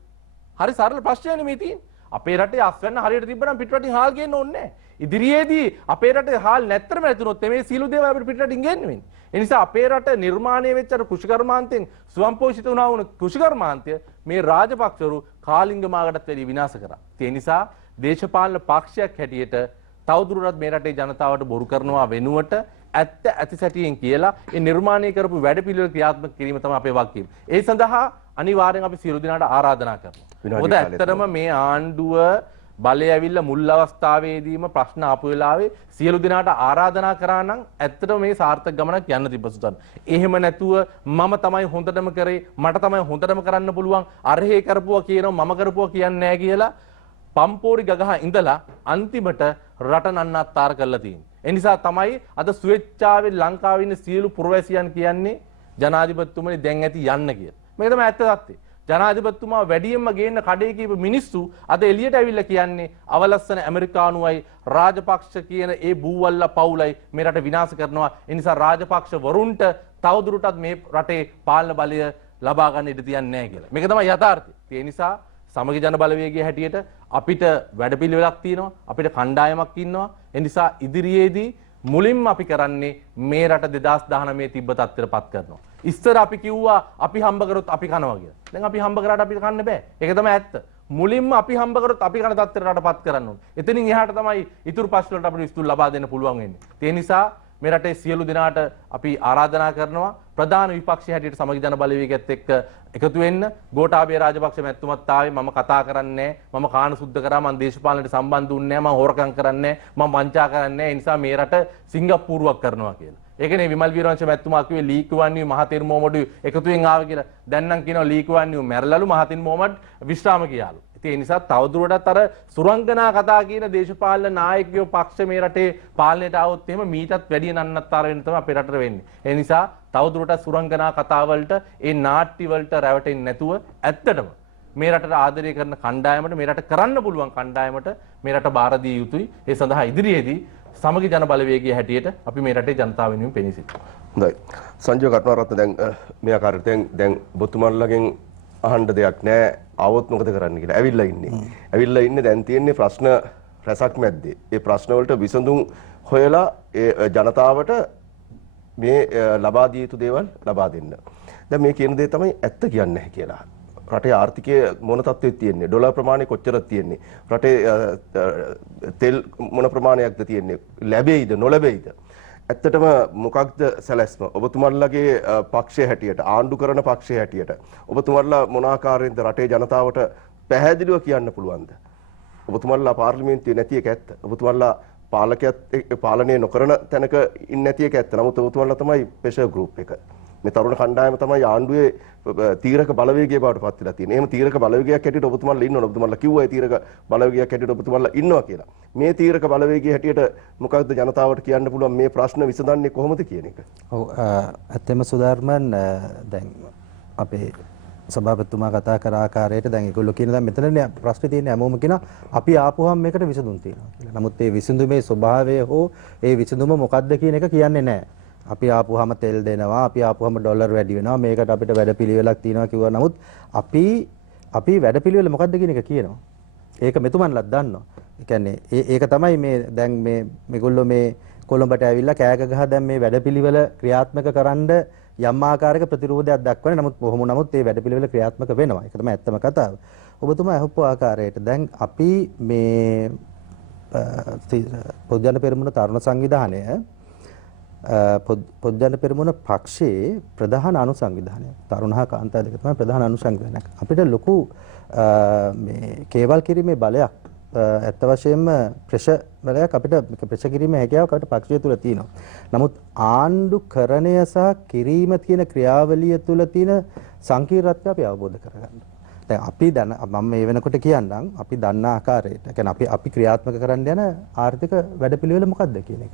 හරි සරල ප්‍රශ්නයනේ මේ තියෙන්නේ. අපේ රටේ අස්වැන්න හරියට තිබ්බනම් පිටරටින් හාල් ගේන්න ඕනේ නැහැ. ඉදිරියේදී අපේ රටේ හාල් නැත්තරම නැතුනොත් මේ සීළු දේවල් අපිට පිටරටින් ගේන්න වෙන්නේ. ඒ නිසා අපේ රට නිර්මාණය වෙච්ච අර කෘෂිකර්මාන්තයෙන් ස්වයංපෝෂිත වුණා වුණ කෘෂිකර්මාන්තය මේ රාජපක්ෂවරු කාලිංගමාකටත් වැඩි විනාශ කරා. ඒ නිසා දේශපාලන පක්ෂයක් හැටියට තවදුරටත් මේ රටේ ජනතාවට බොරු කරනවා වෙනුවට ඇත්ත ඇති සැටියෙන් කියලා ඒ නිර්මාණය කරපු වැඩපිළිවෙල ක්‍රියාත්මක කිරීම තමයි අපේ වගකීම. ඒ සඳහා අනිවාර්යෙන් අපි සියලු දෙනාට ආරාධනා කරනවා. මොකද ඇත්තටම මේ ආණ්ඩුව බලය ඇවිල්ලා මුල් අවස්ථාවේදීම ප්‍රශ්න ආපු වෙලාවේ සියලු දෙනාට ආරාධනා කරා නම් ඇත්තටම මේ සාර්ථක ගමනක් යන්න තිබ්බසුතන්. එහෙම නැතුව මම තමයි හොඳටම කරේ, මට තමයි හොඳටම කරන්න පුළුවන්, අරහේ කරපුවා කියනවා මම කරපුවා කියන්නේ නැහැ කියලා පම්පෝරි ගගහ ඉඳලා අන්තිමට රට නන්නත්තර කරලා තියෙන්නේ. ඒ නිසා තමයි අද ස්වේච්ඡාවෙන් ලංකාවේ ඉන්න සියලු පුරවැසියන් කියන්නේ ජනාධිපතිතුමනි දැන් ඇති යන්න කියලා. මේක තමයි ඇත්ත තත්ත්වය. ජනාධිපතිතුමා වැඩියෙන්ම ගේන්න කඩේ කීප මිනිස්සු අද එළියට ඇවිල්ලා කියන්නේ අවලස්සන ඇමරිකානුවයි රාජපක්ෂ කියන ඒ බූවල්ලා පවුලයි මේ රට විනාශ කරනවා. ඒ නිසා රාජපක්ෂ වරුන්ට තවදුරටත් මේ රටේ පාලන බලය ලබා ගන්න ඉඩ තියන්නේ නැහැ කියලා. මේක තමයි යථාර්ථය. ඒ නිසා සමගි ජන බලවේගයේ හැටියට අපිට වැඩපිළිවෙලක් තියෙනවා, අපිට කණ්ඩායමක් ඉන්නවා. ඒ නිසා ඉදිරියේදී මුලින්ම අපි කරන්නේ මේ රට 2019 තිබ්බ තත්ත්වයටපත් කරනවා. ඉස්සර අපි කිව්වා අපි හම්බ කරොත් අපි කනවා කියලා. දැන් අපි හම්බ කරාට අපිට කන්න බෑ. ඒක තමයි ඇත්ත. මුලින්ම අපි හම්බ කරොත් අපි කන තත්ත්වයට පත් කරන්න ඕනේ. එතනින් එහාට තමයි ඉතුරු ප්‍රශ්න වලට අපිට විසඳුම් ලබා දෙන්න පුළුවන් වෙන්නේ. ඒ නිසා මේ රටේ සියලු දෙනාට අපි ආරාධනා කරනවා ප්‍රධාන විපක්ෂය හැටියට සමගි ජන බලවේගයත් එක්ක එකතු වෙන්න. ගෝඨාභය රාජපක්ෂ මැතිතුමත් ආවේ මම කතා කරන්නේ මම කාණ සුද්ධ කරා මම දේශපාලනයට සම්බන්ධ වුන්නේ නැහැ මම හොරකම් කරන්නේ මම වංචා කරන්නේ ඒ නිසා මේ රට සිංගප්පූරුවක් කරනවා කියලා. ඒකනේ විමල් වීරවංශ මැතිතුමා කිව්වේ ලීක් වන්නේ මහතෙර මොහොමඩු එකතුවෙන් ආවේ කියලා. දැන් නම් කියනවා ලීක් වන්නේ මැරලලු මහතින් මොහොමඩ් විශ්‍රාම කියාලු. ඒ නිසා තවදුරටත් අර සුරංගනා කතා කියන දේශපාලන නායකයෝ පක්ෂ මේ රටේ පාලනයට આવොත් එහෙම මීටත් වැඩිය නන්නත්තර වෙන්න තමයි අපේ රටට වෙන්නේ. ඒ නිසා තවදුරටත් සුරංගනා කතා වලට ඒ නාට්‍ය වලට රැවටෙන්නේ නැතුව ඇත්තටම මේ රටට ආදරය කරන කණ්ඩායමට මේ රට කරන්න පුළුවන් කණ්ඩායමට මේ රට බාර දිය යුතුයි. ඒ සඳහා ඉදිරියේදී සමගි ජන බලවේගය හැටියට අපි මේ රටේ ජනතාව වෙනුවෙන් පෙනී සිටිනවා. හොඳයි. සංජය කටුනාරත්න දැන් මේ ආකාරයෙන් දැන් ඔබතුමාලගෙන් අහන්න දෙයක් නැහැ. આવොත් මොකද කරන්න කියලා. ඇවිල්ලා ඉන්නේ. ඇවිල්ලා ඉන්නේ දැන් තියෙන්නේ ප්‍රශ්න රැසක් මැද්දේ. ඒ ප්‍රශ්න වලට විසඳුම් හොයලා ඒ ජනතාවට මේ ලබා දිය යුතු දේවල් ලබා දෙන්න. දැන් මේ කියන දේ තමයි ඇත්ත කියන්නේ නැහැ කියලා. රටේ ආර්ථිකය මොන තත්ත්වෙද තියෙන්නේ? ඩොලර් ප්‍රමාණය කොච්චරද තියෙන්නේ? රටේ තෙල් මොන ප්‍රමාණයක්ද තියෙන්නේ? ලැබෙයිද නොලැබෙයිද? ඇත්තටම මොකක්ද සැලැස්ම? ඔබතුමන්ලගේ පක්ෂය හැටියට ආණ්ඩු කරන පක්ෂය හැටියට ඔබතුමන්ලා මොන ආකාරයෙන්ද රටේ ජනතාවට පැහැදිලිව කියන්න පුළුවන්ද? ඔබතුමන්ලා පාර්ලිමේන්තුවේ නැති එක ඇත්ත. ඔබතුමන්ලා පාලනය නොකරන තැනක ඉන්නේ නැති එක ඇත්ත. නමුත් ඔබතුමන්ලා තමයි ප්‍රෙෂර් ගෲප් එක. මේ තරුණ කණ්ඩායම තමයි ආණ්ඩුවේ තීරක බලවේගය බවට පත් වෙලා තියෙන්නේ. එහෙම තීරක බලවේගයක් හැටියට ඔබතුමන්ලා ඉන්නවනේ. ඔබතුමන්ලා කිව්වා ඒ තීරක බලවේගයක් හැටියට ඔබතුමන්ලා ඉන්නවා කියලා. මේ තීරක බලවේගය හැටියට මොකක්ද ජනතාවට කියන්න පුළුවන් මේ ප්‍රශ්න විසඳන්නේ කොහොමද කියන එක? ඔව් ඇත්තම සුධර්මන් දැන් අපේ සභාපතිතුමා කතා කර ආකාරයට දැන් ඒගොල්ලෝ කියන දැන් මෙතනනේ ප්‍රශ්නේ තියෙන්නේ හැමෝම කියන අපි ආපුවම මේකට විසඳුම් තියෙනවා කියලා. නමුත් ඒ විසඳුමේ ස්වභාවය හෝ ඒ විසඳුම මොකක්ද කියන එක කියන්නේ නැහැ. අපි ආපුවම තෙල් දෙනවා, අපි ආපුවම ඩොලර් වැඩි වෙනවා, මේකට අපිට වැඩපිළිවෙලක් තියෙනවා කිව්වා. නමුත් අපි වැඩපිළිවෙල මොකක්ද කියන එක කියනවා. ඒක මෙතුමන්ලත් දන්නවා. ඒ කියන්නේ ඒක තමයි මේ දැන් මේගොල්ලෝ මේ කොළඹට ඇවිල්ලා කෑග ගහ දැන් මේ වැඩපිළිවෙල ක්‍රියාත්මක කරන්න යම් ආකාරයක ප්‍රතිරෝධයක් දක්වන්නේ. නමුත් කොහොම නමුත් මේ වැඩපිළිවෙල ක්‍රියාත්මක වෙනවා. ඒක තමයි ඇත්තම කතාව. ඔබතුමා අහපු ආකාරයට දැන් අපි මේ පොදු ජන පෙරමුණ තරුණ සංවිධානය පොදු ජන පෙරමුණ පක්ෂයේ ප්‍රධාන අනුසංවිධානය. තරුණ හා කාන්තා දෙක තමයි ප්‍රධාන අනුසංවිධානයක්. අපිට ලොකු මේ කේවල් කිරීමේ බලයක් ඇත්ත වශයෙන්ම ප්‍රෙෂර් බලයක් අපිට ප්‍රෙෂර් කිරීමේ හැකියාවක් අපිට පක්ෂය තුල තියෙනවා. නමුත් ආණ්ඩුකරණය සහ කිරීම කියන ක්‍රියාවලිය තුල තියෙන සංකීර්ණත්වය අපි අවබෝධ කරගන්න. දැන් අපි මම මේ වෙනකොට කියන්නම් අපි දන්න ආකාරයට. කියන්නේ අපි ක්‍රියාත්මක කරන්න යන ආර්ථික වැඩපිළිවෙල මොකක්ද කියන එක.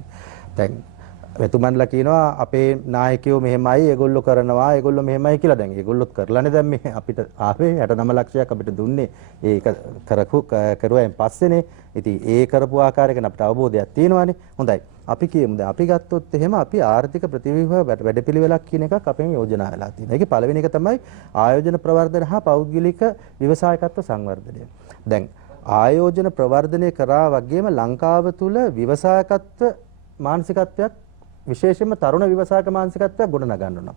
දැන් මෙතුමන්ලා කියනවා අපේ නායකයෝ මෙහෙමයි ඒගොල්ලෝ කරනවා ඒගොල්ලෝ මෙහෙමයි කියලා. දැන් ඒගොල්ලොත් කරලානේ දැන් මේ අපිට ආවේ 69 ලක්ෂයක් අපිට දුන්නේ. ඒක කරුවෙන් පස්සේනේ. ඉතින් ඒ කරපු ආකාරයකට අපිට අවබෝධයක් තියෙනවානේ. හොඳයි. අපි කියමු දැන් අපි ගත්තොත් එහෙම අපි ආර්ථික ප්‍රතිව්‍යුහ වැඩපිළිවෙලක් කියන එකක් අපෙන් යෝජනා වෙලා තියෙනවා. ඒකේ පළවෙනි එක තමයි ආයෝජන ප්‍රවර්ධන හා පෞද්ගලික ව්‍යවසායකත්ව සංවර්ධනය. දැන් ආයෝජන ප්‍රවර්ධනය කරා වගේම ලංකාව තුල ව්‍යවසායකත්ව මානසිකත්වයක් විශේෂයෙන්ම තරුණ ව්‍යවසායක මානසිකත්වයක් ගොඩනගන්න ඕන.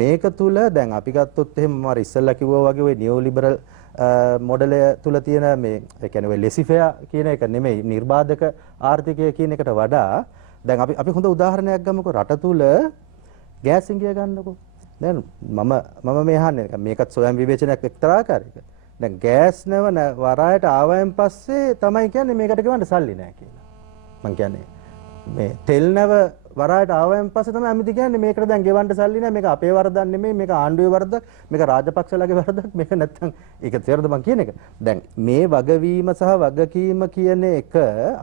මේක තුල දැන් අපි ගත්තොත් එහෙම මම ඉස්සෙල්ලා කිව්වා වගේ ওই නියෝ ලිබරල් මොඩලය තුල තියෙන මේ ඒ කියන්නේ ඔය ලෙසිෆෙයා කියන එක නෙමෙයි නිර්බාධක ආර්ථිකය කියන එකට වඩා දැන් අපි හොඳ උදාහරණයක් ගමුකෝ. රට තුල ගෑස් සිංගිය ගන්නකෝ. දැන් මම මේ අහන්නේ මේකත් සොයම් විවේචනයක් එක්තරා ආකාරයක. දැන් ගෑස් නැව වරායට ආවයන් පස්සේ තමයි කියන්නේ මේකට ගෙවන්න සල්ලි නැහැ කියලා. මං කියන්නේ මේ තෙල් නැව වරායට ආවයන් පස්සේ තමයි අමිති කියන්නේ මේකට දැන් ගෙවන්න සල්ලි නැහැ. මේක අපේ වරදක් නෙමෙයි. මේක ආණ්ඩුවේ වරදක්. මේක රාජපක්ෂලාගේ වරදක්. මේක නැත්තම් ඒක තේරෙද මං කියන එක. දැන් මේ වගවීම සහ වගකීම කියන එක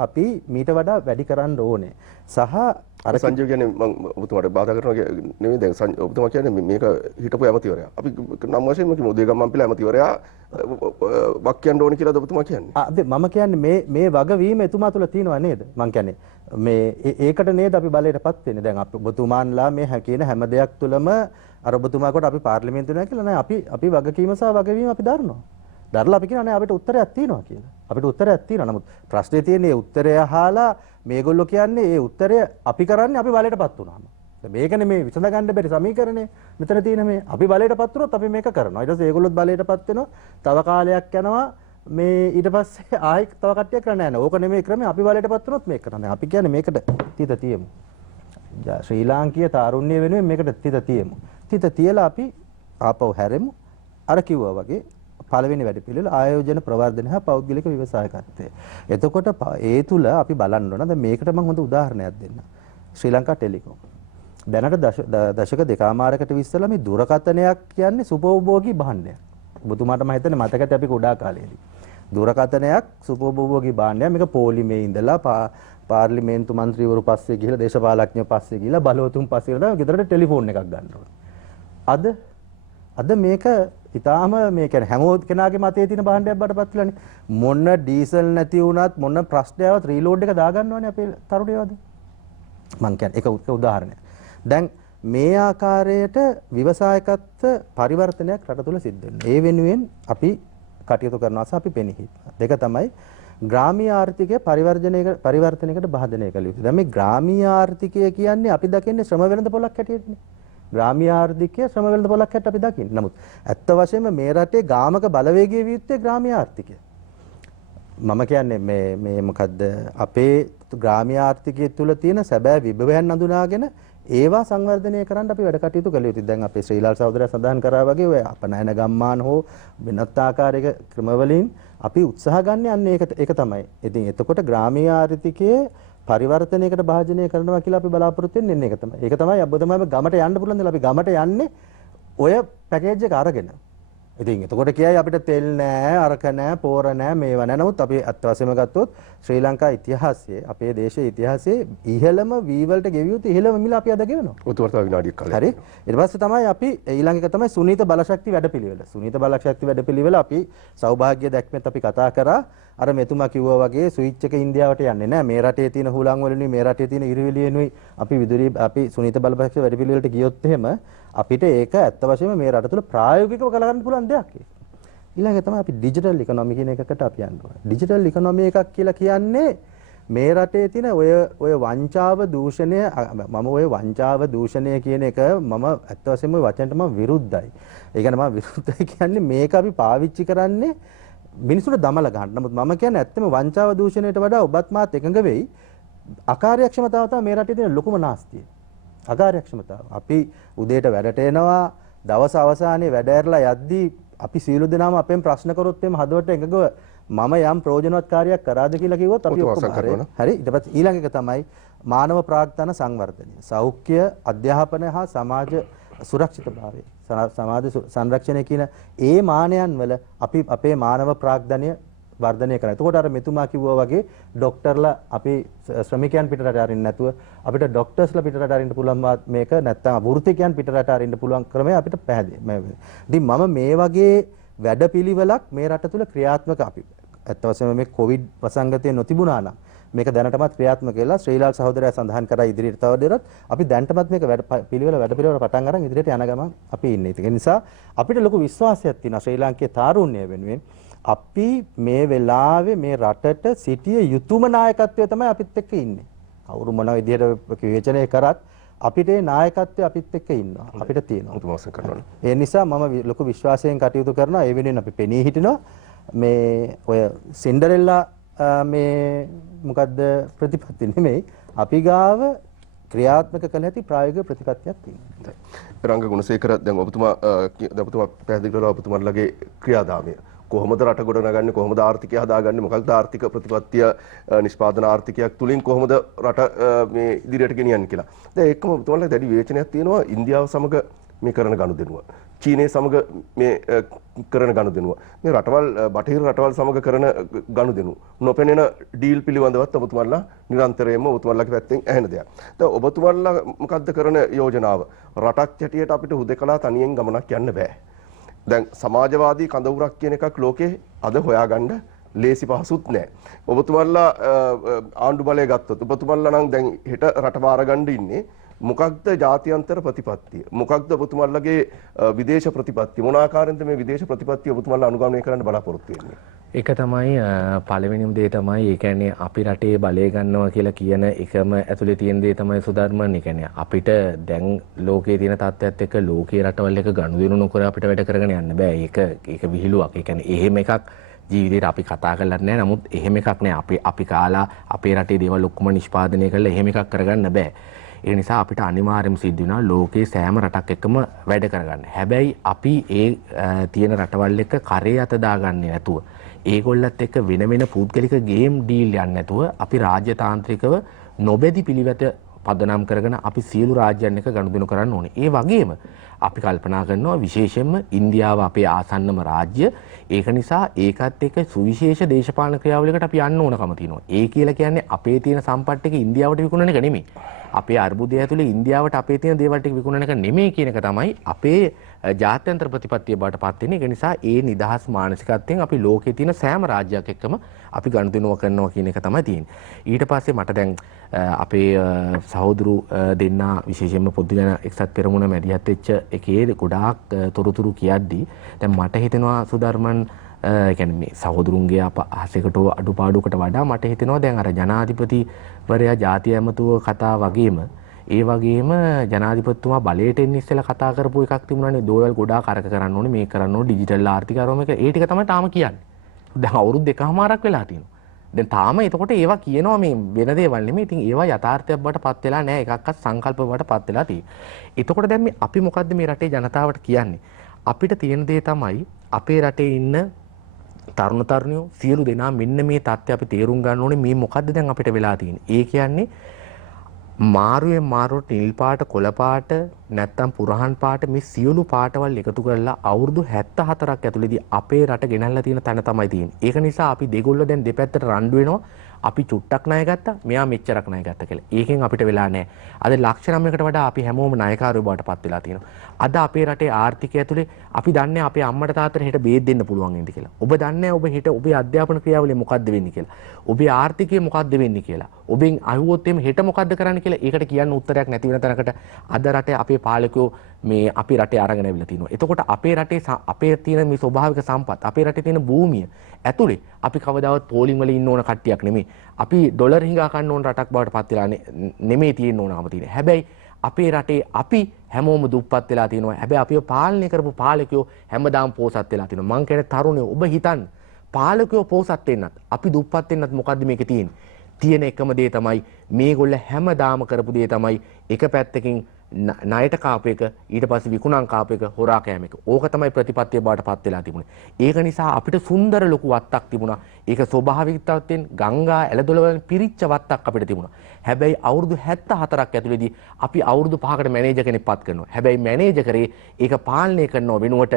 අපි මීට වඩා වැඩි කරන්න ඕනේ. සහ අර සංජය කියන්නේ මම ඔබතුමාට බාධා කරනවා නෙමෙයි. දැන් ඔබතුමා කියන්නේ මේක හිටපු ඇමතිවරයා. අපි නම් වශයෙන්ම කිව්ව උදේගම් මම්පිල ඇමතිවරයා වක් කියන්න ඕනේ කියලාද ඔබතුමා කියන්නේ? මම කියන්නේ මේ වගවීම එතුමා තුල තියෙනවා නේද? මං කියන්නේ මේ ඒකට නේද අපි බලයටපත් වෙන්නේ. දැන් අපි ඔබතුමාන්ලා මේ කියන හැම දෙයක් තුලම අර ඔබතුමා කොට අපි පාර්ලිමේන්තුවේ නැහැ කියලා නෑ. අපි වගකීම සහ වගවීම අපි දරනවා. දරලා අපි කියනවා නෑ අපිට උත්තරයක් තියෙනවා කියලා. අපිට උත්තරයක් තියෙනවා. නමුත් ප්‍රශ්නේ තියෙන්නේ උත්තරය අහලා මේගොල්ලෝ කියන්නේ ඒ උත්තරය අපි කරන්නේ අපි බලයටපත් වුණාම. මේකනේ මේ විසඳ ගන්න බැරි සමීකරණය. මෙතන තියෙන මේ අපි බලයටපත් වුණොත් අපි මේක කරනවා. ඊට පස්සේ ඒගොල්ලොත් බලයටපත් වෙනවා. තව කාලයක් යනවා මේ ඊට පස්සේ ආයි තව කට්ටියක් කරන්න යනවා. ඕක නෙමෙයි ක්‍රමය. අපි බලයටපත් වුණොත් මේක කරන්නේ. අපි කියන්නේ මේකට තිත තියමු. ශ්‍රී ලාංකීය තාරුණ්‍ය වෙනුවෙන් මේකට තිත තියමු. තිත තියලා අපි ආපහු හැරෙමු. අර කිව්වා වගේ පළවෙනි වැඩපිළිවෙල ආයෝජන ප්‍රවර්ධනය හා පෞද්ගලික ව්‍යවසායකත්වය. එතකොට ඒ තුල අපි බලන්න ඕන. දැන් මේකට මම හොඳ උදාහරණයක් දෙන්නම්. ශ්‍රී ලංකා ටෙලිකොම්. දැනට දශක දෙකමාරකට විස්සලා මේ දුරකථනයක් කියන්නේ සුපෝභෝගී භාණ්ඩයක්. ඔබතුමාට මම හිතන්නේ මතකද අපි කුඩා කාලේදී. දුරකථනයක් සුපෝභෝගී භාණ්ඩයක්. මේක පොලිමේ ඉඳලා පාර්ලිමේන්තු මන්ත්‍රීවරු පස්සේ ගිහලා දේශපාලඥයෝ පස්සේ ගිහලා බලවතුන් පස්සේ ගිහලා ගෙදරට ටෙලිෆෝන් එකක් ගන්න ඕනේ. අද මේක ඊටාම මේ කියන්නේ හැමෝම කෙනාගේ මතයේ තියෙන භාණ්ඩයක් බඩපත් වෙලානේ. මොන ඩීසල් නැති වුණත් මොන ප්‍රශ්නයවත් රීලෝඩ් එක දා ගන්නවනේ අපේ තරුණයෝද. මම කියන්නේ ඒක උදාහරණයක්. දැන් මේ ආකාරයට ව්‍යවසායකත්ව පරිවර්තනයක් රට තුල සිද්ධ වෙනවා. ඒ වෙනුවෙන් අපි කටයුතු කරනවා සහ අපි පෙනී හිටිනවා. දෙක තමයි ග්‍රාමීය ආර්ථිකය පරිවර්තනයකට බාධනය කළ යුතුයි. දැන් මේ ග්‍රාමීය ආර්ථිකය කියන්නේ අපි දකින්නේ ශ්‍රම වෙළඳ පොලක් හැටියටනේ. ග්‍රාමීය ආර්ථිකය ශ්‍රම වෙළඳ පොලක් හැටියට අපි දකින්නේ. නමුත් ඇත්ත වශයෙන්ම මේ රටේ ගාමක බලවේගයේ වියුත්තේ ග්‍රාමීය ආර්ථිකය. මම කියන්නේ මේ මොකද්ද අපේ ග්‍රාමීය ආර්ථිකය තුල තියෙන සැබෑ විභවයන් අඳුනාගෙන ඒවා සංවර්ධනය කරන්න අපි වැඩ කටයුතු කළ යුතුයි. දැන් අපේ ශ්‍රීලාල් සහෝදරයා සඳහන් කරා වගේ ඔය අපනයන ගම්මාන හෝ වෙනත් ආකාරයක ක්‍රමවලින් අපි උත්සාහ ගන්න යන්නේ ඒක තමයි. ඉතින් එතකොට ග්‍රාමීය ආර්ථිකයේ පරිවර්තනයකට භාජනය කරනවා කියලා අපි බලාපොරොත්තු වෙන්නේ ඒක තමයි. ඒක තමයි අබ්බතමම ගමට යන්න පුළුවන් දේ අපි ගමට යන්නේ ඔය පැකේජ් එක අරගෙන. ඉතින් එතකොට කියයි අපිට තෙල් නෑ, අරක නෑ, පෝර නෑ, මේවා නෑ. නමුත් අපි අත් වශයෙන්ම ගත්තොත් ශ්‍රී ලංකා ඉතිහාසයේ අපේ දේශයේ ඉතිහාසයේ ඉහළම වී වලට ගෙවිය යුතු ඉහළම මිල අපි අද ගෙවනවා. උතුවර්තා විනාඩියක් කාලයක්. හරි. ඊට පස්සේ තමයි අපි ඊළඟ එක තමයි සුනීත බලශක්ති වැඩපිළිවෙල. සුනීත බලශක්ති වැඩපිළිවෙල අපි සෞභාග්‍ය දැක්මෙත් අපි කතා කරා. අර මෙතුමා කිව්වා වගේ ස්විච් එක ඉන්දියාවට යන්නේ නැහැ. මේ රටේ තියෙන හුලං වලිනුයි මේ රටේ තියෙන ඉරිවිලියනුයි අපි සුනීත බලශක්ති වැඩපිළිවෙලට ගියොත් එහෙම අපිට ඒක ඇත්ත වශයෙන්ම මේ රට තුළ ප්‍රායෝගිකව කරගන්න පුළුවන් දෙයක් ඒක. ඊළඟ තමයි අපි ඩිජිටල් ඉකොනොමි කියන එකකට අපි යන්න ඕනේ. ඩිජිටල් ඉකොනොමි එකක් කියලා කියන්නේ මේ රටේ තියෙන ඔය වංචාව දූෂණය මම ඔය වංචාව දූෂණය කියන එක මම ඇත්ත වශයෙන්ම වචනට මම විරුද්ධයි. ඒ කියන්නේ මම විරුද්ධයි කියන්නේ මේක අපි පාවිච්චි කරන්නේ මිනිසුන්ට දමල ගන්න. නමුත් මම කියන්නේ ඇත්තම වංචාව දූෂණයට වඩා ඔබත් මාත් එකඟ වෙයි. අකාර්යක්ෂමතාව තමයි මේ රටේ තියෙන ලොකුම නාස්තිය. අකාර්යක්ෂමතාව. අපි උදේට වැඩට එනවා, දවස් අවසානයේ වැඩ ඇරලා යද්දී අපි සියලු දෙනාම අපෙන් ප්‍රශ්න කරොත් එimhe හදවට එකඟව මම යම් ප්‍රයෝජනවත් කාර්යයක් කරාද කියලා කිව්වොත් අපි ඔක්කොම හරි. ඊට පස්සේ ඊළඟ එක තමයි මානව ප්‍රාග්ධන සංවර්ධනය. සෞඛ්‍ය, අධ්‍යාපන හා සමාජ සුරක්ෂිතභාවය. සමාජ සංරක්ෂණය කියන ඒ මානයන් වල අපි අපේ මානව ප්‍රාග්ධනය වර්ධනය කරනවා. එතකොට අර මෙතුමා කිව්වා වගේ ડોක්ටර්ලා අපි ශ්‍රමිකයන් පිටරට අරින්න නැතුව අපිට ડોක්ටර්ස්ලා පිටරට අරින්න පුළුවන් මේක නැත්තම් වෘත්තිකයන් පිටරට අරින්න පුළුවන් ක්‍රමය අපිට පැහැදිලි. ඉතින් මම මේ වගේ වැඩපිළිවෙලක් මේ රට තුල ක්‍රියාත්මක අපි ඇත්ත වශයෙන්ම මේ කොවිඩ් වසංගතය නොතිබුණා නම් මේක දැනටමත් ක්‍රියාත්මක වෙලා ශ්‍රීලාල් සහෝදරයා සඳහන් කරා ඉදිරියට තව දෙයක් අපි දැනටමත් මේක වැඩපිළිවෙල පටන් අරන් ඉදිරියට යන ගමන් අපි ඉන්නේ. ඒ නිසා අපිට ලොකු විශ්වාසයක් තියෙනවා ශ්‍රී ලාංකේය තාරුණ්‍ය වෙනුවෙන් අපි මේ වෙලාවේ මේ රටට සිටිය යුතුම නායකත්වය තමයි අපිත් එක්ක ඉන්නේ. කවුරු මොන විදිහට විවේචනය කරත් අපිට ඒ නායකත්වය අපිත් එක්ක ඉන්නවා. අපිට තියෙනවා. ඒ නිසා මම ලොකු විශ්වාසයෙන් කටයුතු කරනවා. ඒ වෙනුවෙන් අපි පෙනී හිටිනවා. මේ ඔය සින්ඩරෙල්ලා මේ මොකද්ද ප්‍රතිපත්ති නෙමෙයි. අපි ගාව ක්‍රියාත්මක කළ හැකි ප්‍රායෝගික ප්‍රතිපත්තියක් තියෙනවා. රංග ගුණසේකර දැන් ඔබතුමා පැහැදිලි කළා ඔබතුමාලගේ ක්‍රියාදාමය. කොහොමද රට ගොඩ නගන්නේ, කොහොමද ආර්ථිකය හදාගන්නේ, මොකක්ද ආර්ථික ප්‍රතිපත්තිය නිෂ්පාදන ආර්ථිකයක් තුලින් කොහොමද රට මේ ඉදිරියට ගෙනියන්නේ කියලා. දැන් ඒකම ඔබතුමාලට දැඩි විවේචනයක් තියෙනවා ඉන්දියාව සමග මේ කරන ගනුදෙනුව. චීනය සමග මේ කරන ගනුදෙනුව. මේ රටවල් බටහිර රටවල් සමග කරන ගනුදෙනුව. නොපෙනෙන ඩීල් පිළිබඳවත් ඔබතුමාලා නිරන්තරයෙන්ම ඔබතුමාලාගේ පැත්තෙන් ඇහෙන දෙයක්. දැන් ඔබතුමාලා මොකද්ද කරන යෝජනාව? රටක් හැටියට අපිට හුදකලා තනියෙන් ගමනක් යන්න බෑ. දැන් සමාජවාදී කඳවුරක් කියන එකක් ලෝකේ අද හොයාගන්න ලේසි පහසුත් නෑ. ඔබතුමාලා ආණ්ඩු බලය ගත්තොත් ඔබතුමාලා නම් දැන් හෙට රට වාර ගන්න ඉන්නේ මොකක්ද ජාත්‍යන්තර ප්‍රතිපත්තිය? මොකක්ද ඔබතුමාලගේ විදේශ ප්‍රතිපත්තිය? මොන ආකාරයෙන්ද මේ විදේශ ප්‍රතිපත්තිය ඔබතුමාලා අනුගමනය කරන්න බලාපොරොත්තු වෙන්නේ? ඒක තමයි පළවෙනිම දේ තමයි ඒ කියන්නේ අපි රටේ බලය ගන්නවා කියලා කියන එකම ඇතුලේ තියෙන දේ තමයි සුධර්මන්. ඒ කියන්නේ අපිට දැන් ලෝකයේ තියෙන තත්ත්වයක් එක්ක ලෝකයේ රටවල් එක ගනුදෙනු නොකර අපිට වැඩ කරගෙන යන්න බෑ. ඒක විහිළුවක්. ඒ කියන්නේ එහෙම එකක් ජීවිතේට අපි කතා කරලා නැහැ. නමුත් එහෙම එකක් නැහැ. අපි කාලා අපේ රටේ දේවල් ඔක්කොම නිෂ්පාදනය කරලා එහෙම එකක් කරගන්න බෑ. ඒ නිසා අපිට අනිවාර්යයෙන්ම සිද්ධ වෙනවා ලෝකේ සෑම රටක් එක්කම වැඩ කරගන්න. හැබැයි අපි ඒ තියෙන රටවල් එක්ක කරේ අත දාගන්නේ නැතුව ඒගොල්ලත් එක්ක වෙන පුද්ගලික ගේම් ඩීල් යන්නේ නැතුව අපි රාජ්‍යතාන්ත්‍රිකව නොබැදි පිළිවෙත පදනම් කරගෙන අපි සියලු රාජ්‍යයන් එක්ක ගනුදෙනු කරන්න ඕනේ. ඒ වගේම අපි කල්පනා කරනවා විශේෂයෙන්ම ඉන්දියාව අපේ ආසන්නම රාජ්‍ය. ඒක නිසා ඒකත් එක්ක සුවිශේෂ දේශපාලන ක්‍රියාවලියකට අපි යන්න ඕනකම තියෙනවා. ඒ කියලා කියන්නේ අපේ තියෙන සම්පත් ටික ඉන්දියාවට විකුණන එක නෙමෙයි. අපේ අර්බුදය ඇතුලේ ඉන්දියාවට අපේ තියෙන දේවල් ටික විකුණන එක නෙමෙයි කියන එක තමයි අපේ ජාත්‍යන්තර ප්‍රතිපත්තිය බවට පත් වෙන්නේ. ඒක නිසා ඒ නිදහස් මානසිකත්වයෙන් අපි ලෝකේ තියෙන සෑම රාජ්‍යයක් එක්කම අපි ගනුදෙනුව කරනවා කියන එක තමයි තියෙන්නේ. ඊට පස්සේ මට දැන් අපේ සහෝදරු දෙන්නා විශේෂයෙන්ම පොදුජන එක්සත් පෙරමුණ මැදිහත් වෙච්ච එකේ ගොඩාක් තොරතුරු කියද්දී දැන් මට හිතෙනවා සුධර්මන් කියන්නේ මේ සහෝදරුන්ගේ අහසකට අඩුපාඩුවකට වඩා මට හිතෙනවා දැන් අර ජනාධිපතිවරයා ජාතිය ඇමතුව කතා වගේම ඒ වගේම ජනාධිපතිතුමා බලයට එන්න ඉස්සෙල්ලා කතා කරපු එකක් තිබුණානේ දෝවල් ගොඩාක් අරක කරන්න ඕනේ මේක කරන්න ඕනේ ඩිජිටල් ආර්ථික ආරෝම එක ඒ ටික තමයි තාම කියන්නේ. දැන් අවුරුදු දෙකමාරක් වෙලා තියෙනවා. දැන් තාම එතකොට ඒවා කියනවා මේ වෙන දේවල් නෙමෙයි. ඉතින් ඒවා යථාර්ථයක් බවට පත් වෙලා නැහැ. එකක්වත් සංකල්ප බවට පත් වෙලා තියෙනවා. එතකොට දැන් මේ අපි මොකද්ද මේ රටේ ජනතාවට කියන්නේ? අපිට තියෙන දේ තමයි අපේ රටේ ඉන්න තරුණ තරුණියෝ සියලු දෙනා මෙන්න මේ தත්ත්වය අපි තේරුම් ගන්න ඕනේ. මේ මොකද්ද දැන් අපිට වෙලා තියෙන්නේ? ඒ කියන්නේ මාරුවෙන් මාරුවට නිල් පාට කොළ පාට නැත්තම් පුරහන් පාට මේ සියලු පාටවල් එකතු කරලා අවුරුදු 74ක් ඇතුළතදී අපේ රට ගෙනල්ලා තියෙන තැන තමයි තියෙන්නේ. ඒක නිසා අපි දෙගොල්ලෝ දැන් දෙපැත්තට රණ්ඩු වෙනවා. අපි චුට්ටක් ණය ගත්තා, මෙයා මෙච්චරක් ණය ගත්තා කියලා. ඒකෙන් අපිට වෙලා නැහැ. අද ලක්ෂ 9කට වඩා අපි හැමෝම ණයකාරයෝ බවට පත් වෙලා තියෙනවා. අද අපේ රටේ ආර්ථිකය ඇතුලේ අපි දන්නේ අපේ අම්මට තාත්තට හෙට බේත් දෙන්න පුළුවන් වෙන්නේ කියලා. ඔබ දන්නේ ඔබ හෙට ඔබේ අධ්‍යාපන ක්‍රියාවලිය මොකද්ද වෙන්නේ කියලා. ඔබේ ආර්ථිකය මොකද්ද වෙන්නේ කියලා. ඔබෙන් අහුවොත් එimhe හෙට මොකද්ද කරන්න කියලා ඒකට කියන්න උත්තරයක් නැති වෙන තැනකට අද රටේ අපේ පාලකයෝ මේ අපේ රටේ අරගෙන ඇවිල්ලා තිනවා. එතකොට අපේ රටේ අපේ තියෙන මේ ස්වභාවික සම්පත් අපේ රටේ තියෙන භූමිය ඇතුලේ අපි කවදාවත් පෝලිං වල ඉන්න ඕන කට්ටියක් නෙමෙයි. අපි ඩොලර් හිඟා ගන්න ඕන රටක් බවට පත් වෙලා නෙමෙයි තියෙන්න ඕනකම තියෙන්නේ. හැබැයි අපේ රටේ අපි හැමෝම දුප්පත් වෙලා තියෙනවා. හැබැයි අපිව පාලනය කරපු පාලකයෝ හැමදාම පෝසත් වෙලා තියෙනවා. මං කියන්නේ තරුණයෝ ඔබ හිතන්න පාලකයෝ පෝසත් වෙන්නත් අපි දුප්පත් වෙන්නත් මොකද්ද මේකේ තියෙන්නේ? තියෙන එකම දේ තමයි මේගොල්ල හැමදාම කරපු දේ තමයි එක පැත්තකින් ණයට කාපු එක ඊට පස්සේ විකුණන් කාපු එක හොරා කෑම එක. ඕක තමයි ප්‍රතිපත්තිය බවට පත් වෙලා තිබුණේ. ඒක නිසා අපිට සුන්දර ලොකු වත්තක් තිබුණා. ඒක ස්වභාවික තත්ත්වෙන් ගංගා ඇලදොල වලින් පිරිච්ච වත්තක් අපිට තිබුණා. හැබැයි අවුරුදු 74ක් ඇතුළතදී අපි අවුරුදු 5කට මැනේජර් කෙනෙක් පත් කරනවා. හැබැයි මැනේජර් කරේ ඒක පාලනය කරනව වෙනුවට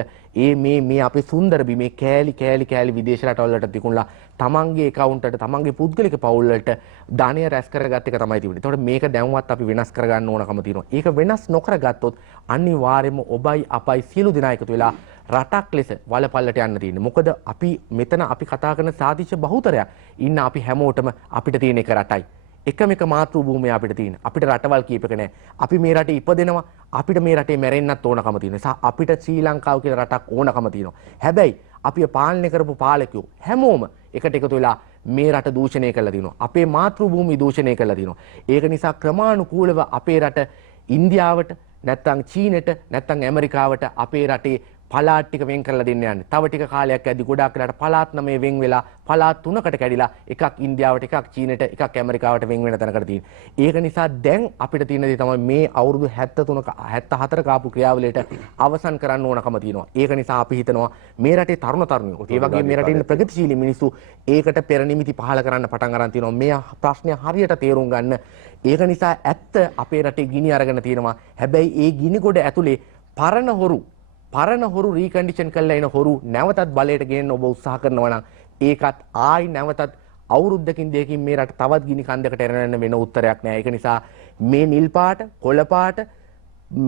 මේ අපේ සුන්දර බිමේ කෑලි විදේශ රටවල් වලට විකුණලා තමන්ගේ account එකට තමන්ගේ පුද්ගලික පවුල් වලට ධානය රැස් කරගත්ත එක තමයි තිබුණේ. ඒතකොට මේක දැන්වත් අපි වෙනස් කරගන්න ඕනකම තියෙනවා. ඒක වෙනස් නොකරගත්තොත් අනිවාර්යයෙන්ම ඔබයි අපයි සියලු දෙනා එකතු වෙලා රටක් ලෙස වලපල්ලට යන්න තියෙන්නේ. මොකද අපි මෙතන අපි කතා කරන සාතිශ බහුතරයක් ඉන්න අපි හැමෝටම අපිට තියෙන එක රටයි. එකම එක මාතෘ භූමිය අපිට තියෙන. අපිට රටවල් කීපක නැහැ. අපි මේ රටේ ඉපදෙනවා. අපිට මේ රටේ මැරෙන්නත් ඕනකම තියෙන නිසා අපිට ශ්‍රී ලංකාව කියලා රටක් ඕනකම තියෙනවා. හැබැයි අපි පාලනය කරපු පාලකයෝ හැමෝම එකට එකතු වෙලා මේ රට දූෂණය කරලා තිනවා. අපේ මාතෘ භූමිය දූෂණය කරලා තිනවා. ඒක නිසා ක්‍රමානුකූලව අපේ රට ඉන්දියාවට නැත්තම් චීනෙට නැත්තම් ඇමරිකාවට අපේ රටේ පළාත් ටික වෙන් කරලා දෙන්න යන්නේ. තව ටික කාලයක් යද්දි ගොඩාක් වෙලාට පළාත් 9 වෙන් වෙලා පළාත් 3කට කැඩිලා එකක් ඉන්දියාවට එකක් චීනෙට එකක් ඇමරිකාවට වෙන් වෙන තැනකට තියෙනවා. ඒක නිසා දැන් අපිට තියෙන දේ තමයි මේ අවුරුදු 73ක 74ක ආපු ක්‍රියාවලියට අවසන් කරන්න ඕනකම තියෙනවා. ඒක නිසා අපි හිතනවා මේ රටේ තරුණ තරුණියෝ ඒ වගේ මේ රටේ ඉන්න ප්‍රගතිශීලී මිනිස්සු ඒකට පෙර නිමිති පහල කරන්න පටන් අරන් තියෙනවා. මේ ප්‍රශ්නය හරියට තේරුම් ගන්න. ඒක නිසා ඇත්ත අපේ රටේ ගිනි අරගෙන තියෙනවා. හැබැයි ඒ ගිනි ගොඩ ඇතුලේ පරණ හොරු රීකන්ඩිෂන් කරලා එන හොරු නැවතත් බලයට ගෙන්න ඔබ උත්සාහ කරනවා නම් ඒකත් ආයි නැවතත් අවුරුද්දකින් දෙකකින් මේ රට තවත් ගිනි කන්දකට එරෙන්න වෙන උත්තරයක් නෑ. ඒක නිසා මේ නිල් පාට, කොළ පාට,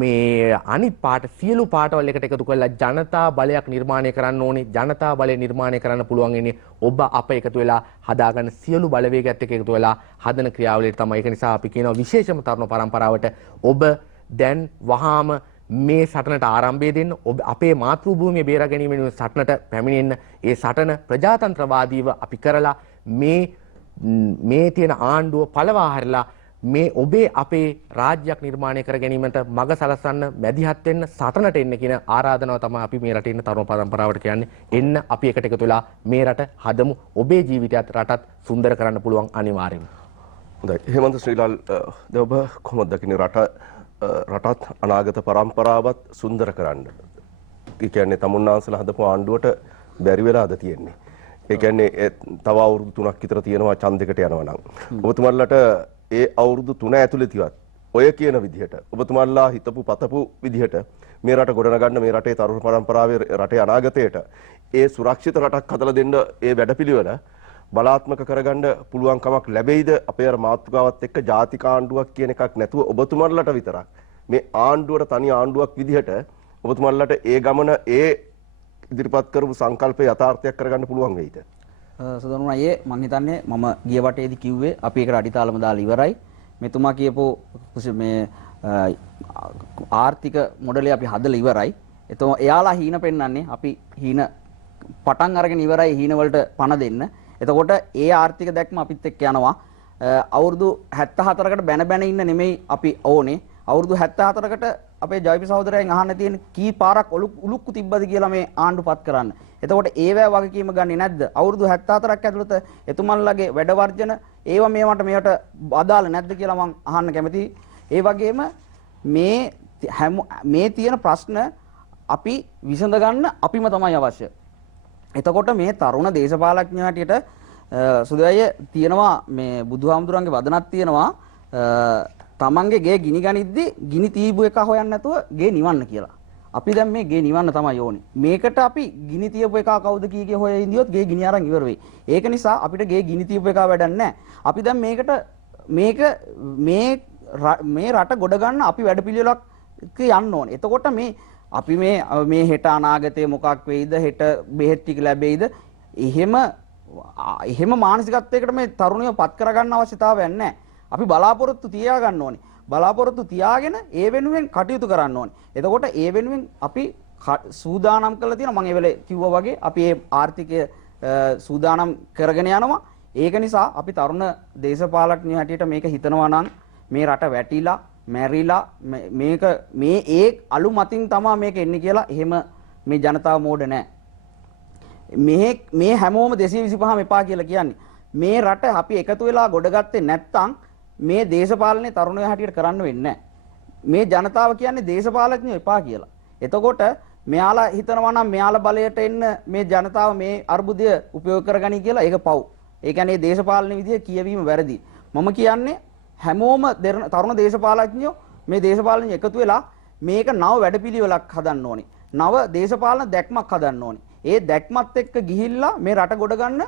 මේ අනිත් පාට සියලු පාටවල එකට එකතු කරලා ජනතා බලයක් නිර්මාණය කරන්න ඕනේ. ජනතා බලය නිර්මාණය කරන්න පුළුවන් ඉන්නේ ඔබ අප එකතු වෙලා හදාගන්න සියලු බලවේගයත් එක්ක එකතු වෙලා හදන ක්‍රියාවලියට තමයි. ඒක නිසා අපි කියනවා විශේෂම තරුණ පරම්පරාවට ඔබ දැන් වහාම මේ සටනට ආරම්භය දෙන්න. ඔබ අපේ මාතෘ භූමිය බේරා ගැනීම වෙනුවෙන් සටනට පැමිණෙන්න. ඒ සටන ප්‍රජාතන්ත්‍රවාදීව අපි කරලා මේ තියෙන ආණ්ඩුව පළවා හැරලා මේ ඔබේ අපේ රාජ්‍යයක් නිර්මාණය කර ගැනීමට මඟ සලසන්න මැදිහත් වෙන්න සටනට එන්න කියන ආරාධනාව තමයි අපි මේ රටේ ඉන්න තරුණ පරම්පරාවට කියන්නේ. එන්න අපි එකට එකතු වෙලා මේ රට හදමු. ඔබේ ජීවිතයත් රටත් සුන්දර කරන්න පුළුවන් අනිවාර්යෙන්ම. හොඳයි. හේමන්ත ශ්‍රීලාල් දැන් ඔබ කොහොමද දකින්නේ රටත් අනාගත පරම්පරාවත් සුන්දර කරන්න? ඒ කියන්නේ තමුන්නාන්සලා හදපු ආණ්ඩුවට බැරි වෙලාද තියෙන්නේ. ඒ කියන්නේ තව අවුරුදු 3ක් විතර තියෙනවා ඡන්දයකට යනවා නම්. ඔබතුමාලට ඒ අවුරුදු 3 ඇතුළතවත් ඔය කියන විදිහට ඔබතුමාලා හිතපු පතපු විදිහට මේ රට ගොඩනගන්න මේ රටේ තරුණ පරම්පරාවේ රටේ අනාගතයට ඒ සුරක්ෂිත රටක් හදලා දෙන්න ඒ වැඩපිළිවෙල බලාත්මක කරගන්න පුළුවන් කමක් ලැබෙයිද? අපේ අර මාතෘකාවත් එක්ක ජාතික ආණ්ඩුවක් කියන එකක් නැතුව ඔබතුමාලට විතරක් මේ ආණ්ඩුවට තනි ආණ්ඩුවක් විදිහට ඔබතුමාලට ඒ ගමන ඒ ඉදිරිපත් කරපු සංකල්පය යථාර්ථයක් කරගන්න පුළුවන් වෙයිද? සදරුණ අයියේ මම හිතන්නේ මම ගිය වටේදී කිව්වේ අපි ඒකට අඩිතාලම දාලා ඉවරයි. මෙතුමා කියපෝ මේ ආර්ථික මොඩලේ අපි හදලා ඉවරයි. එතකොට එයාලා හීන පෙන්වන්නේ අපි හීන පටන් අරගෙන ඉවරයි හීන වලට පණ දෙන්න. එතකොට ඒ ආර්ථික දැක්ම අපිත් එක්ක යනවා. අවුරුදු 74කට බැන බැන ඉන්න නෙමෙයි අපි ඕනේ. අවුරුදු 74කට අපේ ජයපි සහෝදරයන් අහන්න තියෙන කී පාරක් උලුක්කු තිබ්බද කියලා මේ ආණ්ඩුපත් කරන්න. එතකොට ඒවැ වගකීම ගන්නේ නැද්ද? අවුරුදු 74ක් ඇතුළත එතුමන්ලගේ වැඩ වර්ජන ඒවා මේවට අදාළ නැද්ද කියලා මම අහන්න කැමතියි. ඒ වගේම මේ තියෙන ප්‍රශ්න අපි විසඳ ගන්න අපිම තමයි අවශ්‍ය. එතකොට මේ තරුණ දේශපාලඥයා හැටියට සුදයය තියෙනවා මේ බුදුහාමුදුරන්ගේ වදනක් තියෙනවා තමන්ගේ ගේ ගිනි ගනිද්දි ගිනි තීබු එක හොයන්න නැතුව ගේ නිවන්න කියලා. අපි දැන් මේ ගේ නිවන්න තමයි ඕනේ. මේකට අපි ගිනි තියපු එක කවුද කීගේ හොය ඉඳියොත් ගේ ගිනි අරන් ඉවර වෙයි. ඒක නිසා අපිට ගේ ගිනි තියපු එක වැඩක් නැහැ. අපි දැන් මේ රට ගොඩ ගන්න අපි වැඩපිළිවෙලක් යන්න ඕනේ. එතකොට අපි මේ හෙට අනාගතේ මොකක් වෙයිද? හෙට බෙහෙත් ටික ලැබෙයිද? එහෙම මානසිකත්වයකට මේ තරුණියව පත් කරගන්න අවශ්‍යතාවයක් නැහැ. අපි බලාපොරොත්තු තියා ගන්න ඕනේ. බලාපොරොත්තු තියාගෙන ඒ වෙනුවෙන් කටයුතු කරන්න ඕනේ. එතකොට ඒ වෙනුවෙන් අපි සූදානම් කරලා තියෙනවා. මම ඒ වෙලේ කිව්වා වගේ අපි මේ ආර්ථිකය සූදානම් කරගෙන යනවා. ඒක නිසා අපි තරුණ දේශපාලඥයෝ හැටියට මේක හිතනවා නම් මේ රට වැටිලා මැරිලා මේක මේ අලු මතින් තමයි මේක එන්නේ කියලා එහෙම මේ ජනතාව මෝඩ නැහැ. මේ හැමෝම 225ම එපා කියලා කියන්නේ. මේ රට අපි එකතු වෙලා ගොඩගත්තේ නැත්නම් මේ දේශපාලනේ තරුණයෝ හැටියට කරන්න වෙන්නේ නැහැ. මේ ජනතාව කියන්නේ දේශපාලඥයෝ එපා කියලා. එතකොට මෙයාලා හිතනවා නම් මෙයාලා බලයට එන්න මේ ජනතාව මේ අර්බුදය උපයෝග කරගනි කියලා ඒක පව්. ඒ කියන්නේ දේශපාලන විදිය කියවීම වැරදි. මම කියන්නේ හැමෝම තරුණ දේශපාලඥයෝ මේ දේශපාලනය එකතු වෙලා මේක නව වැඩපිළිවෙලක් හදන්න ඕනේ. නව දේශපාලන දැක්මක් හදන්න ඕනේ. ඒ දැක්මත් එක්ක ගිහිල්ලා මේ රට ගොඩ ගන්න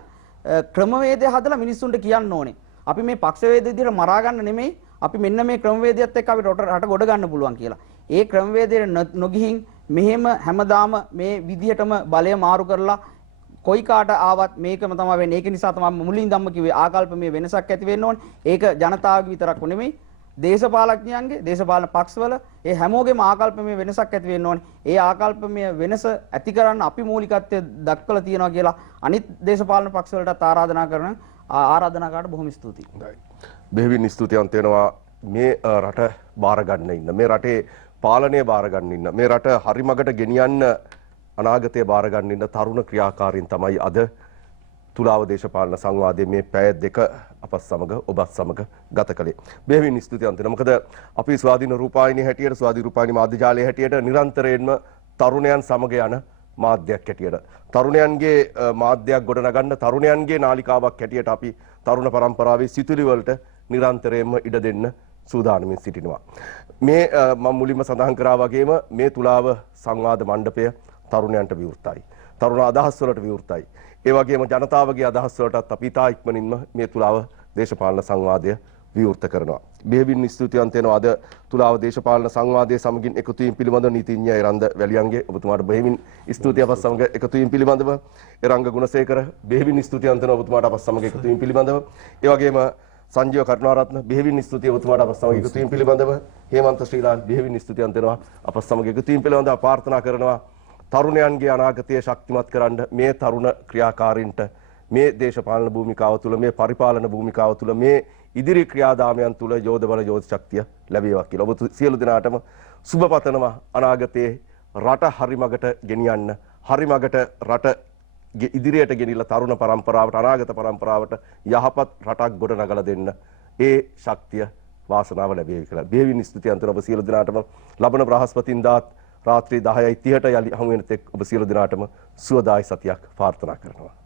ක්‍රමවේදය හදලා මිනිස්සුන්ට කියන්න ඕනේ. අපි මේ පක්ෂ වේද විදිහට මරා ගන්න නෙමෙයි. අපි මෙන්න මේ ක්‍රමවේදයත් එක්ක අපිට රට ගොඩ ගන්න පුළුවන් කියලා. ඒ ක්‍රමවේදයට නොගිහින් මෙහෙම හැමදාම මේ විදිහටම බලය මාරු කරලා කොයි කාට ආවත් මේකම තමයි වෙන්නේ. ඒක නිසා තමයි මුලින් ධම්ම කිව්වේ ආකල්පමය වෙනසක් ඇති වෙන්න ඕනේ. ඒක ජනතාවගේ විතරක් නෙමෙයි. දේශපාලඥයන්ගේ දේශපාලන පක්ෂවල ඒ හැමෝගෙම ආකල්පමය වෙනසක් ඇති වෙන්න ඕනේ. ඒ ආකල්පමය වෙනස ඇති කරන්න අපි මූලිකත්වය දක්වලා තියෙනවා කියලා අනිත් දේශපාලන පක්ෂවලටත් ආරාධනා කරලා බොහොම ස්තුතියි. හොඳයි. බෙහෙවින් ස්තුතිවන්ත වෙනවා මේ රට බාර ගන්න ඉන්න. මේ රටේ පාලනය බාර ගන්න ඉන්න. මේ රට හරි මගට ගෙනියන්න අනාගතය බාර ගන්න ඉන්න තරුණ ක්‍රියාකාරීන් තමයි අද තුලාව දේශපාලන සංවාදයේ මේ පැය දෙක අපත් සමග ඔබත් සමග ගත කළේ. බෙහෙවින් ස්තුතිවන්ත වෙනවා. මොකද අපි ස්වාධීන රූපවාහිනිය හැටියට ස්වාධීන රූපවාහිනී මාධ්‍ය ජාලය හැටියට නිරන්තරයෙන්ම තරුණයන් සමග යන මාධ්‍යයක් හැටියට තරුණයන්ගේ මාධ්‍යයක් ගොඩනගන්න තරුණයන්ගේ නාලිකාවක් හැටියට අපි තරුණ පරම්පරාවේ සිතුවිලි වලට නිරන්තරයෙන්ම ඉඩ දෙන්න සූදානමින් සිටිනවා. මේ මම මුලින්ම සඳහන් කරා වගේම මේ තුලාව සංවාද මණ්ඩපය තරුණයන්ට විවෘතයි. තරුණ අදහස් වලට විවෘතයි. ඒ වගේම ජනතාවගේ අදහස් වලටත් අපි තා ඉක්මනින්ම මේ තුලාව දේශපාලන සංවාදය විවෘත කරනවා. බෙහෙවින් ස්තුතිවන්ත වෙනවා අද තුලාව දේශපාලන සංවාදයේ සමගින් එකතු වීම පිළිබඳව නීතිඥ එරන්ද වැලියන්ගේ ඔබතුමාට බෙහෙවින් ස්තුතිය අපත් සමග එකතු වීම පිළිබඳව එරංග ගුණසේකර බෙහෙවින් ස්තුතිවන්ත වෙනවා ඔබතුමාට අපත් සමග එකතු වීම පිළිබඳව ඒ වගේම සංජීව කරුණාරත්න බෙහෙවින් ස්තුතිය ඔබතුමාට අපත් සමග එකතු වීම පිළිබඳව හේමන්ත ශ්‍රීලාල් බෙහෙවින් ස්තුතිවන්ත වෙනවා අපත් සමග එකතු වීම පිළිබඳව ප්‍රාර්ථනා කරනවා තරුණයන්ගේ අනාගතය ශක්තිමත් කරන්න මේ තරුණ ක්‍රියාකාරීන්ට මේ දේශපාලන භූමිකාව තුළ මේ පරිපාලන භූමිකාව තුළ මේ ඉදිරි ක්‍රියාදාමයන් තුළ යෝධ බල යෝධ ශක්තිය ලැබේවා කියලා. ඔබ සියලු දෙනාටම සුබ පතනවා අනාගතයේ රට හරි මගට ගෙනියන්න, හරි මගට රට ඉදිරියට ගෙනිලා තරුණ පරම්පරාවට, අනාගත පරම්පරාවට යහපත් රටක් ගොඩනගලා දෙන්න ඒ ශක්තිය වාසනාව ලැබේවි කියලා. බෙහෙවින් ස්තුතිවන්ත ඔබ සියලු දෙනාටම ලබන බ්‍රහස්පතින්දාත් රාත්‍රී 10:30ට යලි හමු වෙන තෙක් ඔබ සියලු දෙනාටම සුවදායි සතියක් ප්‍රාර්ථනා කරනවා.